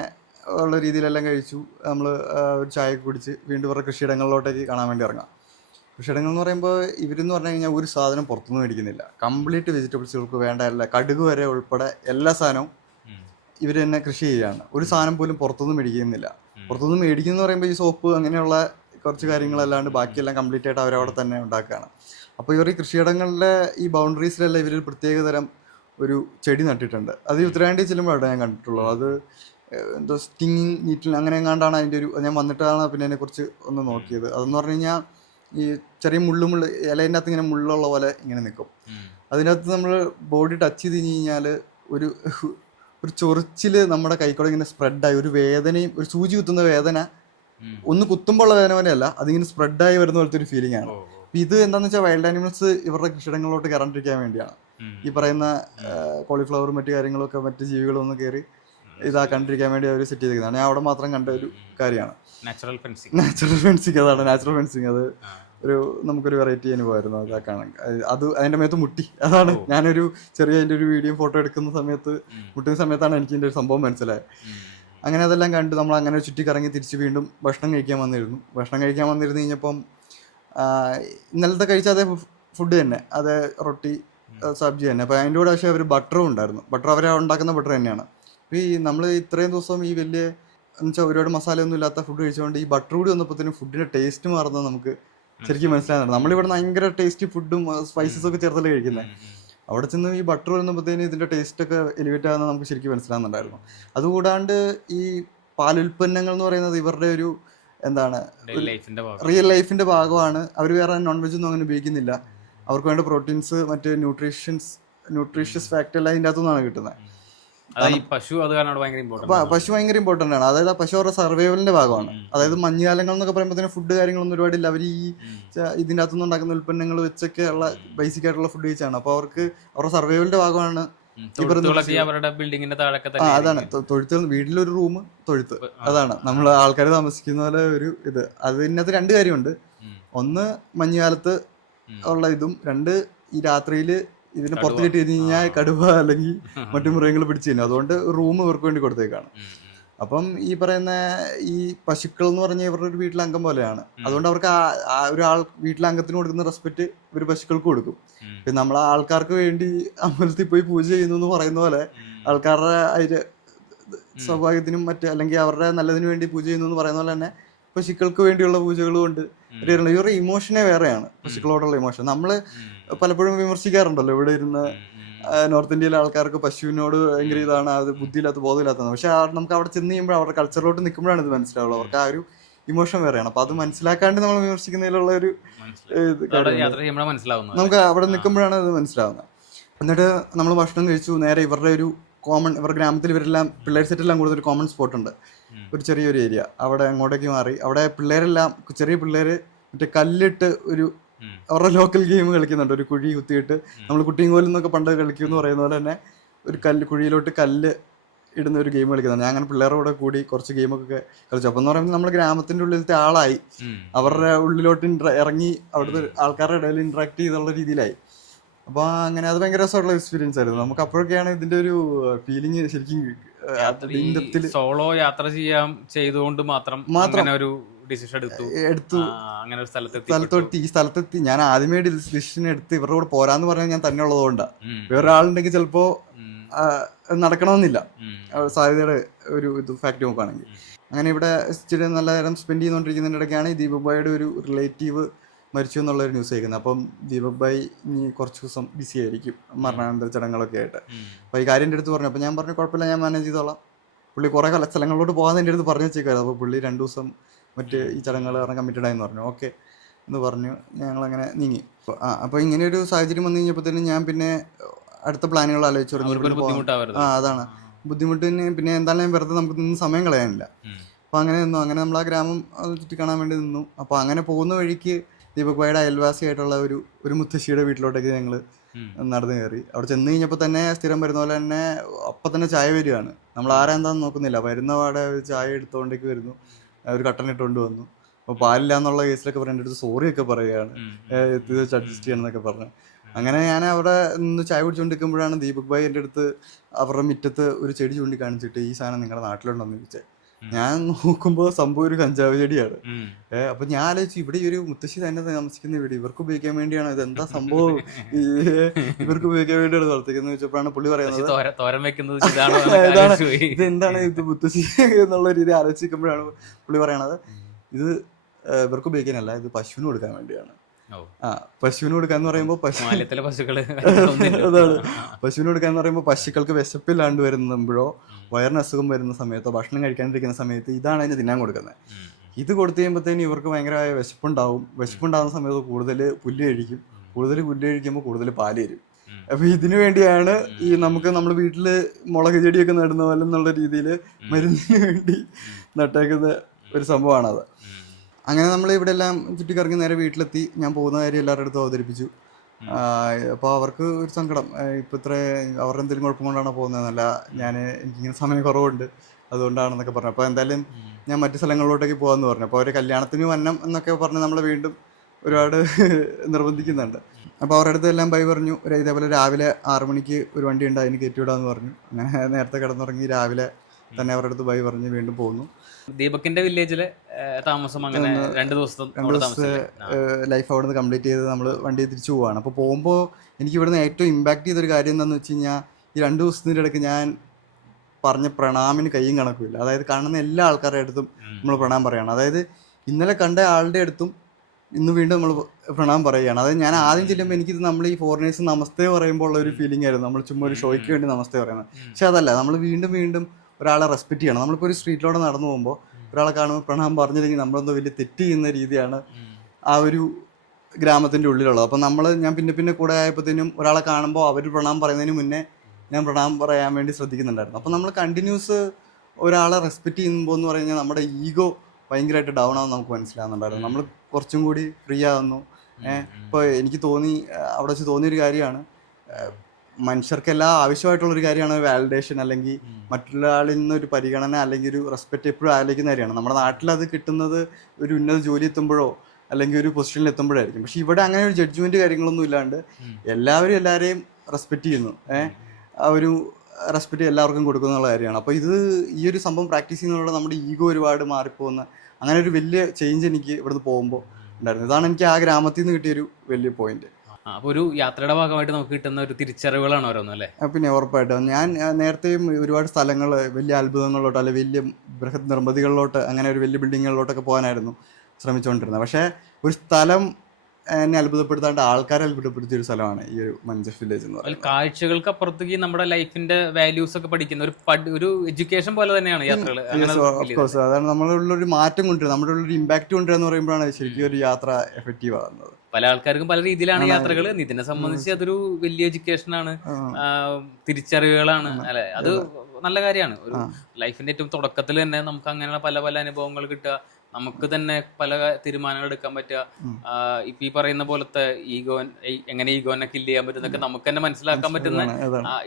ഉള്ള രീതിയിലെല്ലാം കഴിച്ചു. നമ്മൾ ഒരു ചായയൊക്കെ കുടിച്ച് വീണ്ടും ഇവരുടെ കൃഷിയിടങ്ങളിലോട്ടേക്ക് കാണാൻ വേണ്ടി ഇറങ്ങാം. കൃഷിയിടങ്ങൾ എന്ന് പറയുമ്പോൾ ഇവരെന്ന് പറഞ്ഞു കഴിഞ്ഞാൽ ഒരു സാധനം പുറത്തുനിന്ന് മേടിക്കുന്നില്ല. കംപ്ലീറ്റ് വെജിറ്റബിൾസ് ഇവർക്ക് വേണ്ട കടുക് വരെ ഉൾപ്പെടെ എല്ലാ സാധനവും ഇവർ തന്നെ കൃഷി ചെയ്യുകയാണ്. ഒരു സാധനം പോലും പുറത്തുനിന്ന് മേടിക്കുന്നില്ല. പുറത്തുനിന്ന് മേടിക്കുന്നു പറയുമ്പോൾ ഈ സോപ്പ് അങ്ങനെയുള്ള കുറച്ച് കാര്യങ്ങളല്ലാണ്ട് ബാക്കിയെല്ലാം കംപ്ലീറ്റ് ആയിട്ട് അവരവിടെ തന്നെ ഉണ്ടാക്കുകയാണ്. അപ്പോൾ ഇവർ ഈ കൃഷിയിടങ്ങളിലെ ഈ ബൗണ്ടറീസിലെല്ലാം ഇവർ പ്രത്യേകതരം ഒരു ചെടി നട്ടിട്ടുണ്ട്. അത് ഉത്തരാഖണ്ഡിൽ ചെല്ലുമ്പോൾ അവിടെ ഞാൻ കണ്ടിട്ടുള്ളൂ. അത് എന്തോ സ്റ്റിങ്ങിങ് നീറ്റിൽ അങ്ങനെ എങ്ങാണ്ടാണ് അതിൻ്റെ ഒരു, ഞാൻ വന്നിട്ടാണ് പിന്നെ അതിനെക്കുറിച്ച് ഒന്ന് നോക്കിയത്. അതെന്ന് പറഞ്ഞു കഴിഞ്ഞാൽ ഈ ചെറിയ മുള്ള് ഇലേൻ്റെ അകത്ത് ഇങ്ങനെ മുള്ളുള്ള പോലെ ഇങ്ങനെ നിൽക്കും. അതിനകത്ത് നമ്മൾ ബോഡി ടച്ച് ചെയ്ത് കഴിഞ്ഞാൽ ഒരു ചൊറിച്ചിൽ നമ്മുടെ കൈക്കൂടെ ഇങ്ങനെ സ്പ്രെഡായി ഒരു വേദനയും, ഒരു സൂചി കുത്തുന്ന വേദന, ഒന്ന് കുത്തുമ്പോൾ ഉള്ള വേദന പോലെയല്ല, അതിങ്ങനെ സ്പ്രെഡായി വരുന്ന പോലത്തെ ഒരു ഫീലിംഗ് ആണ്. ഇത് എന്താണെന്ന് വെച്ചാൽ വൈൽഡ് ആനിമൽസ് ഇവരുടെ കൃഷിയിടങ്ങളിലോട്ട് കയറാണ്ടിരിക്കാൻ വേണ്ടിയാണ്. ഈ പറയുന്ന കോളിഫ്ലവറും മറ്റു കാര്യങ്ങളൊക്കെ മറ്റ് ജീവികളൊന്നും കയറി ഇതാക്കാണ്ടിരിക്കാൻ വേണ്ടി അവർ സെറ്റ് ചെയ്തിരിക്കുന്നതാണ്. ഞാൻ അവിടെ മാത്രം കണ്ട ഒരു കാര്യമാണ് നാച്ചുറൽ ഫെൻസിങ്. അതാണ് നാച്ചുറൽ ഫെൻസിങ്. അത് നമുക്കൊരു വെറൈറ്റി അനുഭവമായിരുന്നു അതാക്കാണ്. അത് അതിൻ്റെ മേത്ത് മുട്ടി, അതാണ് ഞാനൊരു ചെറിയ അതിൻ്റെ ഒരു വീഡിയോ ഫോട്ടോ എടുക്കുന്ന സമയത്ത് മുട്ടുന്ന സമയത്താണ് എനിക്ക് ഇതിൻ്റെ ഒരു സംഭവം മനസ്സിലായത്. അങ്ങനെ അതെല്ലാം കണ്ട് നമ്മൾ അങ്ങനെ ചുറ്റിക്കറങ്ങി തിരിച്ച് വീണ്ടും ഭക്ഷണം കഴിക്കാൻ വന്നിരുന്നു കഴിഞ്ഞപ്പം ഇന്നലത്തെ കഴിച്ച അതേ ഫുഡ് തന്നെ, അതേ റൊട്ടി സബ്ജി തന്നെ. അപ്പോൾ അതിൻ്റെ കൂടെ പക്ഷേ അവർ ബട്ടറും ഉണ്ടായിരുന്നു. ബട്ടർ അവർ ഉണ്ടാക്കുന്ന ബട്ടർ തന്നെയാണ്. അപ്പോൾ ഈ നമ്മൾ ഇത്രയും ദിവസം ഈ വലിയ എന്നുവെച്ചാൽ ഒരുപാട് മസാലയൊന്നും ഇല്ലാത്ത ഫുഡ് കഴിച്ചുകൊണ്ട് ഈ ബട്ടർ കൂടി വന്നപ്പോഴത്തേനും ഫുഡിൻ്റെ ടേസ്റ്റ് മാറുന്നത് നമുക്ക് ശരിക്കും മനസ്സിലാകുന്നുണ്ട്. നമ്മളിവിടെ ഭയങ്കര ടേസ്റ്റി ഫുഡും സ്പൈസസ് ഒക്കെ ചേർത്തല്ലേ കഴിക്കുന്നത്. അവിടെ ചെന്ന് ഈ ബട്ടർ വരുമ്പോഴത്തേനും ഇതിൻ്റെ ടേസ്റ്റൊക്കെ എലിവേറ്റ് ആകുന്നത് നമുക്ക് ശരിക്കും മനസ്സിലാകുന്നുണ്ടായിരുന്നു. അതുകൂടാണ്ട് ഈ പാലുൽപ്പന്നങ്ങൾ എന്ന് പറയുന്നത് ഇവരുടെ ഒരു എന്താണ് റിയൽ ലൈഫിൻ്റെ ഭാഗമാണ്. അവർ വേറെ നോൺ വെജ് ഒന്നും അങ്ങനെ ഉപയോഗിക്കുന്നില്ല. അവർക്ക് വേണ്ട പ്രോട്ടീൻസ് മറ്റ് ന്യൂട്രീഷ്യൻസ് ന്യൂട്രീഷ്യസ് ഫാക്ട് എല്ലാം ഇതിൻ്റെ അകത്തുനിന്നാണ് കിട്ടുന്നത്. പശു അത് കാരണം ഭയങ്കര ഇമ്പോർട്ടൻ്റ്. പശു ഭയങ്കര ഇമ്പോർട്ടൻ്റ് ആണ്. അതായത് ആ പശു അവരുടെ സർവൈവലിന്റെ ഭാഗമാണ്. അതായത് മഞ്ഞുകാലങ്ങൾ എന്നൊക്കെ പറയുമ്പോൾ ഫുഡ് കാര്യങ്ങളൊന്നും ഒരുപാടില്ല. അവർ ഈ ഇതിൻ്റെ അകത്തുനിന്ന് ഉണ്ടാക്കുന്ന ഉൽപ്പന്നങ്ങൾ വെച്ചൊക്കെ ഉള്ള ബേസിക് ആയിട്ടുള്ള ഫുഡ് കഴിച്ചാണ്. അപ്പോൾ അവർക്ക് അവരുടെ സർവൈവലിന്റെ ഭാഗമാണ് അവരുടെ ബിൽഡിങ്ങിന്റെ താഴെ. അതാണ് തൊഴുത്ത്, വീട്ടിലൊരു റൂം തൊഴുത്ത്, അതാണ് നമ്മൾ ആൾക്കാർ താമസിക്കുന്ന പോലെ ഒരു ഇത്. അതിനകത്ത് രണ്ട് കാര്യമുണ്ട്. ഒന്ന് മഞ്ഞുകാലത്ത് ഉള്ള ഇതും, രണ്ട് ഈ രാത്രിയിൽ ഇതിന് പുറത്ത് കിട്ടി കഴിഞ്ഞാൽ കടുവ അല്ലെങ്കിൽ മറ്റു മൃഗങ്ങൾ പിടിച്ചു കഴിഞ്ഞു. അതുകൊണ്ട് റൂം ഇവർക്ക് വേണ്ടി കൊടുത്തേക്കാണ്. അപ്പം ഈ പറയുന്ന ഈ പശുക്കൾ എന്ന് പറഞ്ഞാൽ ഇവരുടെ ഒരു വീട്ടിലെ അംഗം പോലെയാണ്. അതുകൊണ്ട് അവർക്ക് ഒരാൾ വീട്ടിലെ അംഗത്തിന് കൊടുക്കുന്ന റെസ്പെക്ട് ഇവർ പശുക്കൾക്ക് കൊടുക്കും. പിന്നെ നമ്മൾ ആൾക്കാർക്ക് വേണ്ടി അമ്പലത്തിൽ പോയി പൂജ ചെയ്യുന്നു എന്ന് പറയുന്ന പോലെ ആൾക്കാരുടെ അതിന് സൗഭാഗ്യത്തിനും അല്ലെങ്കിൽ അവരുടെ നല്ലതിനു വേണ്ടി പൂജ ചെയ്യുന്നു എന്ന് പറയുന്ന പോലെ തന്നെ പശുക്കൾക്ക് വേണ്ടിയുള്ള പൂജകളും ഉണ്ട്. ഇവരുടെ ഇമോഷനെ വേറെയാണ്, പശുക്കളോടുള്ള ഇമോഷൻ. നമ്മൾ പലപ്പോഴും വിമർശിക്കാറുണ്ടല്ലോ ഇവിടെ ഇരുന്ന് നോർത്ത് ഇന്ത്യയിലെ ആൾക്കാർക്ക് പശുവിനോട് ഭയങ്കര ഇതാണ്, അത് ബുദ്ധിയില്ലാത്ത ബോധമില്ലാത്തതാണ്. പക്ഷെ നമുക്ക് അവിടെ ചെന്ന് കഴിയുമ്പോൾ അവരുടെ കൾച്ചറിലോട്ട് നിൽക്കുമ്പോഴാണ് ഇത് മനസ്സിലാവുള്ളൂ. അവർക്ക് ആ ഒരു ഇമോഷൻ വേറെയാണ്. അപ്പൊ അത് മനസ്സിലാക്കാണ്ട് നമ്മൾ വിമർശിക്കുന്നതിലുള്ള ഒരു നമുക്ക് അവിടെ നിൽക്കുമ്പോഴാണ് അത് മനസ്സിലാവുന്നത്. എന്നിട്ട് നമ്മൾ ഭക്ഷണം കഴിച്ചു. നേരെ ഇവരുടെ ഒരു ഇവരുടെ ഗ്രാമത്തിൽ ഇവരെല്ലാം പിള്ളേർ സെറ്റെല്ലാം കൂടുതൽ കോമൺ സ്പോട്ട് ഉണ്ട്, ഒരു ചെറിയൊരു ഏരിയ. അവിടെ അങ്ങോട്ടേക്ക് മാറി. അവിടെ പിള്ളേരെല്ലാം ചെറിയ പിള്ളേർ മറ്റേ കല്ലിട്ട് ഒരു അവരുടെ ലോക്കൽ ഗെയിം കളിക്കുന്നുണ്ട്. ഒരു കുഴി കുത്തിയിട്ട് നമ്മൾ കുട്ടിയും കോലിൽ നിന്നൊക്കെ പണ്ട് കളിക്കും എന്ന് പറയുന്ന പോലെ തന്നെ ഒരു കുഴിയിലോട്ട് കല്ല് ഇടുന്ന ഒരു ഗെയിം കളിക്കുന്നുണ്ട്. ഞാൻ അങ്ങനെ പിള്ളേരുടെ കൂടി കുറച്ച് ഗെയിമൊക്കെ കളിച്ചു. അപ്പം എന്ന് പറയുമ്പോൾ നമ്മൾ ഗ്രാമത്തിന്റെ ഉള്ളിലത്തെ ആളായി, അവരുടെ ഉള്ളിലോട്ട് ഇറങ്ങി അവിടുത്തെ ആൾക്കാരുടെ ഇടയിൽ ഇന്ററാക്ട് ചെയ്തുള്ള രീതിയിലായി. അപ്പോൾ അങ്ങനെ അത് ഭയങ്കര രസമുള്ള എക്സ്പീരിയൻസ് ആയിരുന്നു. നമുക്ക് അപ്പോഴൊക്കെയാണ് ഇതിന്റെ ഒരു ഫീലിംഗ് ശരിക്കും സോളോ യാത്ര ചെയ്തുകൊണ്ട് മാത്രം ഒരു ഡിസിഷൻ എടുത്തു. അങ്ങനെ ഒരു സ്ഥലത്തെത്തി. ഈ സ്ഥലത്തെത്തി ഞാൻ ആദ്യമേ ഡിസിഷൻ എടുത്ത് ഇവരുടെ കൂടെ പോരാന്ന് പറഞ്ഞാൽ ഞാൻ തന്നെ ഉള്ളതുകൊണ്ടാണ്. വേറൊരാളുണ്ടെങ്കിൽ ചിലപ്പോ നടക്കണമെന്നില്ല, സാധ്യതയുടെ ഒരു ഇത് ഫാക്ട് നോക്കുകയാണെങ്കിൽ. അങ്ങനെ ഇവിടെ ഇച്ചിരി നല്ല നേരം സ്പെൻഡ് ചെയ്തുകൊണ്ടിരിക്കുന്നതിൻ്റെ ഇടയ്ക്കാണ് ഈ ദീപക് ഭായിയുടെ ഒരു റിലേറ്റീവ് മരിച്ചു എന്നുള്ളൊരു ന്യൂസ് കേൾക്കുന്നത്. അപ്പം ദീപക് ഭായ് ഇനി കുറച്ച് ദിവസം ബിസി ആയിരിക്കും മരണാനന്തര ചടങ്ങുകളൊക്കെ ആയിട്ട്. അപ്പോൾ ഈ കാര്യം എൻ്റെ അടുത്ത് പറഞ്ഞു. അപ്പോൾ ഞാൻ പറഞ്ഞു കുഴപ്പമില്ല, ഞാൻ മാനേജ് ചെയ്തോളാം. പുള്ളി കുറേ സ്ഥലങ്ങളിലോട്ട് പോകാൻ എൻ്റെ അടുത്ത് പറഞ്ഞു വെച്ചേക്കായിരുന്നു. അപ്പോൾ പുള്ളി 2 ദിവസം മറ്റ് ഈ ചടങ്ങുകൾ കാരണം കമ്മിറ്റഡ് ആയെന്ന് പറഞ്ഞു. ഓക്കെ എന്ന് പറഞ്ഞു. ഞങ്ങളങ്ങനെ നീങ്ങി. അപ്പോൾ ഇങ്ങനെ ഒരു സാഹചര്യം വന്നു കഴിഞ്ഞപ്പോഴത്തേനും ഞാൻ പിന്നെ അടുത്ത പ്ലാനുകൾ ആലോചിച്ചു തുടങ്ങി. അതാണ് ബുദ്ധിമുട്ടിന്. പിന്നെ എന്തായാലും ഞാൻ വെറുതെ നമുക്ക് നിന്ന് സമയം കളയാനില്ല. അപ്പോൾ അങ്ങനെ നിന്നു. അങ്ങനെ നമ്മൾ ആ ഗ്രാമം ചുറ്റി കാണാൻ വേണ്ടി നിന്നു. അപ്പോൾ അങ്ങനെ പോകുന്ന വഴിക്ക് ദീപക് ഭായിയുടെ അയൽവാസിയായിട്ടുള്ള ഒരു മുത്തശ്ശിയുടെ വീട്ടിലോട്ടേക്ക് ഞങ്ങൾ നടന്നു കയറി. അവിടെ ചെന്ന് കഴിഞ്ഞപ്പോൾ തന്നെ സ്ഥിരം വരുന്ന പോലെ തന്നെ അപ്പം തന്നെ ചായ വരികയാണ്. നമ്മൾ ആരാ എന്താണെന്ന് നോക്കുന്നില്ല. വരുന്ന പാടെ ചായ എടുത്തുകൊണ്ടേക്ക് വരുന്നു. ഒരു കട്ടൻ ഇട്ടുകൊണ്ട് വന്നു. അപ്പോൾ പാലില്ല എന്നുള്ള കേസിലൊക്കെ പറഞ്ഞ എൻ്റെ അടുത്ത് സോറിയൊക്കെ പറയുകയാണ്, ഇത് അഡ്ജസ്റ്റ് ചെയ്യണമെന്നൊക്കെ പറഞ്ഞു. അങ്ങനെ ഞാൻ അവിടെ നിന്ന് ചായ കുടിച്ചുകൊണ്ടിരിക്കുമ്പോഴാണ് ദീപക് ഭായ് എൻ്റെ അടുത്ത് അവരുടെ മുറ്റത്ത് ഒരു ചെടി ചൂണ്ടി കാണിച്ചിട്ട് ഈ സാധനം നിങ്ങളുടെ നാട്ടിലുണ്ടോന്ന് ചോദിച്ചത്. ഞാൻ നോക്കുമ്പോൾ സംഭവം ഒരു കഞ്ചാവ് ചെടിയാണ്. അപ്പൊ ഞാൻ ആലോചിച്ചു, ഇവിടെ ഈ ഒരു മുത്തശ്ശി തന്നെ താമസിക്കുന്ന വീട് ഇവർക്ക് ഉപയോഗിക്കാൻ വേണ്ടിയാണ്, ഇത് എന്താ സംഭവം, ഇവർക്ക് ഉപയോഗിക്കാൻ വേണ്ടിയാണ് വളർത്തിക്കുന്നത് ചോദിച്ചപ്പോഴാണ് പുള്ളി പറയുന്നത് ഇത് എന്താണ് ഇത് മുത്തശ്ശി എന്നുള്ള രീതി ആലോചിക്കുമ്പോഴാണ് പുള്ളി പറയണത് ഇത് ഇവർക്ക് ഉപയോഗിക്കാനല്ല, ഇത് പശുവിന് കൊടുക്കാൻ വേണ്ടിയാണ്. പശുവിന് കൊടുക്കാന്ന് പറയുമ്പോൾ അതാണ് പശുവിന് കൊടുക്കാന്ന് പറയുമ്പോൾ പശുക്കൾക്ക് വിശപ്പില്ലാണ്ട് വരുമ്പോഴോ വയറിന് അസുഖം വരുന്ന സമയത്തോ ഭക്ഷണം കഴിക്കാണ്ടിരിക്കുന്ന സമയത്ത് ഇതാണ് അതിന് തിന്നാൻ കൊടുക്കുന്നത്. ഇത് കൊടുത്തു കഴിയുമ്പോഴത്തേനും ഇവർക്ക് ഭയങ്കരമായ വിശപ്പുണ്ടാകുന്ന സമയത്ത് കൂടുതൽ പുല്ല് കഴിക്കും. കൂടുതൽ പുല്ല് കഴിക്കുമ്പോൾ കൂടുതൽ പാല് തരും. അപ്പൊ ഇതിനു വേണ്ടിയാണ് ഈ നമ്മൾ വീട്ടില് മുളക് ചെടിയൊക്കെ നടുന്ന പോലെ എന്നുള്ള രീതിയിൽ മരുന്നിന് വേണ്ടി നട്ടേക്കുന്ന ഒരു സംഭവമാണത്. അങ്ങനെ നമ്മൾ ഇവിടെ എല്ലാം ചുറ്റിക്കറങ്ങി നേരെ വീട്ടിലെത്തി. ഞാൻ പോകുന്ന കാര്യം എല്ലാവരുടെ അടുത്തും അവതരിപ്പിച്ചു. അപ്പോൾ അവർക്ക് ഒരു സങ്കടം, ഇപ്പം ഇത്ര അവരുടെ എന്തെങ്കിലും കുഴപ്പം കൊണ്ടാണോ പോകുന്നതെന്നല്ല, എനിക്കിങ്ങനെ സമയം കുറവുണ്ട് അതുകൊണ്ടാണെന്നൊക്കെ പറഞ്ഞു. അപ്പോൾ എന്തായാലും ഞാൻ മറ്റു സ്ഥലങ്ങളിലോട്ടേക്ക് പോകാമെന്ന് പറഞ്ഞു. അപ്പോൾ അവർ കല്യാണത്തിന് വന്നം എന്നൊക്കെ പറഞ്ഞ് നമ്മളെ വീണ്ടും ഒരുപാട് നിർബന്ധിക്കുന്നുണ്ട്. അപ്പോൾ അവരുടെ അടുത്ത് എല്ലാം ബൈ പറഞ്ഞു. ഇതേപോലെ രാവിലെ 6 മണിക്ക് ഒരു വണ്ടി ഉണ്ട്, അതിന് കയറ്റിവിടാമെന്ന് പറഞ്ഞു. അങ്ങനെ നേരത്തെ കിടന്നുറങ്ങി രാവിലെ തന്നെ അവരുടെ അടുത്ത് ബൈ പറഞ്ഞ് വീണ്ടും പോകുന്നു. ദീപകിന്റെ വില്ലേജിലെ താമസം അങ്ങനെ 2 ദിവസത്തെ ലൈഫ് അവിടെ നിന്ന് കംപ്ലീറ്റ് ചെയ്ത് നമ്മൾ വണ്ടി തിരിച്ചു പോവാണ്. അപ്പോൾ പോകുമ്പോൾ എനിക്ക് ഇവിടുന്ന് ഏറ്റവും ഇമ്പാക്ട് ചെയ്തൊരു കാര്യം എന്താണെന്ന് വെച്ച് കഴിഞ്ഞാൽ, ഈ 2 ദിവസത്തിൻ്റെ ഇടയ്ക്ക് ഞാൻ പറഞ്ഞ പ്രണാമിന് കയ്യും കണക്കുമില്ല. അതായത് കാണുന്ന എല്ലാ ആൾക്കാരുടെ അടുത്തും നമ്മൾ പ്രണാം പറയുകയാണ്. അതായത് ഇന്നലെ കണ്ട ആളുടെ അടുത്തും ഇന്ന് വീണ്ടും നമ്മൾ പ്രണാം പറയുകയാണ്. അതായത് ഞാൻ ആദ്യം ചെല്ലുമ്പോൾ എനിക്കിത് നമ്മൾ ഈ ഫോറിനേഴ്സ് നമസ്തേ പറയുമ്പോൾ ഉള്ള ഒരു ഫീലിംഗ് ആയിരുന്നു, നമ്മൾ ചുമ്മാ ഒരു ഷോയ്ക്ക് വേണ്ടി നമസ്തേ പറയുന്നത്. പക്ഷെ അതല്ല, നമ്മൾ വീണ്ടും ഒരാളെ റെസ്പെക്ട് ചെയ്യണം. നമ്മളിപ്പോൾ ഒരു സ്ട്രീറ്റിലൂടെ നടന്നു പോകുമ്പോൾ ഒരാളെ കാണുമ്പോൾ പ്രണാം പറഞ്ഞില്ലെങ്കിൽ നമ്മളെന്തോ വലിയ തെറ്റ് ചെയ്യുന്ന രീതിയാണ് ആ ഒരു ഗ്രാമത്തിൻ്റെ ഉള്ളിലുള്ളത്. അപ്പം ഞാൻ പിന്നെ കൂടെ ആയപ്പോഴത്തേനും ഒരാളെ കാണുമ്പോൾ അവർ പ്രണാമം പറയുന്നതിന് മുന്നേ ഞാൻ പ്രണാമം പറയാൻ വേണ്ടി ശ്രദ്ധിക്കുന്നുണ്ടായിരുന്നു. അപ്പം നമ്മൾ കണ്ടിന്യൂസ് ഒരാളെ റെസ്പെക്റ്റ് ചെയ്യുമ്പോൾ എന്ന് പറഞ്ഞു കഴിഞ്ഞാൽ നമ്മുടെ ഈഗോ ഭയങ്കരമായിട്ട് ഡൗൺ ആവുന്ന നമുക്ക് മനസ്സിലാകുന്നുണ്ടായിരുന്നു. നമ്മൾ കുറച്ചും കൂടി ഫ്രീ ആകുന്നു. ഇപ്പോൾ എനിക്ക് അവിടെ വെച്ച് തോന്നിയൊരു കാര്യമാണ്, മനുഷ്യർക്കെല്ലാം ആവശ്യമായിട്ടുള്ളൊരു കാര്യമാണ് വാലിഡേഷൻ, അല്ലെങ്കിൽ മറ്റുള്ള ആളിൽ നിന്നൊരു പരിഗണന അല്ലെങ്കിൽ ഒരു റെസ്പെക്റ്റ് എപ്പോഴും ആലോചിക്കുന്ന കാര്യമാണ്. നമ്മുടെ നാട്ടിൽ അത് കിട്ടുന്നത് ഒരു ഉന്നത ജോലി എത്തുമ്പോഴോ അല്ലെങ്കിൽ ഒരു പൊസിഷനിൽ എത്തുമ്പോഴായിരിക്കും. പക്ഷെ ഇവിടെ അങ്ങനെ ഒരു ജഡ്ജ്മെന്റ് കാര്യങ്ങളൊന്നും ഇല്ലാണ്ട് എല്ലാവരും എല്ലാവരെയും റെസ്പെക്റ്റ് ചെയ്യുന്നു. ആ ഒരു റെസ്പെക്റ്റ് എല്ലാവർക്കും കൊടുക്കുന്നുള്ള കാര്യമാണ്. അപ്പോൾ ഈ ഒരു സംഭവം പ്രാക്ടീസ് ചെയ്യുന്നതോടെ നമ്മുടെ ഈഗോ ഒരുപാട് മാറിപ്പോകുന്ന അങ്ങനെ ഒരു വലിയ ചേഞ്ച് എനിക്ക് ഇവിടുന്ന് പോകുമ്പോൾ ഉണ്ടായിരുന്നു. ഇതാണ് എനിക്ക് ആ ഗ്രാമത്തിൽ നിന്ന് കിട്ടിയൊരു വലിയ പോയിന്റ്. അപ്പോൾ ഒരു യാത്രയുടെ ഭാഗമായിട്ട് നമുക്ക് കിട്ടുന്ന ഒരു തിരിച്ചറിവുകളാണ് ഓരോന്നും അല്ലേ? പിന്നെ ഉറപ്പായിട്ടും ഞാൻ നേരത്തെയും ഒരുപാട് സ്ഥലങ്ങൾ വലിയ അത്ഭുതങ്ങളിലോട്ട് അല്ലെങ്കിൽ വലിയ ബൃഹത് നിർമ്മിതികളിലോട്ട് അങ്ങനെ ഒരു വലിയ ബിൽഡിങ്ങുകളിലോട്ടൊക്കെ പോകാനായിരുന്നു ശ്രമിച്ചുകൊണ്ടിരുന്നത്. പക്ഷേ ഒരു സ്ഥലം എന്നെ അത്ഭുതപ്പെടുത്താണ്ട് ആൾക്കാരെ അത്ഭുതപ്പെടുത്തിയ ഒരു സ്ഥലമാണ് ഈ ഒരു മഞ്ചഫ് വില്ലേജ് എന്ന് പറയുന്നത്. കാഴ്ചകൾക്ക് അപ്പുറത്തേക്ക് നമ്മുടെ ലൈഫിന്റെ വാല്യൂസ് ഒക്കെ പഠിക്കുന്ന ഒരു എഡ്യൂക്കേഷൻ പോലെ തന്നെയാണ് യാത്രകൾ. ഓഫ്കോഴ്സ് അതാണ് നമ്മളുള്ളൊരു മാറ്റം കൊണ്ടുവരിക, നമ്മുടെ ഉള്ളൊരു ഇമ്പാക്ട് കൊണ്ടുവരിക എന്ന് പറയുമ്പോഴാണ് ശരിക്കും ഒരു യാത്ര എഫക്റ്റീവ് ആകുന്നത്. പല ആൾക്കാർക്കും പല രീതിയിലാണ് യാത്രകൾ. നിതിനെ സംബന്ധിച്ച് അതൊരു വലിയ എഡ്യൂക്കേഷനാണ്, തിരിച്ചറിവുകളാണ് അല്ലെ? അത് നല്ല കാര്യമാണ്. ഒരു ലൈഫിന്റെ ഏറ്റവും തുടക്കത്തിൽ തന്നെ നമുക്ക് അങ്ങനെയുള്ള പല പല അനുഭവങ്ങൾ കിട്ടുക, നമുക്ക് തന്നെ പല തീരുമാനങ്ങൾ എടുക്കാൻ പറ്റുക. ഇപ്പൊ ഈ പറയുന്ന പോലത്തെ എങ്ങനെ ഈഗോനെ കില്ല് ചെയ്യാൻ പറ്റുന്നൊക്കെ നമുക്ക് തന്നെ മനസ്സിലാക്കാൻ പറ്റുന്ന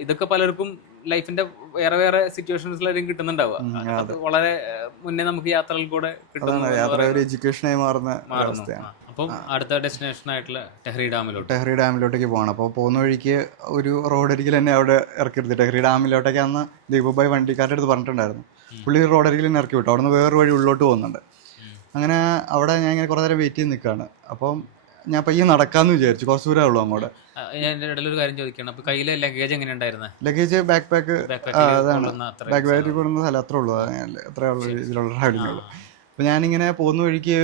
ഇതൊക്കെ പലർക്കും ലൈഫിന്റെ വേറെ വേറെ സിറ്റുവേഷൻസിലും കിട്ടുന്നുണ്ടാവുക. അത് വളരെ മുന്നേ നമുക്ക് യാത്രകൾ കൂടെ കിട്ടുന്നു. അപ്പം അടുത്ത ഡെസ്റ്റിനേഷൻ ആയിട്ടുള്ള ടെഹ്രി ഡാമിലോട്ടേക്ക് പോകണം. അപ്പോൾ പോകുന്ന വഴിക്ക് ഒരു റോഡരികിൽ തന്നെ അവിടെ ഇറക്കിയെടുത്ത് ടെഹ്രി ഡാമിലോട്ടേക്ക് അന്ന് ദീപുഭായ് വണ്ടിക്കാരുടെ അടുത്ത് പറഞ്ഞിട്ടുണ്ടായിരുന്നു. പുള്ളി റോഡരികിൽ തന്നെ ഇറക്കി വിട്ടു. അവിടെ നിന്ന് വേറൊരു വഴി ഉള്ളോട്ട് പോകുന്നുണ്ട്. അങ്ങനെ അവിടെ ഞാൻ ഇങ്ങനെ കുറേ നേരം വെയിറ്റ് ചെയ്ത് നിൽക്കുകയാണ്. അപ്പം ഞാൻ പയ്യെ നടക്കാമെന്ന് വിചാരിച്ചു, കുറച്ച് ദൂരമേ ഉള്ളൂ അങ്ങോട്ട്. ഒരു കാര്യം ചോദിക്കണം, അപ്പോൾ കയ്യിലെ ലഗേജ് എങ്ങനെ ഉണ്ടായിരുന്നു? ലഗേജ് ബാക്ക് പാക്ക് അതാണ്, ബാക്ക് പാക്കിൽ കൊണ്ടുവന്ന സ്ഥലം അത്രേ ഉള്ളൂ, അത്രേ ഉള്ളൂ ഇതിലുള്ള ട്രാവലിംഗ് ഉള്ളൂ. അപ്പോൾ ഞാനിങ്ങനെ പോകുന്ന വഴിക്ക്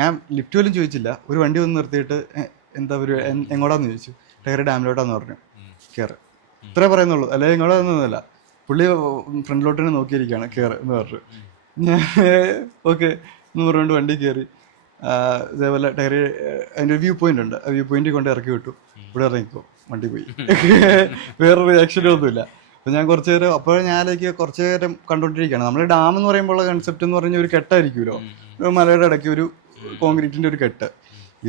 ഞാൻ ലിഫ്റ്റ് പോലും ചോദിച്ചില്ല, ഒരു വണ്ടി വന്ന് നിർത്തിയിട്ട് എന്താ ഒരു എങ്ങോട്ടാന്ന് ചോദിച്ചു. ടെഹ്രി ഡാമിലോട്ടാന്ന് പറഞ്ഞു. കയറ്, ഇത്രേ പറയുന്നുള്ളൂ, അല്ലെങ്കിൽ എങ്ങോട്ടാന്നൊന്നുമില്ല. പുള്ളി ഫ്രണ്ടിലോട്ട് തന്നെ നോക്കിയിരിക്കുകയാണ്. കയറ് എന്ന് പറഞ്ഞു. ഞാൻ ഓക്കെ എന്ന് പറഞ്ഞുകൊണ്ട് വണ്ടി കയറി. ഇതേപോലെ ടെഹ്രി അതിൻ്റെ ഒരു വ്യൂ പോയിന്റ് ഉണ്ട്, ആ വ്യൂ പോയിന്റിൽ കൊണ്ട് ഇറക്കി വിട്ടു. ഇവിടെ ഇറങ്ങിക്കോ, വണ്ടി പോയി. വേറെ റിയാക്ഷനും ഒന്നുമില്ല. അപ്പോൾ ഞാൻ കുറച്ച് നേരം ഞാൻ കുറച്ച് നേരം കണ്ടുകൊണ്ടിരിക്കുകയാണ്. നമ്മൾ ഡാം എന്ന് പറയുമ്പോൾ കൺസെപ്റ്റ് എന്ന് പറഞ്ഞാൽ ഒരു കെട്ടായിരിക്കുമല്ലോ, മലയുടെ ഇടയ്ക്ക് ഒരു കോൺക്രീറ്റിൻ്റെ ഒരു കെട്ട്.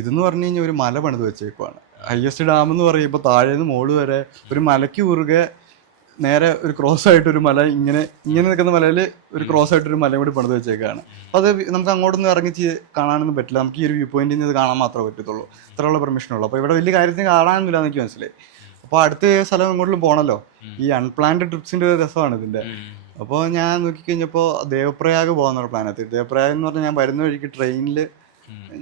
ഇതെന്ന് പറഞ്ഞു കഴിഞ്ഞാൽ ഒരു മല പണിത് വെച്ചേക്കുവാണ്. ഹയസ്റ്റ് ഡാം എന്ന് പറയുമ്പോൾ താഴേന്ന് മോള് വരെ ഒരു മലയ്ക്ക് കുറുകെ നേരെ ഒരു ക്രോസ് ആയിട്ടൊരു മല, ഇങ്ങനെ നിൽക്കുന്ന മലയിൽ ഒരു ക്രോസ് ആയിട്ടൊരു മല കൂടി പണിത് വെച്ചേക്കാണ്. അപ്പോൾ അത് നമുക്ക് അങ്ങോട്ടൊന്നും ഇറങ്ങി കാണാനൊന്നും പറ്റില്ല. നമുക്ക് ഈ ഒരു വ്യൂ പോയിന്റിൽ നിന്ന് ഇത് കാണാൻ മാത്രമേ പറ്റത്തുള്ളൂ, ഇത്രയുള്ള പെർമിഷനുള്ളൂ. അപ്പോൾ ഇവിടെ വലിയ കാര്യത്തിന് കാണാനൊന്നുമില്ല എന്ന് എനിക്ക് മനസ്സിലായി. അപ്പോൾ അടുത്ത സ്ഥലം എങ്ങോട്ടും പോകണമല്ലോ, ഈ അൺപ്ലാൻഡ് ട്രിപ്സിൻ്റെ ഒരു രസമാണ് ഇതിൻ്റെ. അപ്പോൾ ഞാൻ നോക്കിക്കഴിഞ്ഞപ്പോൾ ദേവപ്രയാഗ് പോകാന്നുള്ള പ്ലാനത്ത്. ദേവപ്രയാഗ് എന്ന് പറഞ്ഞാൽ ഞാൻ വരുന്ന വഴിക്ക് ട്രെയിനിൽ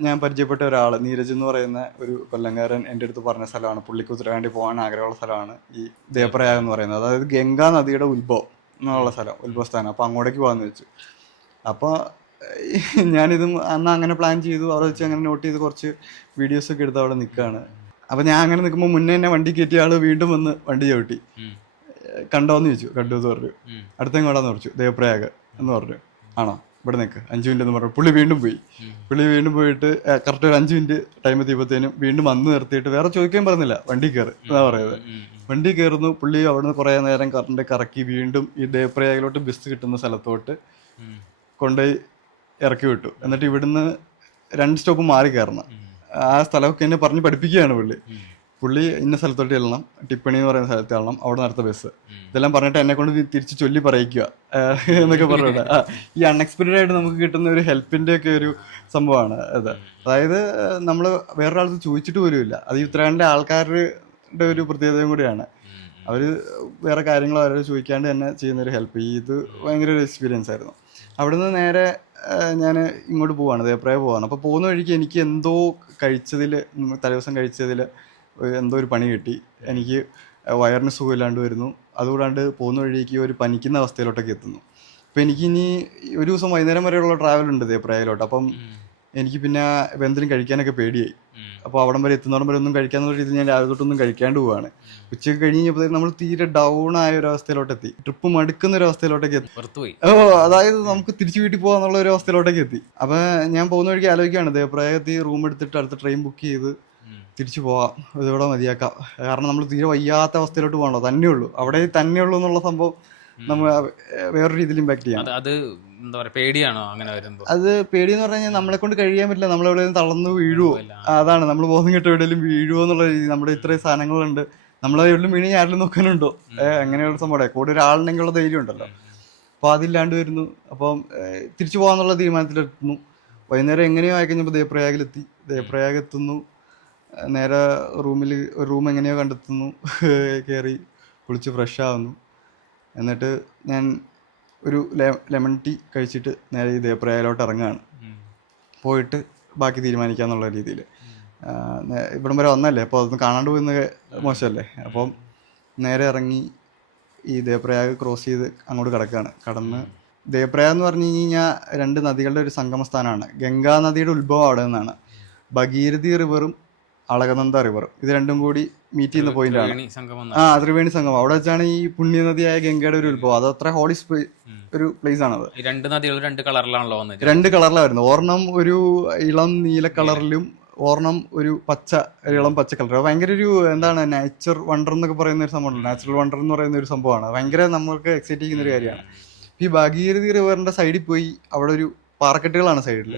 ഞാൻ പരിചയപ്പെട്ട ഒരാൾ, നീരജ് എന്ന് പറയുന്ന ഒരു കൊല്ലംകാരൻ എൻ്റെ അടുത്ത് പറഞ്ഞ സ്ഥലമാണ്. പുള്ളിക്ക് ഉത്തരാഖണ്ഡിൽ പോകാൻ ആഗ്രഹമുള്ള സ്ഥലമാണ് ഈ ദേവപ്രയാഗ് എന്ന് പറയുന്നത്. അതായത് ഗംഗാ നദിയുടെ എന്നുള്ള സ്ഥലം, ഉത്ഭവസ്ഥാനം. അപ്പോൾ അങ്ങോട്ടേക്ക് പോകാമെന്ന് വെച്ചു. അപ്പോൾ ഞാനിതും അന്ന് അങ്ങനെ പ്ലാൻ ചെയ്തു. അവിടെ വെച്ച് അങ്ങനെ നോട്ട് ചെയ്ത് കുറച്ച് വീഡിയോസൊക്കെ എടുത്ത് അവിടെ നിൽക്കുകയാണ്. അപ്പോൾ ഞാൻ അങ്ങനെ നിൽക്കുമ്പോൾ മുന്നേ എന്നെ വണ്ടി കയറ്റിയ ആൾ വീണ്ടും വന്ന് വണ്ടി ചവിട്ടി. കണ്ടോന്ന് ചോദിച്ചു. കണ്ടു എന്ന് പറഞ്ഞു. അടുത്തെങ്ങോട്ടാന്ന് പറഞ്ഞു. ദേവപ്രയാഗ് എന്ന് പറഞ്ഞു. ആണോ, ഇവിടെ നിൽക്ക് 5 മിനിറ്റ് എന്ന് പറഞ്ഞു. പുള്ളി വീണ്ടും പോയിട്ട് കറക്റ്റ് ഒരു 5 മിനിറ്റ് ടൈം എത്തിയപ്പോഴത്തേനും വീണ്ടും വന്ന് നിർത്തിയിട്ട് വേറെ ചോദിക്കാൻ പറഞ്ഞില്ല, വണ്ടി കയറി എന്നാ പറയുന്നത്. വണ്ടി കയറുന്നു. പുള്ളി അവിടെ നിന്ന് കുറേ നേരം കറക്കി വീണ്ടും ഈ ദേവപ്രയാഗിലോട്ട് ബസ് കിട്ടുന്ന സ്ഥലത്തോട്ട് കൊണ്ടുപോയി ഇറക്കി വിട്ടു. എന്നിട്ട് ഇവിടുന്ന് 2 സ്റ്റോപ്പ് മാറി കയറണം. ആ സ്ഥലമൊക്കെ എന്നെ പറഞ്ഞ് പഠിപ്പിക്കുകയാണ് പുള്ളി ഇന്ന സ്ഥലത്തോട്ട് ചെല്ലണം, ടിപ്പണി എന്ന് പറയുന്ന സ്ഥലത്ത് ചെല്ലണം, അവിടെ നടത്ത ബസ്. ഇതെല്ലാം പറഞ്ഞിട്ട് എന്നെ കൊണ്ട് തിരിച്ച് ചൊല്ലി പറയിക്കുക എന്നൊക്കെ പറഞ്ഞിട്ട് ഈ അൺഎക്സ്പെക്റ്റഡ് ആയിട്ട് നമുക്ക് കിട്ടുന്ന ഒരു ഹെൽപ്പിന്റെ ഒക്കെ ഒരു സംഭവമാണ് അത്. അതായത് നമ്മൾ വേറൊരാൾക്ക് ചോദിച്ചിട്ട് പോലും ഇല്ല. അത് ഈ ഉത്തരാഖണ്ഡിലെ ആൾക്കാരുടെ ഒരു പ്രത്യേകതയും കൂടിയാണ്. അവർ വേറെ കാര്യങ്ങൾ അവരോട് ചോദിക്കാണ്ട് തന്നെ ചെയ്യുന്നൊരു ഹെൽപ്പ്. ഇത് ഭയങ്കര ഒരു എക്സ്പീരിയൻസ് ആയിരുന്നു. അവിടുന്ന് നേരെ ഞാൻ ഇങ്ങോട്ട് പോവാണ്, ദേവപ്രയാഗ് പോവാണ്. അപ്പോൾ പോകുന്ന വഴിക്ക് എനിക്ക് എന്തോ തലേദിവസം കഴിച്ചതിൽ എന്തോ ഒരു പണി കിട്ടി. എനിക്ക് വയറിന് സുഖമില്ലാണ്ട് വരുന്നു. അതുകൂടാണ്ട് പോകുന്ന വഴിക്ക് ഒരു പനിക്കുന്ന അവസ്ഥയിലോട്ടൊക്കെ എത്തുന്നു. അപ്പോൾ എനിക്കിനി ഒരു ദിവസം വൈകുന്നേരം വരെയുള്ള ട്രാവലുണ്ട് ദേവപ്രയാഗിലോട്ട്. അപ്പം എനിക്ക് പിന്നെ എന്തെങ്കിലും കഴിക്കാനൊക്കെ പേടിയായി. അപ്പോൾ അവിടം വരെ എത്തുന്നോടം വരെ ഒന്നും കഴിക്കാന്നുള്ള രീതിയിൽ ഞാൻ രാവിലെ തൊട്ടൊന്നും കഴിക്കാണ്ട് പോവാണ്. ഉച്ചയ്ക്ക് കഴിഞ്ഞ് കഴിഞ്ഞപ്പോൾ നമ്മൾ തീരെ ഡൗൺ ആയ ഒരു അവസ്ഥയിലോട്ടെത്തി, ട്രിപ്പ് മടുക്കുന്ന ഒരു അവസ്ഥയിലോട്ടേക്ക് എത്തി. അതായത് നമുക്ക് തിരിച്ചു വീട്ടിൽ പോകാന്നുള്ള ഒരു അവസ്ഥയിലോട്ടേക്ക് എത്തി. അപ്പം ഞാൻ പോകുന്ന വഴിക്ക് ആലോചിക്കുകയാണ്, ദേവപ്രായത്തിൽ റൂം എടുത്തിട്ട് അടുത്ത ട്രെയിൻ ബുക്ക് ചെയ്ത് തിരിച്ചു പോവാം, ഇതോടെ മതിയാക്കാം. കാരണം നമ്മൾ തീരെ വയ്യാത്ത അവസ്ഥയിലോട്ട് പോകണോ, തന്നെയുള്ളൂ അവിടെ തന്നെയുള്ളൂ എന്നുള്ള സംഭവം നമ്മൾ വേറൊരു രീതിയിൽ ഇമ്പാക്ട് ചെയ്യാം. അത് എന്താ പറയുക, പേടിയാണോ അങ്ങനെ വരുമ്പോൾ? അത് പേടിയെന്ന് പറഞ്ഞു കഴിഞ്ഞാൽ നമ്മളെ കൊണ്ട് കഴിയാൻ പറ്റില്ല, നമ്മളെവിടെയും തളർന്നു വീഴുവോ, അതാണ് നമ്മൾ ബോധം കെട്ട് എവിടെയെങ്കിലും വീഴുവോ എന്നുള്ള രീതി. നമ്മുടെ ഇത്രയും സാധനങ്ങളുണ്ട്, നമ്മളെ എവിടെയും വീണി ആരെങ്കിലും നോക്കാനുണ്ടോ, അങ്ങനെയുള്ള സംഭവം. കൂടെ ഒരാളുണ്ടെങ്കിലുള്ള ധൈര്യം ഉണ്ടല്ലോ, അപ്പോൾ അതില്ലാണ്ട് വരുന്നു. അപ്പം തിരിച്ചു പോകാന്നുള്ള തീരുമാനത്തിലെത്തുന്നു. വൈകുന്നേരം എങ്ങനെയോ ആയിക്കഴിഞ്ഞപ്പോൾ ദേവപ്രയാഗിലെത്തി. ദേവപ്രയാഗ് എത്തുന്നു, നേരെ റൂമിൽ ഒരു റൂം എങ്ങനെയോ കണ്ടെത്തുന്നു, കയറി കുളിച്ച് ഫ്രഷ് ആവുന്നു. എന്നിട്ട് ഞാൻ ഒരു ലെമൺ ടീ കഴിച്ചിട്ട് നേരെ ഈ ദേവപ്രയാഗിലോട്ട് ഇറങ്ങുകയാണ്. പോയിട്ട് ബാക്കി തീരുമാനിക്കാന്നുള്ള രീതിയിൽ. ഇവിടം വരെ വന്നല്ലേ, അപ്പോൾ അതൊന്നും കാണാണ്ട് പോകുന്നത് മോശമല്ലേ. അപ്പം നേരെ ഇറങ്ങി ഈ ദേവപ്രയാഗ് ക്രോസ് ചെയ്ത് അങ്ങോട്ട് കിടക്കുകയാണ്. കടന്ന് ദേവപ്രയാഗ് എന്ന് പറഞ്ഞു കഴിഞ്ഞാൽ 2 നദികളുടെ ഒരു സംഗമസ്ഥാനമാണ്. ഗംഗാ നദിയുടെ ഉത്ഭവം അവിടെ നിന്നാണ്. ഭഗീരഥി റിവറും അളകനന്ദ റിവറും ഇത് രണ്ടും കൂടി മീറ്റ് ചെയ്യുന്ന പോയിന്റാണ്. ത്രിവേണി സംഗമം. അവിടെ വെച്ചാണ് ഈ പുണ്യനദിയായ ഗംഗയുടെ ഒരു ഉത്ഭവം. അത് അത്ര ഹോളി ഒരു പ്ലേസ് ആണത്. 2 നദികൾ 2 കളറിലാണല്ലോ വന്നത്. 2 കളറിലാണ് വരുന്നത്. ഒരെണ്ണം ഒരു ഇളം നീല കളറിലും ഒരെണ്ണം ഒരു ഇളം പച്ച കളർ. ഭയങ്കര ഒരു എന്താണ് നേച്ചർ വണ്ടർ എന്നൊക്കെ പറയുന്ന ഒരു സംഭവമാണ്. നാച്ചുറൽ വണ്ടർ എന്ന് പറയുന്ന ഒരു സംഭവമാണ്. ഭയങ്കര നമ്മൾക്ക് എക്സൈറ്റ് ചെയ്യുന്ന ഒരു കാര്യമാണ്. ഈ ഭാഗീരഥി റിവറിന്റെ സൈഡിൽ പോയി അവിടെ ഒരു പാറക്കെട്ടുകളാണ് സൈഡിൽ.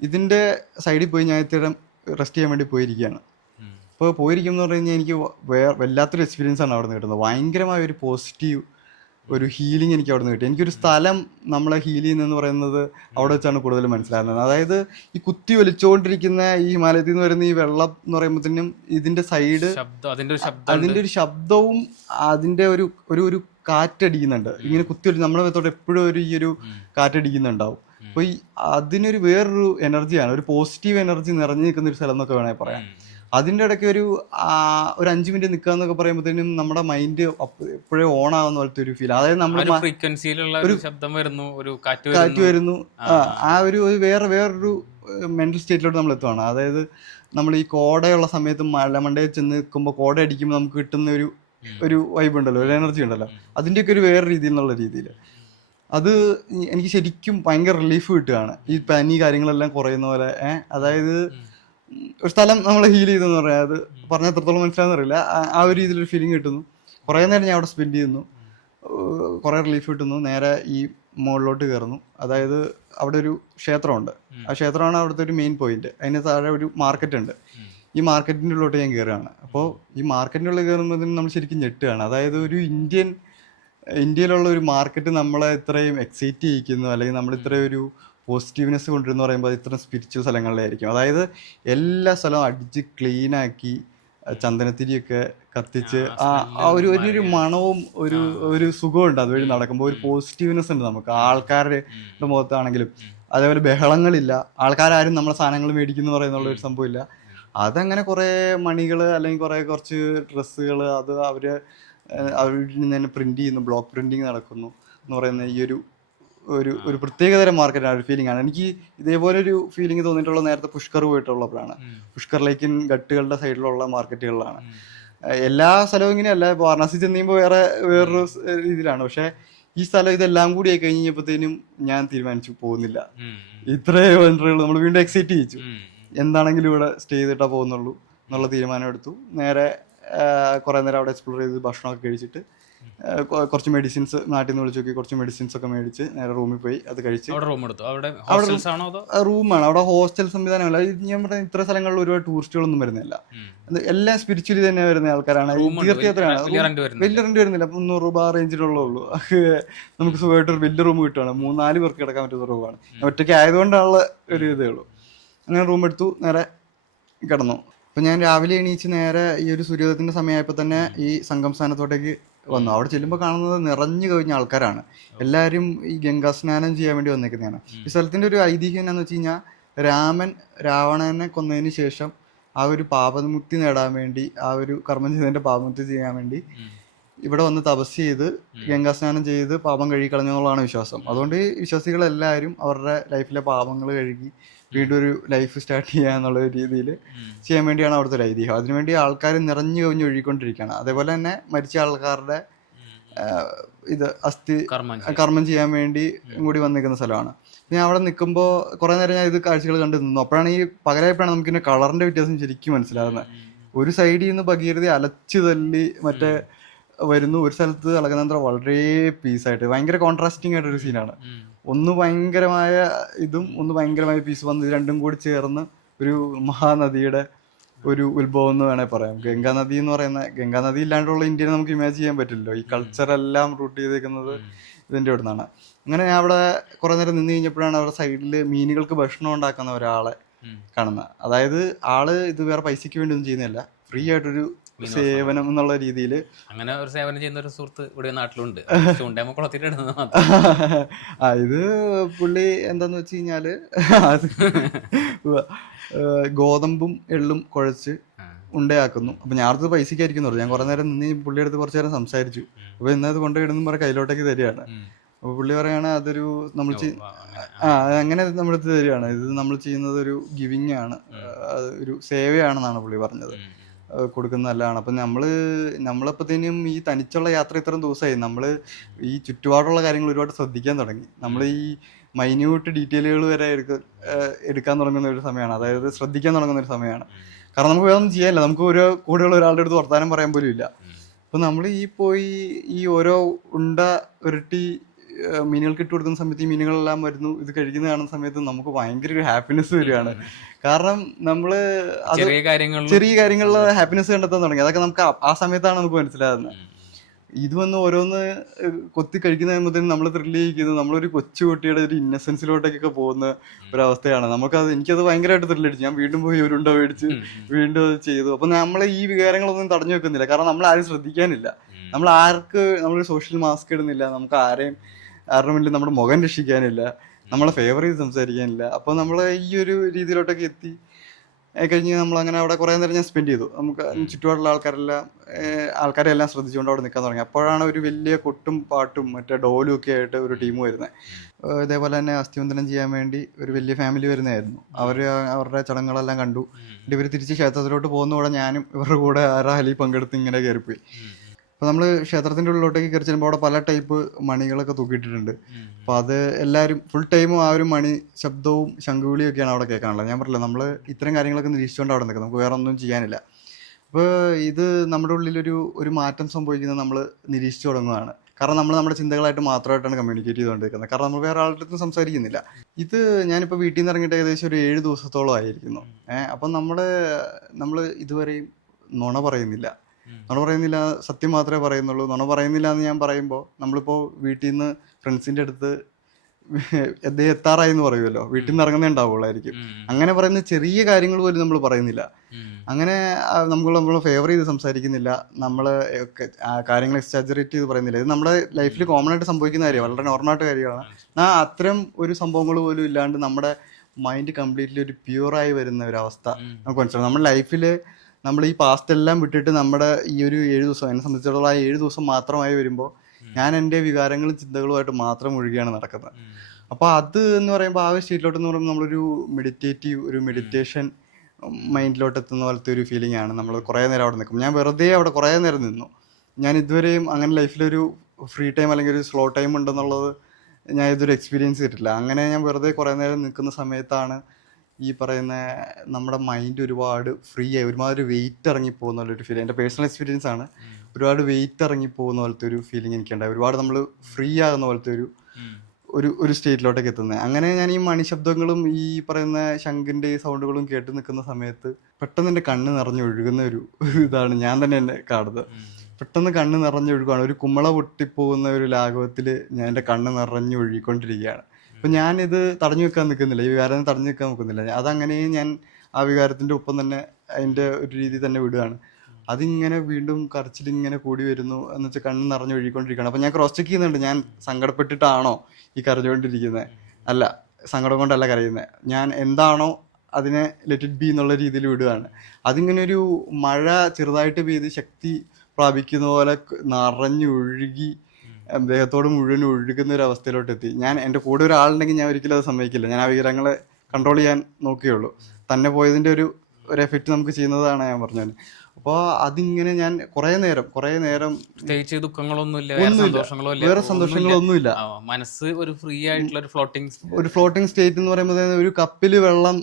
ഇതിന്റെ സൈഡിൽ പോയി ഞാൻ ഇത്തരം റെസ്റ്റ് ചെയ്യാൻ വേണ്ടി പോയിരിക്കുകയാണ്. അപ്പോൾ പോയിരിക്കും എന്ന് പറഞ്ഞു കഴിഞ്ഞാൽ എനിക്ക് വല്ലാത്തൊരു എക്സ്പീരിയൻസ് ആണ് അവിടെ നിന്ന് കിട്ടുന്നത്. ഭയങ്കരമായ ഒരു പോസിറ്റീവ് ഒരു ഹീലിംഗ് എനിക്ക് അവിടെ നിന്ന് കിട്ടി. എനിക്കൊരു സ്ഥലം നമ്മളെ ഹീൽ ചെയ്യുന്നതെന്ന് പറയുന്നത് അവിടെ വെച്ചാണ് കൂടുതൽ മനസ്സിലാകുന്നത്. അതായത് ഈ കുത്തി ഒലിച്ചുകൊണ്ടിരിക്കുന്ന ഈ ഹിമാലയത്തിൽ നിന്ന് വരുന്ന ഈ വെള്ളം എന്ന് പറയുമ്പോഴത്തേനും ഇതിന്റെ സൈഡ് അതിന്റെ ഒരു ശബ്ദവും അതിന്റെ ഒരു ഒരു കാറ്റടിക്കുന്നുണ്ട്. ഇങ്ങനെ കുത്തി ഒലി നമ്മുടെ മേത്തോട്ട് എപ്പോഴും ഈ ഒരു കാറ്റടിക്കുന്നുണ്ടാവും. അപ്പോൾ ഈ അതിനൊരു വേറൊരു എനർജിയാണ്, ഒരു പോസിറ്റീവ് എനർജി നിറഞ്ഞു നിൽക്കുന്ന ഒരു സ്ഥലം എന്നൊക്കെ വേണമെങ്കിൽ പറയാം. അതിൻ്റെ ഇടയ്ക്ക് ഒരു 5 മിനിറ്റ് നിൽക്കുക എന്നൊക്കെ പറയുമ്പോഴത്തേനും നമ്മുടെ മൈൻഡ് എപ്പോഴും ഓൺ ആവുന്ന പോലത്തെ ഒരു ഫീൽ. അതായത് നമ്മൾ ഒരു ശബ്ദം വരുന്നു, ഒരു കാറ്റ് വരുന്നു, ആ ഒരു വേറൊരു മെന്റൽ സ്റ്റേറ്റിലോട്ട് നമ്മൾ എത്തുവാണ്. അതായത് നമ്മൾ ഈ കോടയുള്ള സമയത്ത് മലമണ്ടയിൽ ചെന്ന് നിൽക്കുമ്പോൾ കോട അടിക്കുമ്പോൾ നമുക്ക് കിട്ടുന്ന ഒരു വൈബ് ഉണ്ടല്ലോ, ഒരു എനർജി ഉണ്ടല്ലോ, അതിൻ്റെയൊക്കെ ഒരു വേറെ രീതിയിൽ എന്നുള്ള രീതിയിൽ അത് എനിക്ക് ശരിക്കും ഭയങ്കര റിലീഫ് കിട്ടുകയാണ്. ഈ പനി കാര്യങ്ങളെല്ലാം കുറയുന്ന പോലെ. അതായത് ഒരു സ്ഥലം നമ്മൾ ഹീൽ ചെയ്തെന്ന് പറയാം, അത് പറഞ്ഞാൽ എത്രത്തോളം മനസ്സിലാകുന്നറിയില്ല. ആ ഒരു രീതിയിലൊരു ഫീലിംഗ് കിട്ടുന്നു. കുറേ നേരം ഞാൻ അവിടെ സ്പെൻഡ് ചെയ്യുന്നു, കുറേ റിലീഫ് കിട്ടുന്നു. നേരെ ഈ മുകളിലോട്ട് കയറുന്നു. അതായത് അവിടെ ഒരു ക്ഷേത്രമുണ്ട്. ആ ക്ഷേത്രമാണ് അവിടുത്തെ ഒരു മെയിൻ പോയിന്റ്. അതിന് താഴെ ഒരു മാർക്കറ്റ് ഉണ്ട്. ഈ മാർക്കറ്റിൻ്റെ ഉള്ളിലോട്ട് ഞാൻ കയറുകയാണ്. അപ്പോൾ ഈ മാർക്കറ്റിൻ്റെ ഉള്ളിൽ കയറുന്നതിന് നമ്മൾ ശരിക്കും ഞെട്ടുകയാണ്. അതായത് ഒരു ഇന്ത്യയിലുള്ള ഒരു മാർക്കറ്റ് നമ്മളെ ഇത്രയും എക്സൈറ്റ് ചെയ്യിക്കുന്നു, അല്ലെങ്കിൽ നമ്മൾ ഇത്രയും ഒരു പോസിറ്റീവ്നെസ് കൊണ്ടുവരുന്ന പറയുമ്പോൾ ഇത്രയും സ്പിരിച്വൽ സ്ഥലങ്ങളിലായിരിക്കും. അതായത് എല്ലാ സ്ഥലവും അടിച്ച് ക്ലീനാക്കി ചന്ദനത്തിരിയൊക്കെ കത്തിച്ച് ആ ഒരു മണവും ഒരു സുഖമുണ്ട് അതുവഴി നടക്കുമ്പോൾ. ഒരു പോസിറ്റീവ്നെസ് ഉണ്ട് നമുക്ക് ആൾക്കാരുടെ മുഖത്താണെങ്കിലും. അതേപോലെ ബഹളങ്ങളില്ല, ആൾക്കാരും നമ്മളെ സാധനങ്ങൾ മേടിക്കുന്നു പറയുന്നുള്ള ഒരു സംഭവമില്ല. അതങ്ങനെ കുറേ മണികൾ അല്ലെങ്കിൽ കുറച്ച് ഡ്രസ്സുകൾ അത് അവര് നിന്ന് തന്നെ പ്രിന്റ് ചെയ്യുന്നു, ബ്ലോക്ക് പ്രിന്റിങ് നടക്കുന്നു എന്ന് പറയുന്ന ഈ ഒരു പ്രത്യേകതരം മാർക്കറ്റാണ്, ഒരു ഫീലിംഗ് ആണ്. എനിക്ക് ഇതേപോലെ ഒരു ഫീലിംഗ് തോന്നിയിട്ടുള്ള നേരത്തെ പുഷ്കർ പോയിട്ടുള്ളപ്പോഴാണ്. പുഷ്കർ ലേക്കിൻ ഗട്ടുകളുടെ സൈഡിലുള്ള മാർക്കറ്റുകളിലാണ്. എല്ലാ സ്ഥലവും ഇങ്ങനെയല്ല. വാരണാസി ചെന്നുമ്പോൾ വേറൊരു രീതിയിലാണ്. പക്ഷെ ഈ സ്ഥലം ഇതെല്ലാം കൂടി ആയി കഴിഞ്ഞപ്പോഴത്തേനും ഞാൻ തീരുമാനിച്ചു പോകുന്നില്ല. ഇത്രയും എൻട്രികൾ നമ്മൾ വീണ്ടും എക്സൈറ്റ് ചെയ്യിച്ചു. എന്താണെങ്കിലും ഇവിടെ സ്റ്റേ ചെയ്തിട്ടാ പോകുന്നുള്ളൂ എന്നുള്ള തീരുമാനം എടുത്തു. നേരെ കുറേ നേരം അവിടെ എക്സ്പ്ലോർ ചെയ്ത് ഭക്ഷണമൊക്കെ കഴിച്ചിട്ട് കുറച്ച് മെഡിസിൻസ് നാട്ടിൽ നിന്ന് വിളിച്ചു നോക്കി, കുറച്ച് മെഡിസിൻസ് ഒക്കെ മേടിച്ച് നേരെ റൂമിൽ പോയി അത് കഴിച്ച്. റൂമാണ് അവിടെ, ഹോസ്റ്റൽ സംവിധാനമല്ല. ഞാൻ പറഞ്ഞ ഇത്ര സ്ഥലങ്ങളിൽ ഒരുപാട് ടൂറിസ്റ്റുകളൊന്നും വരുന്നില്ല. എല്ലാം സ്പിരിച്വലി തന്നെ വരുന്ന ആൾക്കാരാണ്. തീർത്ഥയാത്രയാണ്, വലിയ റെന്റ് വരുന്നില്ല. 300 രൂപ റേഞ്ചിലുള്ളേ ഉള്ളൂ. നമുക്ക് സുഖമായിട്ടൊരു വലിയ റൂം കിട്ടുകയാണ്. 3-4 പേർക്ക് കിടക്കാൻ പറ്റുന്ന റൂമാണ്. ഒറ്റയ്ക്ക് ആയതുകൊണ്ടുള്ള ഒരു ഇതേ ഉള്ളൂ. അങ്ങനെ റൂം എടുത്തു, നേരെ കിടന്നു. അപ്പം ഞാൻ രാവിലെ എണീച്ച് നേരെ ഈ ഒരു സൂര്യോദയത്തിൻ്റെ സമയമായപ്പോൾ തന്നെ ഈ സംഗം സ്ഥാനത്തോട്ടേക്ക് വന്നു. അവിടെ ചെല്ലുമ്പോൾ കാണുന്നത് നിറഞ്ഞു കവിഞ്ഞ ആൾക്കാരാണ്. എല്ലാവരും ഈ ഗംഗാ സ്നാനം ചെയ്യാൻ വേണ്ടി വന്നേക്കുന്നതാണ്. ഈ സ്ഥലത്തിൻ്റെ ഒരു ഐതിഹ്യം എന്താണെന്ന് വെച്ച് കഴിഞ്ഞാൽ, രാമൻ രാവണനെ കൊന്നതിന് ശേഷം ആ ഒരു പാപമുക്തി നേടാൻ വേണ്ടി, ആ ഒരു കർമ്മം ചെയ്തതിൻ്റെ പാപമുക്തി ചെയ്യാൻ വേണ്ടി ഇവിടെ വന്ന് തപസ് ചെയ്ത് ഗംഗാ സ്നാനം ചെയ്ത് പാപം കഴുകി കളഞ്ഞെന്നുള്ളതാണ് വിശ്വാസം. അതുകൊണ്ട് വിശ്വാസികളെല്ലാവരും അവരുടെ ലൈഫിലെ പാപങ്ങൾ കഴുകി വീണ്ടും ഒരു ലൈഫ് സ്റ്റാർട്ട് ചെയ്യുക എന്നുള്ള രീതിയിൽ ചെയ്യാൻ വേണ്ടിയാണ് അവിടുത്തെ ഒരു ഐതിഹ്യം. അതിനുവേണ്ടി ആൾക്കാർ നിറഞ്ഞു കവിഞ്ഞ് ഒഴുകിക്കൊണ്ടിരിക്കുകയാണ്. അതേപോലെ തന്നെ മരിച്ച ആൾക്കാരുടെ ഇത് അസ്ഥി കർമ്മം ചെയ്യാൻ വേണ്ടി കൂടി വന്നിരിക്കുന്ന സ്ഥലമാണ്. ഞാൻ അവിടെ നിൽക്കുമ്പോൾ കുറേ നേരം ഞാൻ ഇത് കാഴ്ചകൾ കണ്ട് നിന്നു. അപ്പോഴാണ് ഈ പകലായപ്പോഴാണ് നമുക്കിങ്ങനെ കളറിന്റെ വ്യത്യാസം ശരിക്കും മനസ്സിലാകുന്നത്. ഒരു സൈഡിൽ നിന്ന് ഭഗീരഥി അലച്ചു തല്ലി മറ്റേ വരുന്നു, ഒരു സ്ഥലത്ത് അളകനന്ദ വളരെ പീസായിട്ട് ഭയങ്കര കോൺട്രാസ്റ്റിംഗ് ആയിട്ടൊരു സീനാണ്. ഒന്ന് ഭയങ്കരമായ ഇതും ഒന്ന് ഭയങ്കരമായ പീസ് വന്ന് ഇത് രണ്ടും കൂടി ചേർന്ന് ഒരു മഹാനദിയുടെ ഒരു ഉത്ഭവം എന്ന് വേണേൽ പറയാം. ഗംഗാനദി എന്ന് പറയുന്ന, ഗംഗാനദി ഇല്ലാണ്ടുള്ള ഇന്ത്യനെ നമുക്ക് ഇമാജിൻ ചെയ്യാൻ പറ്റില്ലല്ലോ. ഈ കൾച്ചറെല്ലാം റൂട്ട് ചെയ്തേക്കുന്നത് ഇതിൻ്റെ അവിടെ നിന്നാണ്. അങ്ങനെ ഞാൻ അവിടെ കുറേ നേരം നിന്ന് കഴിഞ്ഞപ്പോഴാണ് അവരുടെ സൈഡിൽ മീനുകൾക്ക് ഭക്ഷണം ഉണ്ടാക്കുന്ന ഒരാളെ കാണുന്നത്. അതായത് ആള് ഇത് വേറെ പൈസയ്ക്ക് വേണ്ടി ഒന്നും ചെയ്യുന്നില്ല, ഫ്രീ ആയിട്ടൊരു സേവനം എന്നുള്ള രീതിയിൽ അങ്ങനെ ഒരു സേവനം ചെയ്യുന്ന ഒരു സുഹൃത്ത് ഇവിടെ നാട്ടിലുണ്ട്. ഇത് പുള്ളി എന്താന്ന് വെച്ച് കഴിഞ്ഞാല് ഗോതമ്പും എള്ളും കുഴച്ച് ഉണ്ടയാക്കുന്നു. അപ്പൊ ഞാനത് പൈസക്കായിരിക്കുന്നു. ഞാൻ കുറെ നേരം നിന്ന് പുള്ളിയുടെ അടുത്ത് കുറച്ചു നേരം സംസാരിച്ചു. അപ്പൊ ഇന്നത് കൊണ്ടുപോയിടുന്നു പറഞ്ഞ കയ്യിലോട്ടേക്ക് തരികയാണ്. അപ്പൊ പുള്ളി പറയാണ് അതൊരു നമ്മൾ അങ്ങനെ നമ്മളടുത്ത് തരികയാണ്, ഇത് നമ്മൾ ചെയ്യുന്നത് ഒരു ഗിവിങ് ആണ്, ഒരു സേവയാണെന്നാണ് പുള്ളി പറഞ്ഞത്, കൊടുക്കുന്ന നല്ലതാണ്. അപ്പം നമ്മളപ്പോഴത്തേനും ഈ തനിച്ചുള്ള യാത്ര ഇത്രയും ദിവസമായി നമ്മൾ ഈ ചുറ്റുപാടുള്ള കാര്യങ്ങൾ ഒരുപാട് ശ്രദ്ധിക്കാൻ തുടങ്ങി. നമ്മൾ ഈ മൈന്യൂട്ട് ഡീറ്റെയിലുകൾ വരെ എടുക്കാൻ തുടങ്ങുന്ന ഒരു സമയമാണ്, അതായത് ശ്രദ്ധിക്കാൻ തുടങ്ങുന്ന ഒരു സമയമാണ്. കാരണം നമുക്ക് വേറൊന്നും ചെയ്യാനില്ല, നമുക്ക് ഓരോ കൂടെയുള്ള ഒരാളുടെ അടുത്ത് വർത്താനം പറയാൻ പോലും ഇല്ല. അപ്പം നമ്മൾ ഈ പോയി ഈ ഓരോ ഉണ്ട ഉരുട്ടി മീനുകൾക്ക് ഇട്ട് കൊടുക്കുന്ന സമയത്ത് ഈ മീനുകളെല്ലാം വരുന്നു, ഇത് കഴിക്കുന്ന കാണുന്ന സമയത്ത് നമുക്ക് ഭയങ്കര ഒരു ഹാപ്പിനെസ് വരികയാണ്. കാരണം നമ്മള് ചെറിയ കാര്യങ്ങളിൽ ഹാപ്പിനെസ് കണ്ടെത്താൻ തുടങ്ങി. അതൊക്കെ നമുക്ക് ആ സമയത്താണ് നമുക്ക് മനസ്സിലാകുന്നത്. ഇത് വന്ന് ഓരോന്ന് കൊത്തി കഴിക്കുന്ന കഴിയുമ്പോഴത്തേനും നമ്മൾ ത്രില്ല് ചെയ്യിക്കുന്നത്, നമ്മളൊരു കൊച്ചു കുട്ടിയുടെ ഒരു ഇന്നസെൻസിലോട്ടൊക്കെ പോകുന്ന ഒരവസ്ഥയാണ്. എനിക്കത് ഭയങ്കരമായിട്ട് ത്രില്ലടിച്ചു. ഞാൻ വീണ്ടും പോയി ഒരു ഉണ്ട മേടിച്ച് വീണ്ടും അത് ചെയ്തു. അപ്പൊ നമ്മൾ ഈ വികാരങ്ങളൊന്നും തടഞ്ഞു വെക്കുന്നില്ല, കാരണം നമ്മൾ ആരും ശ്രദ്ധിക്കാനില്ല. നമ്മളൊരു സോഷ്യൽ മാസ്ക് ഇടുന്നില്ല, നമുക്ക് ആരുടെ മുന്നിൽ നമ്മുടെ മുഖം രക്ഷിക്കാനില്ല, നമ്മളെ ഫേവർ ചെയ്ത് സംസാരിക്കാനില്ല. അപ്പോൾ നമ്മൾ ഈ ഒരു രീതിയിലോട്ടൊക്കെ എത്തി കഴിഞ്ഞ് നമ്മളങ്ങനെ അവിടെ കുറേ നേരം ഞാൻ സ്പെൻഡ് ചെയ്തു. നമുക്ക് ചുറ്റുപാടുള്ള ആൾക്കാരെ എല്ലാം ശ്രദ്ധിച്ചുകൊണ്ട് അവിടെ നിൽക്കാൻ തുടങ്ങി. അപ്പോഴാണ് ഒരു വലിയ കൊട്ടും പാട്ടും മറ്റേ ഡോലും ഒക്കെ ആയിട്ട് ഒരു ടീം വരുന്നത്. ഇതേപോലെ തന്നെ അസ്ഥിവന്ദനം ചെയ്യാൻ വേണ്ടി ഒരു വലിയ ഫാമിലി വരുന്നതായിരുന്നു. അവരുടെ ചടങ്ങുകളെല്ലാം കണ്ടു. ഇവർ തിരിച്ച് ക്ഷേത്രത്തിലോട്ട് പോകുന്നതോടെ ഞാനും ഇവരുടെ കൂടെ റാലി പങ്കെടുത്ത് ഇങ്ങനെ കയറിപ്പോയി. അപ്പോൾ നമ്മൾ ക്ഷേത്രത്തിൻ്റെ ഉള്ളിലോട്ടേക്ക് കയറി ചെല്ലുമ്പോൾ അവിടെ പല ടൈപ്പ് മണികളൊക്കെ തൂക്കിയിട്ടിട്ടുണ്ട്. അപ്പോൾ അത് എല്ലാവരും ഫുൾ ടൈമും ആ ഒരു മണി ശബ്ദവും ശംഖുവിളിയും ഒക്കെയാണ് അവിടെ കേൾക്കാനുള്ളത്. ഞാൻ പറഞ്ഞില്ല, നമ്മൾ ഇത്തരം കാര്യങ്ങളൊക്കെ നിരീക്ഷിച്ചുകൊണ്ട് അവിടെ നിൽക്കുന്നത്, നമുക്ക് വേറെ ഒന്നും ചെയ്യാനില്ല. അപ്പോൾ ഇത് നമ്മുടെ ഉള്ളിലൊരു മാറ്റം സംഭവിക്കുന്നത് നമ്മൾ നിരീക്ഷിച്ചു തുടങ്ങുന്നതാണ്. കാരണം നമ്മൾ നമ്മുടെ ചിന്തകളായിട്ട് മാത്രമായിട്ടാണ് കമ്മ്യൂണിക്കേറ്റ് ചെയ്തുകൊണ്ടിരിക്കുന്നത്. കാരണം നമ്മൾ വേറെ ആളുടെ അടുത്ത് സംസാരിക്കുന്നില്ല. ഇത് ഞാനിപ്പോൾ വീട്ടിൽ നിന്ന് ഇറങ്ങിയിട്ട് ഏകദേശം ഒരു 7 ദിവസത്തോളം ആയിരിക്കുന്നു. അപ്പം നമ്മൾ ഇതുവരെയും നുണ പറയുന്നില്ല, സത്യം മാത്രമേ പറയുന്നുള്ളൂ. നുണ പറയുന്നില്ല എന്ന് ഞാൻ പറയുമ്പോൾ, നമ്മളിപ്പോൾ വീട്ടിൽ നിന്ന് ഫ്രണ്ട്സിൻ്റെ അടുത്ത് എത്താറായി എന്ന് പറയുമല്ലോ, വീട്ടിൽ നിന്ന് ഇറങ്ങുന്നേ ഉണ്ടാവുള്ളായിരിക്കും. അങ്ങനെ പറയുന്ന ചെറിയ കാര്യങ്ങൾ പോലും നമ്മൾ പറയുന്നില്ല. അങ്ങനെ നമ്മൾ ഫേവർ ചെയ്ത് സംസാരിക്കുന്നില്ല, നമ്മൾ കാര്യങ്ങൾ എക്സാജറേറ്റ് ചെയ്ത് പറയുന്നില്ല. ഇത് നമ്മുടെ ലൈഫിൽ കോമൺ ആയിട്ട് സംഭവിക്കുന്ന കാര്യം, വളരെ നോർമലായിട്ട് കാര്യമാണ്. അത്തരം ഒരു സംഭവങ്ങൾ പോലും ഇല്ലാണ്ട് നമ്മുടെ മൈൻഡ് കംപ്ലീറ്റ്ലി ഒരു പ്യൂറായി വരുന്ന ഒരു അവസ്ഥ നമുക്ക് മനസ്സിലാവും. നമ്മുടെ ലൈഫിൽ നമ്മൾ ഈ പാസ്റ്റ് എല്ലാം വിട്ടിട്ട് നമ്മുടെ ഈ ഒരു 7 ദിവസം, എന്നെ സംബന്ധിച്ചിടത്തോളം ആ 7 ദിവസം മാത്രമായി വരുമ്പോൾ ഞാൻ എൻ്റെ വികാരങ്ങളും ചിന്തകളുമായിട്ട് മാത്രം ഒഴുകിയാണ് നടക്കുന്നത്. അപ്പോൾ അത് എന്ന് പറയുമ്പോൾ ആ സ്റ്റേറ്റിലോട്ട് എന്ന് പറയുമ്പോൾ നമ്മളൊരു ഒരു മെഡിറ്റേഷൻ മൈൻഡിലോട്ട് എത്തുന്ന പോലത്തെ ഒരു ഫീലിംഗ് ആണ്. നമ്മൾ കുറേ നേരം അവിടെ നിൽക്കും. ഞാൻ വെറുതെ അവിടെ കുറേ നേരം നിന്നു. ഞാൻ ഇതുവരെയും അങ്ങനെ ലൈഫിലൊരു ഫ്രീ ടൈം അല്ലെങ്കിൽ ഒരു സ്ലോ ടൈം ഉണ്ടെന്നുള്ളത് ഞാൻ ഇതൊരു എക്സ്പീരിയൻസ് ചെയ്തിട്ടില്ല. അങ്ങനെ ഞാൻ വെറുതെ കുറേ നേരം നിൽക്കുന്ന സമയത്താണ് ഈ പറയുന്ന നമ്മുടെ മൈൻഡ് ഒരുപാട് ഫ്രീ ആയി, ഒരുമാതിരി വെയിറ്റ് ഇറങ്ങിപ്പോകുന്ന പോലൊരു ഫീലിംഗ്. എൻ്റെ പേഴ്സണൽ എക്സ്പീരിയൻസ് ആണ്. ഒരുപാട് വെയിറ്റ് ഇറങ്ങിപ്പോകുന്ന പോലത്തെ ഒരു ഫീലിംഗ് എനിക്കുണ്ടായി. ഒരുപാട് നമ്മൾ ഫ്രീ ആകുന്ന പോലത്തെ ഒരു സ്റ്റേറ്റിലോട്ടൊക്കെ എത്തുന്നത്. അങ്ങനെ ഞാൻ ഈ മണിശബ്ദങ്ങളും ഈ പറയുന്ന ശംഖിൻ്റെ സൗണ്ടുകളും കേട്ട് നിൽക്കുന്ന സമയത്ത് പെട്ടെന്ന് എൻ്റെ കണ്ണ് നിറഞ്ഞൊഴുകുന്ന ഒരു ഇതാണ് ഞാൻ തന്നെ എന്നെ കാണുന്നത്. പെട്ടെന്ന് കണ്ണ് നിറഞ്ഞൊഴുകുകയാണ്. ഒരു കുമ്മള പൊട്ടിപ്പോകുന്ന ഒരു ലാഘവത്തിൽ ഞാൻ എൻ്റെ കണ്ണ് നിറഞ്ഞൊഴുകിക്കൊണ്ടിരിക്കുകയാണ്. അപ്പം ഞാനിത് തടഞ്ഞു വെക്കാൻ നിൽക്കുന്നില്ല, ഈ വികാരം തടഞ്ഞു വെക്കാൻ നിൽക്കുന്നില്ല. അതങ്ങനെ ഞാൻ ആ വികാരത്തിൻ്റെ ഒപ്പം തന്നെ അതിൻ്റെ ഒരു രീതി തന്നെ വിടുകയാണ്. അതിങ്ങനെ വീണ്ടും കരച്ചിലിങ്ങനെ കൂടി വരുന്നു എന്ന് വെച്ചാൽ കണ്ണ് നിറഞ്ഞൊഴുകിക്കൊണ്ടിരിക്കുകയാണ്. അപ്പം ഞാൻ ക്രോസ് ചെക്ക് ചെയ്യുന്നുണ്ട്, ഞാൻ സങ്കടപ്പെട്ടിട്ടാണോ ഈ കരഞ്ഞുകൊണ്ടിരിക്കുന്നത്? അല്ല, സങ്കടം കൊണ്ടല്ല കരയുന്നത്. ഞാൻ എന്താണോ അതിനെ ലെറ്റ് ഇറ്റ് ബി എന്നുള്ള രീതിയിൽ വിടുകയാണ്. അതിങ്ങനെ ഒരു മഴ ചെറുതായിട്ട് പെയ്ത് ശക്തി പ്രാപിക്കുന്ന പോലെ നിറഞ്ഞൊഴുകി ദേഹത്തോട് മുഴുവൻ ഒഴുകുന്ന ഒരു അവസ്ഥയിലോട്ട് എത്തി. ഞാൻ എൻ്റെ കൂടെ ഒരാളുണ്ടെങ്കിൽ ഞാൻ ഒരിക്കലും അത് സമ്മതിക്കില്ല. ഞാൻ ആ വികാരങ്ങളെ കൺട്രോൾ ചെയ്യാൻ നോക്കിയുള്ളൂ. തന്നെ പോയതിൻ്റെ ഒരു എഫക്റ്റ് നമുക്ക് ചെയ്യുന്നതാണ് ഞാൻ പറഞ്ഞത്. അപ്പോൾ അതിങ്ങനെ ഞാൻ കുറേ നേരം പ്രത്യേകിച്ച് ദുഃഖങ്ങളൊന്നുമില്ല, വേറെ സന്തോഷങ്ങളൊന്നുമില്ല. മനസ്സ് ഒരു ഫ്രീ ആയിട്ടുള്ള ഒരു ഫ്ലോട്ടിംഗ് സ്റ്റേറ്റ് എന്ന് പറയുമ്പോൾ ഒരു കപ്പിൽ വെള്ളം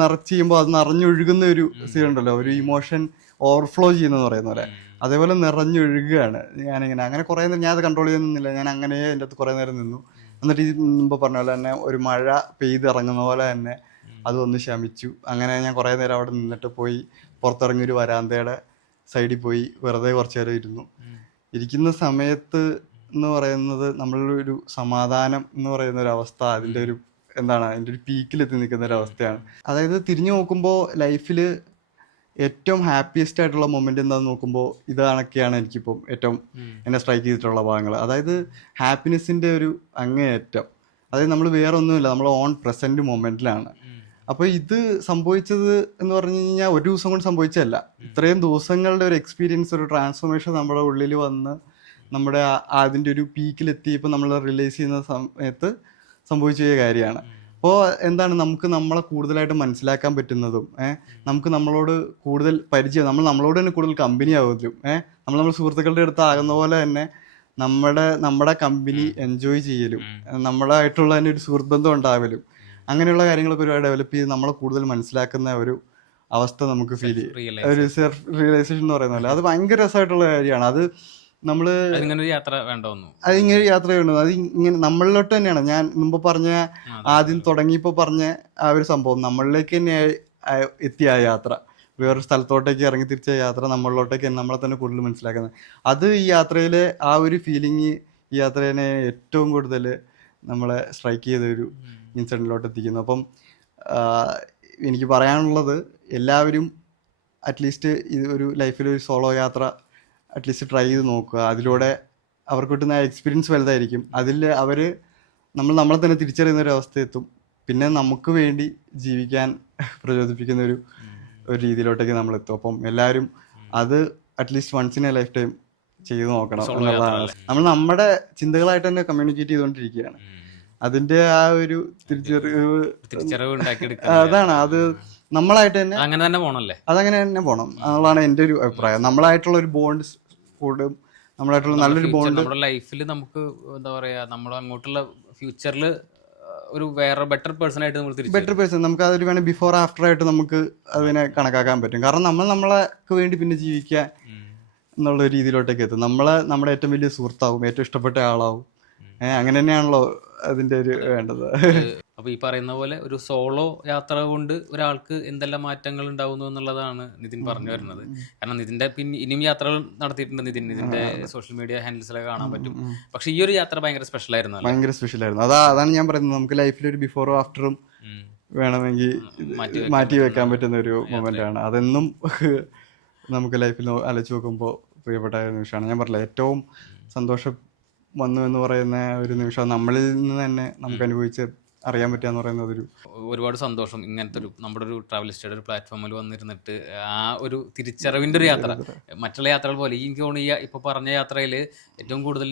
നിറച്ച് ചെയ്യുമ്പോൾ അത് നിറഞ്ഞൊഴുകുന്ന ഒരു സീൻ ഉണ്ടല്ലോ, ഒരു ഇമോഷൻ ഓവർഫ്ലോ ചെയ്യുന്നതെന്ന് പറയുന്ന പോലെ അതേപോലെ നിറഞ്ഞൊഴുകുകയാണ്. ഞാനിങ്ങനെ അങ്ങനെ കുറേ നേരം ഞാൻ അത് കൺട്രോൾ ചെയ്ത് നിന്നില്ല, ഞാൻ അങ്ങനെ എൻ്റെ അടുത്ത് കുറേ നേരം നിന്നു. എന്നിട്ട് ഈ മുമ്പ് പറഞ്ഞ പോലെ തന്നെ ഒരു മഴ പെയ്തിറങ്ങുന്ന പോലെ തന്നെ അതൊന്ന് ശമിച്ചു. അങ്ങനെ ഞാൻ കുറേ നേരം അവിടെ നിന്നിട്ട് പോയി പുറത്തിറങ്ങി ഒരു വരാന്തയുടെ സൈഡിൽ പോയി വെറുതെ കുറച്ച് നേരം ഇരുന്നു. ഇരിക്കുന്ന സമയത്ത് എന്ന് പറയുന്നത് നമ്മളൊരു സമാധാനം എന്ന് പറയുന്ന ഒരു അവസ്ഥ, അതിൻ്റെ ഒരു അതിൻ്റെ ഒരു പീക്കിലെത്തി നിൽക്കുന്ന ഒരു അവസ്ഥയാണ്. അതായത് തിരിഞ്ഞു നോക്കുമ്പോൾ ലൈഫിൽ ഏറ്റവും ഹാപ്പിയസ്റ്റ് ആയിട്ടുള്ള മൊമെന്റ് എന്താണെന്ന് നോക്കുമ്പോൾ ഇതാണൊക്കെയാണ് എനിക്കിപ്പം ഏറ്റവും എന്നെ സ്ട്രൈക്ക് ചെയ്തിട്ടുള്ള ഭാഗങ്ങൾ. അതായത് ഹാപ്പിനെസ്സിൻ്റെ ഒരു അങ്ങേയറ്റം. അതായത് നമ്മൾ വേറെ ഒന്നുമില്ല, നമ്മൾ ഓൺ പ്രസന്റ് മൊമെന്റിലാണ്. അപ്പോൾ ഇത് സംഭവിച്ചത് എന്ന് പറഞ്ഞു കഴിഞ്ഞാൽ ഒരു ദിവസം കൊണ്ട് സംഭവിച്ചതല്ല, ഇത്രയും ദിവസങ്ങളുടെ ഒരു എക്സ്പീരിയൻസ്, ഒരു ട്രാൻസ്ഫോർമേഷൻ നമ്മുടെ ഉള്ളിൽ വന്ന് നമ്മുടെ അതിൻ്റെ ഒരു പീക്കിലെത്തിയപ്പോൾ നമ്മൾ റിയലൈസ് ചെയ്യുന്ന സമയത്ത് സംഭവിച്ച കാര്യമാണ്. അപ്പോൾ നമുക്ക് നമ്മളെ കൂടുതലായിട്ട് മനസ്സിലാക്കാൻ പറ്റുന്നതും നമുക്ക് നമ്മളോട് കൂടുതൽ പരിചയം, നമ്മളോട് തന്നെ കൂടുതൽ കമ്പനി ആവുന്നതും നമ്മൾ സുഹൃത്തുക്കളുടെ അടുത്ത് ആകുന്ന പോലെ തന്നെ നമ്മുടെ കമ്പനി എൻജോയ് ചെയ്യലും നമ്മളായിട്ടുള്ള തന്നെ ഒരു സുഹൃത്ത് ബന്ധം ഉണ്ടാവലും അങ്ങനെയുള്ള കാര്യങ്ങളൊക്കെ ഒരുപാട് ഡെവലപ്പ് ചെയ്ത് നമ്മളെ കൂടുതൽ മനസ്സിലാക്കുന്ന ഒരു അവസ്ഥ നമുക്ക് ഫീൽ ചെയ്യും. ഒരു സെൽഫ് റിയലൈസേഷൻ എന്ന് പറയുന്ന പോലെ അത് ഭയങ്കര രസമായിട്ടുള്ള കാര്യമാണ്. അത് നമ്മള് അതിങ്ങനെ യാത്ര വേണ്ടോ, അത് ഇങ്ങനെ നമ്മളിലോട്ട് തന്നെയാണ്. ഞാൻ മുമ്പ് പറഞ്ഞ ആദ്യം തുടങ്ങിയപ്പോൾ പറഞ്ഞ ആ ഒരു സംഭവം നമ്മളിലേക്ക് തന്നെ എത്തിയ യാത്ര, വേറൊരു സ്ഥലത്തോട്ടേക്ക് ഇറങ്ങി തിരിച്ച യാത്ര നമ്മളിലോട്ടേക്ക് നമ്മളെ തന്നെ കൂടുതൽ മനസ്സിലാക്കുന്നത്. അത് ഈ യാത്രയിലെ ആ ഒരു ഫീലിംഗ് ഈ യാത്രേനെ ഏറ്റവും കൂടുതൽ നമ്മളെ സ്ട്രൈക്ക് ചെയ്ത ഒരു ഇൻസിഡൻറ്റിലോട്ട് എത്തിക്കുന്നു. അപ്പം എനിക്ക് പറയാനുള്ളത് എല്ലാവരും അറ്റ്ലീസ്റ്റ് ഇത് ഒരു ലൈഫിലൊരു സോളോ യാത്ര അറ്റ്ലീസ്റ്റ് ട്രൈ ചെയ്ത് നോക്കുക. അതിലൂടെ അവർക്ക് കിട്ടുന്ന എക്സ്പീരിയൻസ് വലുതായിരിക്കും. അതിൽ നമ്മളെ തന്നെ തിരിച്ചറിയുന്ന ഒരു അവസ്ഥ എത്തും. പിന്നെ നമുക്ക് വേണ്ടി ജീവിക്കാൻ പ്രചോദിപ്പിക്കുന്ന ഒരു രീതിയിലോട്ടേക്ക് നമ്മൾ എത്തും. അപ്പം എല്ലാവരും അത് at least once in a lifetime ചെയ്ത് നോക്കണം എന്നുള്ളതാണ്. നമ്മുടെ ചിന്തകളായിട്ട് തന്നെ കമ്മ്യൂണിക്കേറ്റ് ചെയ്തുകൊണ്ടിരിക്കുകയാണ്. അതിന്റെ ആ ഒരു തിരിച്ചറിവ് അതാണ്. അത് നമ്മളായിട്ട് തന്നെ അതങ്ങനെ തന്നെ പോകണം എന്നുള്ളതാണ് എൻ്റെ ഒരു അഭിപ്രായം. നമ്മളായിട്ടുള്ള ഒരു ബോണ്ട് കൂടും, നമ്മളായിട്ടുള്ള നല്ലൊരു ബോണ്ട് നമ്മുടെ ലൈഫിൽ നമുക്ക് എന്താ പറയാ, നമ്മൾ അങ്ങോട്ടുള്ള ഫ്യൂച്ചറിൽ ഒരു വേറെ ബെറ്റർ പേഴ്സൺ നമുക്ക് അതൊരു വേണേൽ ബിഫോർ ആഫ്റ്റർ ആയിട്ട് നമുക്ക് അതിനെ കണക്കാക്കാൻ പറ്റും. കാരണം നമ്മൾക്ക് വേണ്ടി പിന്നെ ജീവിക്കാൻ എന്നുള്ള രീതിയിലോട്ടേക്ക് എത്തും. നമ്മുടെ ഏറ്റവും വലിയ സുഹൃത്താവും, ഏറ്റവും ഇഷ്ടപ്പെട്ട ആളാവും. അങ്ങനെ തന്നെയാണല്ലോ അതിന്റെ ഒരു വേണ്ടത്. അപ്പൊ ഈ പറയുന്ന പോലെ ഒരു സോളോ യാത്ര കൊണ്ട് ഒരാൾക്ക് എന്തെല്ലാം മാറ്റങ്ങൾ ഉണ്ടാവുന്നു എന്നുള്ളതാണ് നിതിൻ പറഞ്ഞു വരുന്നത്. കാരണം നിതിന്റെ ഇനിയും യാത്രകൾ നടത്തിയിട്ടുണ്ട് നിതിന്റെ സോഷ്യൽ മീഡിയ ഹാൻഡിൽസിലൊക്കെ കാണാൻ പറ്റും. പക്ഷെ ഈ ഒരു യാത്ര ഭയങ്കര സ്പെഷ്യൽ ആയിരുന്നു. അതാണ് ഞാൻ പറയുന്നത്, നമുക്ക് ലൈഫിൽ ഒരു ബിഫോറും ആഫ്റ്ററും വേണമെങ്കിൽ മാറ്റി വെക്കാൻ പറ്റുന്ന ഒരു മൊമെന്റ് ആണ്. അതെന്നും നമുക്ക് ലൈഫിൽ ആലോചിച്ച് നോക്കുമ്പോൾ പ്രിയപ്പെട്ട നിമിഷമാണ്. ഞാൻ പറഞ്ഞില്ല, ഏറ്റവും സന്തോഷം വന്നു എന്ന് പറയുന്ന ഒരു നിമിഷം നമ്മളിൽ നിന്ന് തന്നെ നമുക്ക് അനുഭവിച്ച് അറിയാൻ പറ്റുക എന്ന് പറയുന്നത് ഒരുപാട് സന്തോഷം. ഇങ്ങനത്തെ ഒരു നമ്മുടെ ഒരു ട്രാവലിസ്റ്റയുടെ ഒരു പ്ലാറ്റ്ഫോമിൽ വന്നിരുന്നിട്ട് ആ ഒരു തിരിച്ചറിവിൻ്റെ ഒരു യാത്ര, മറ്റുള്ള യാത്രകൾ പോലെ എനിക്ക് തോന്നുന്നു ഇപ്പോൾ പറഞ്ഞ യാത്രയിൽ ഏറ്റവും കൂടുതൽ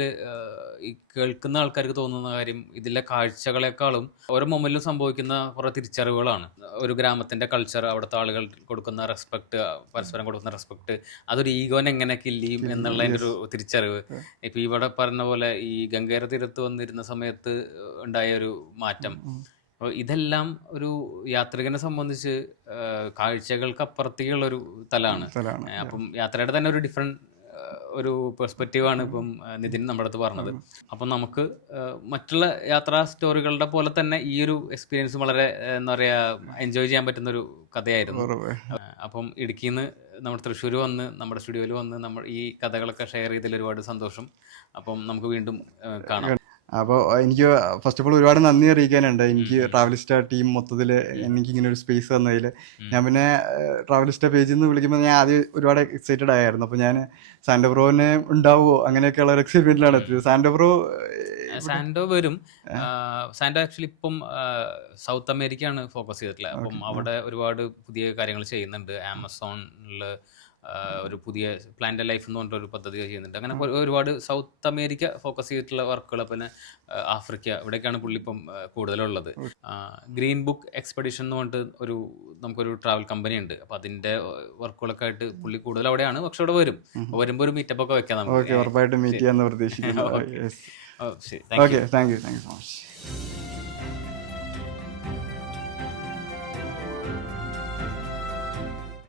ഈ കേൾക്കുന്ന ആൾക്കാർക്ക് തോന്നുന്ന കാര്യം ഇതിലെ കാഴ്ചകളെക്കാളും ഓരോ മൊമെന്റിലും സംഭവിക്കുന്ന കുറേ തിരിച്ചറിവുകളാണ്. ഒരു ഗ്രാമത്തിന്റെ കൾച്ചർ, അവിടുത്തെ ആളുകൾ കൊടുക്കുന്ന റെസ്പെക്ട്, പരസ്പരം കൊടുക്കുന്ന റെസ്പെക്ട്, അതൊരു ഈഗോനെ എങ്ങനെ കില്ല് ചെയ്യും എന്നുള്ളതിൻ്റെ ഒരു തിരിച്ചറിവ്. ഇപ്പം ഇവിടെ പറഞ്ഞ പോലെ ഈ ഗംഗേര തീരത്ത് വന്നിരുന്ന സമയത്ത് ഉണ്ടായ ഒരു മാറ്റം, ഇതെല്ലാം ഒരു യാത്രികനെ സംബന്ധിച്ച് കാഴ്ചകൾക്ക് അപ്പുറത്തേക്കുള്ള ഒരു തലമാണ്. അപ്പം യാത്രയുടെ തന്നെ ഒരു ഡിഫറെന്റ് ഒരു പെർസ്പെക്റ്റീവാണ് ഇപ്പം നിതിൻ നമ്മുടെ അടുത്ത് പറഞ്ഞത്. അപ്പം നമുക്ക് മറ്റുള്ള യാത്രാ സ്റ്റോറികളുടെ പോലെ തന്നെ ഈ ഒരു എക്സ്പീരിയൻസ് വളരെ എന്താ പറയുക എൻജോയ് ചെയ്യാൻ പറ്റുന്ന ഒരു കഥയായിരുന്നു. അപ്പം ഇടുക്കിയിൽ നിന്ന് നമ്മുടെ തൃശ്ശൂർ വന്ന് നമ്മുടെ സ്റ്റുഡിയോയിൽ വന്ന് നമ്മൾ ഈ കഥകളൊക്കെ ഷെയർ ചെയ്തതിൽ ഒരുപാട് സന്തോഷം. അപ്പം നമുക്ക് വീണ്ടും കാണാം. അപ്പോൾ എനിക്ക് ഫസ്റ്റ് ഓഫ് ഓൾ ഒരുപാട് നന്ദി അറിയിക്കാനുണ്ട്. എനിക്ക് ട്രാവലിസ്റ്റ ടീം മൊത്തത്തിൽ എനിക്കിങ്ങനെ ഒരു സ്പേസ് തന്നതിൽ. ഞാൻ പിന്നെ ട്രാവലിസ്റ്റ പേജിൽ നിന്ന് വിളിക്കുമ്പോൾ ഞാൻ ആദ്യം ഒരുപാട് എക്സൈറ്റഡ് ആയിരുന്നു. അപ്പോൾ ഞാൻ സാന്റോബ്രോനെ ഉണ്ടാവുമോ അങ്ങനെയൊക്കെയുള്ള ഒരു എക്സൈറ്റ്മെന്റിലാണ് എത്തിയത്. സാന്റോ വരും. സാന്റോ ആക്ച്വലി ഇപ്പം സൗത്ത് അമേരിക്കയാണ് ഫോക്കസ് ചെയ്തിട്ടുള്ളത്. അപ്പം അവിടെ ഒരുപാട് പുതിയ കാര്യങ്ങൾ ചെയ്യുന്നുണ്ട്. ആമസോണിൽ ഒരു പുതിയ പ്ലാന്റ് ലൈഫ് എന്ന് പറഞ്ഞിട്ടൊരു പദ്ധതി ചെയ്യുന്നുണ്ട്. അങ്ങനെ ഒരുപാട് സൗത്ത് അമേരിക്ക ഫോക്കസ് ചെയ്തിട്ടുള്ള വർക്കുകൾ, പിന്നെ ആഫ്രിക്ക, ഇവിടേക്കാണ് പുള്ളി ഇപ്പം കൂടുതലുള്ളത്. ഗ്രീൻ ബുക്ക് എക്സ്പെഡിഷൻ എന്ന് പറഞ്ഞിട്ട് നമുക്കൊരു ട്രാവൽ കമ്പനി ഉണ്ട്. അപ്പോൾ അതിൻ്റെ വർക്കുകളൊക്കെ ആയിട്ട് പുള്ളി കൂടുതൽ അവിടെയാണ്. പക്ഷെ ഇവിടെ വരുമ്പോൾ ഒരു മീറ്റപ്പ് ഒക്കെ വെക്കാം നമുക്ക്. ഉറപ്പായിട്ടും മീറ്റ് ചെയ്യാന്ന് പ്രതീക്ഷിക്കുന്നു. ശരി, okay, thank you so much.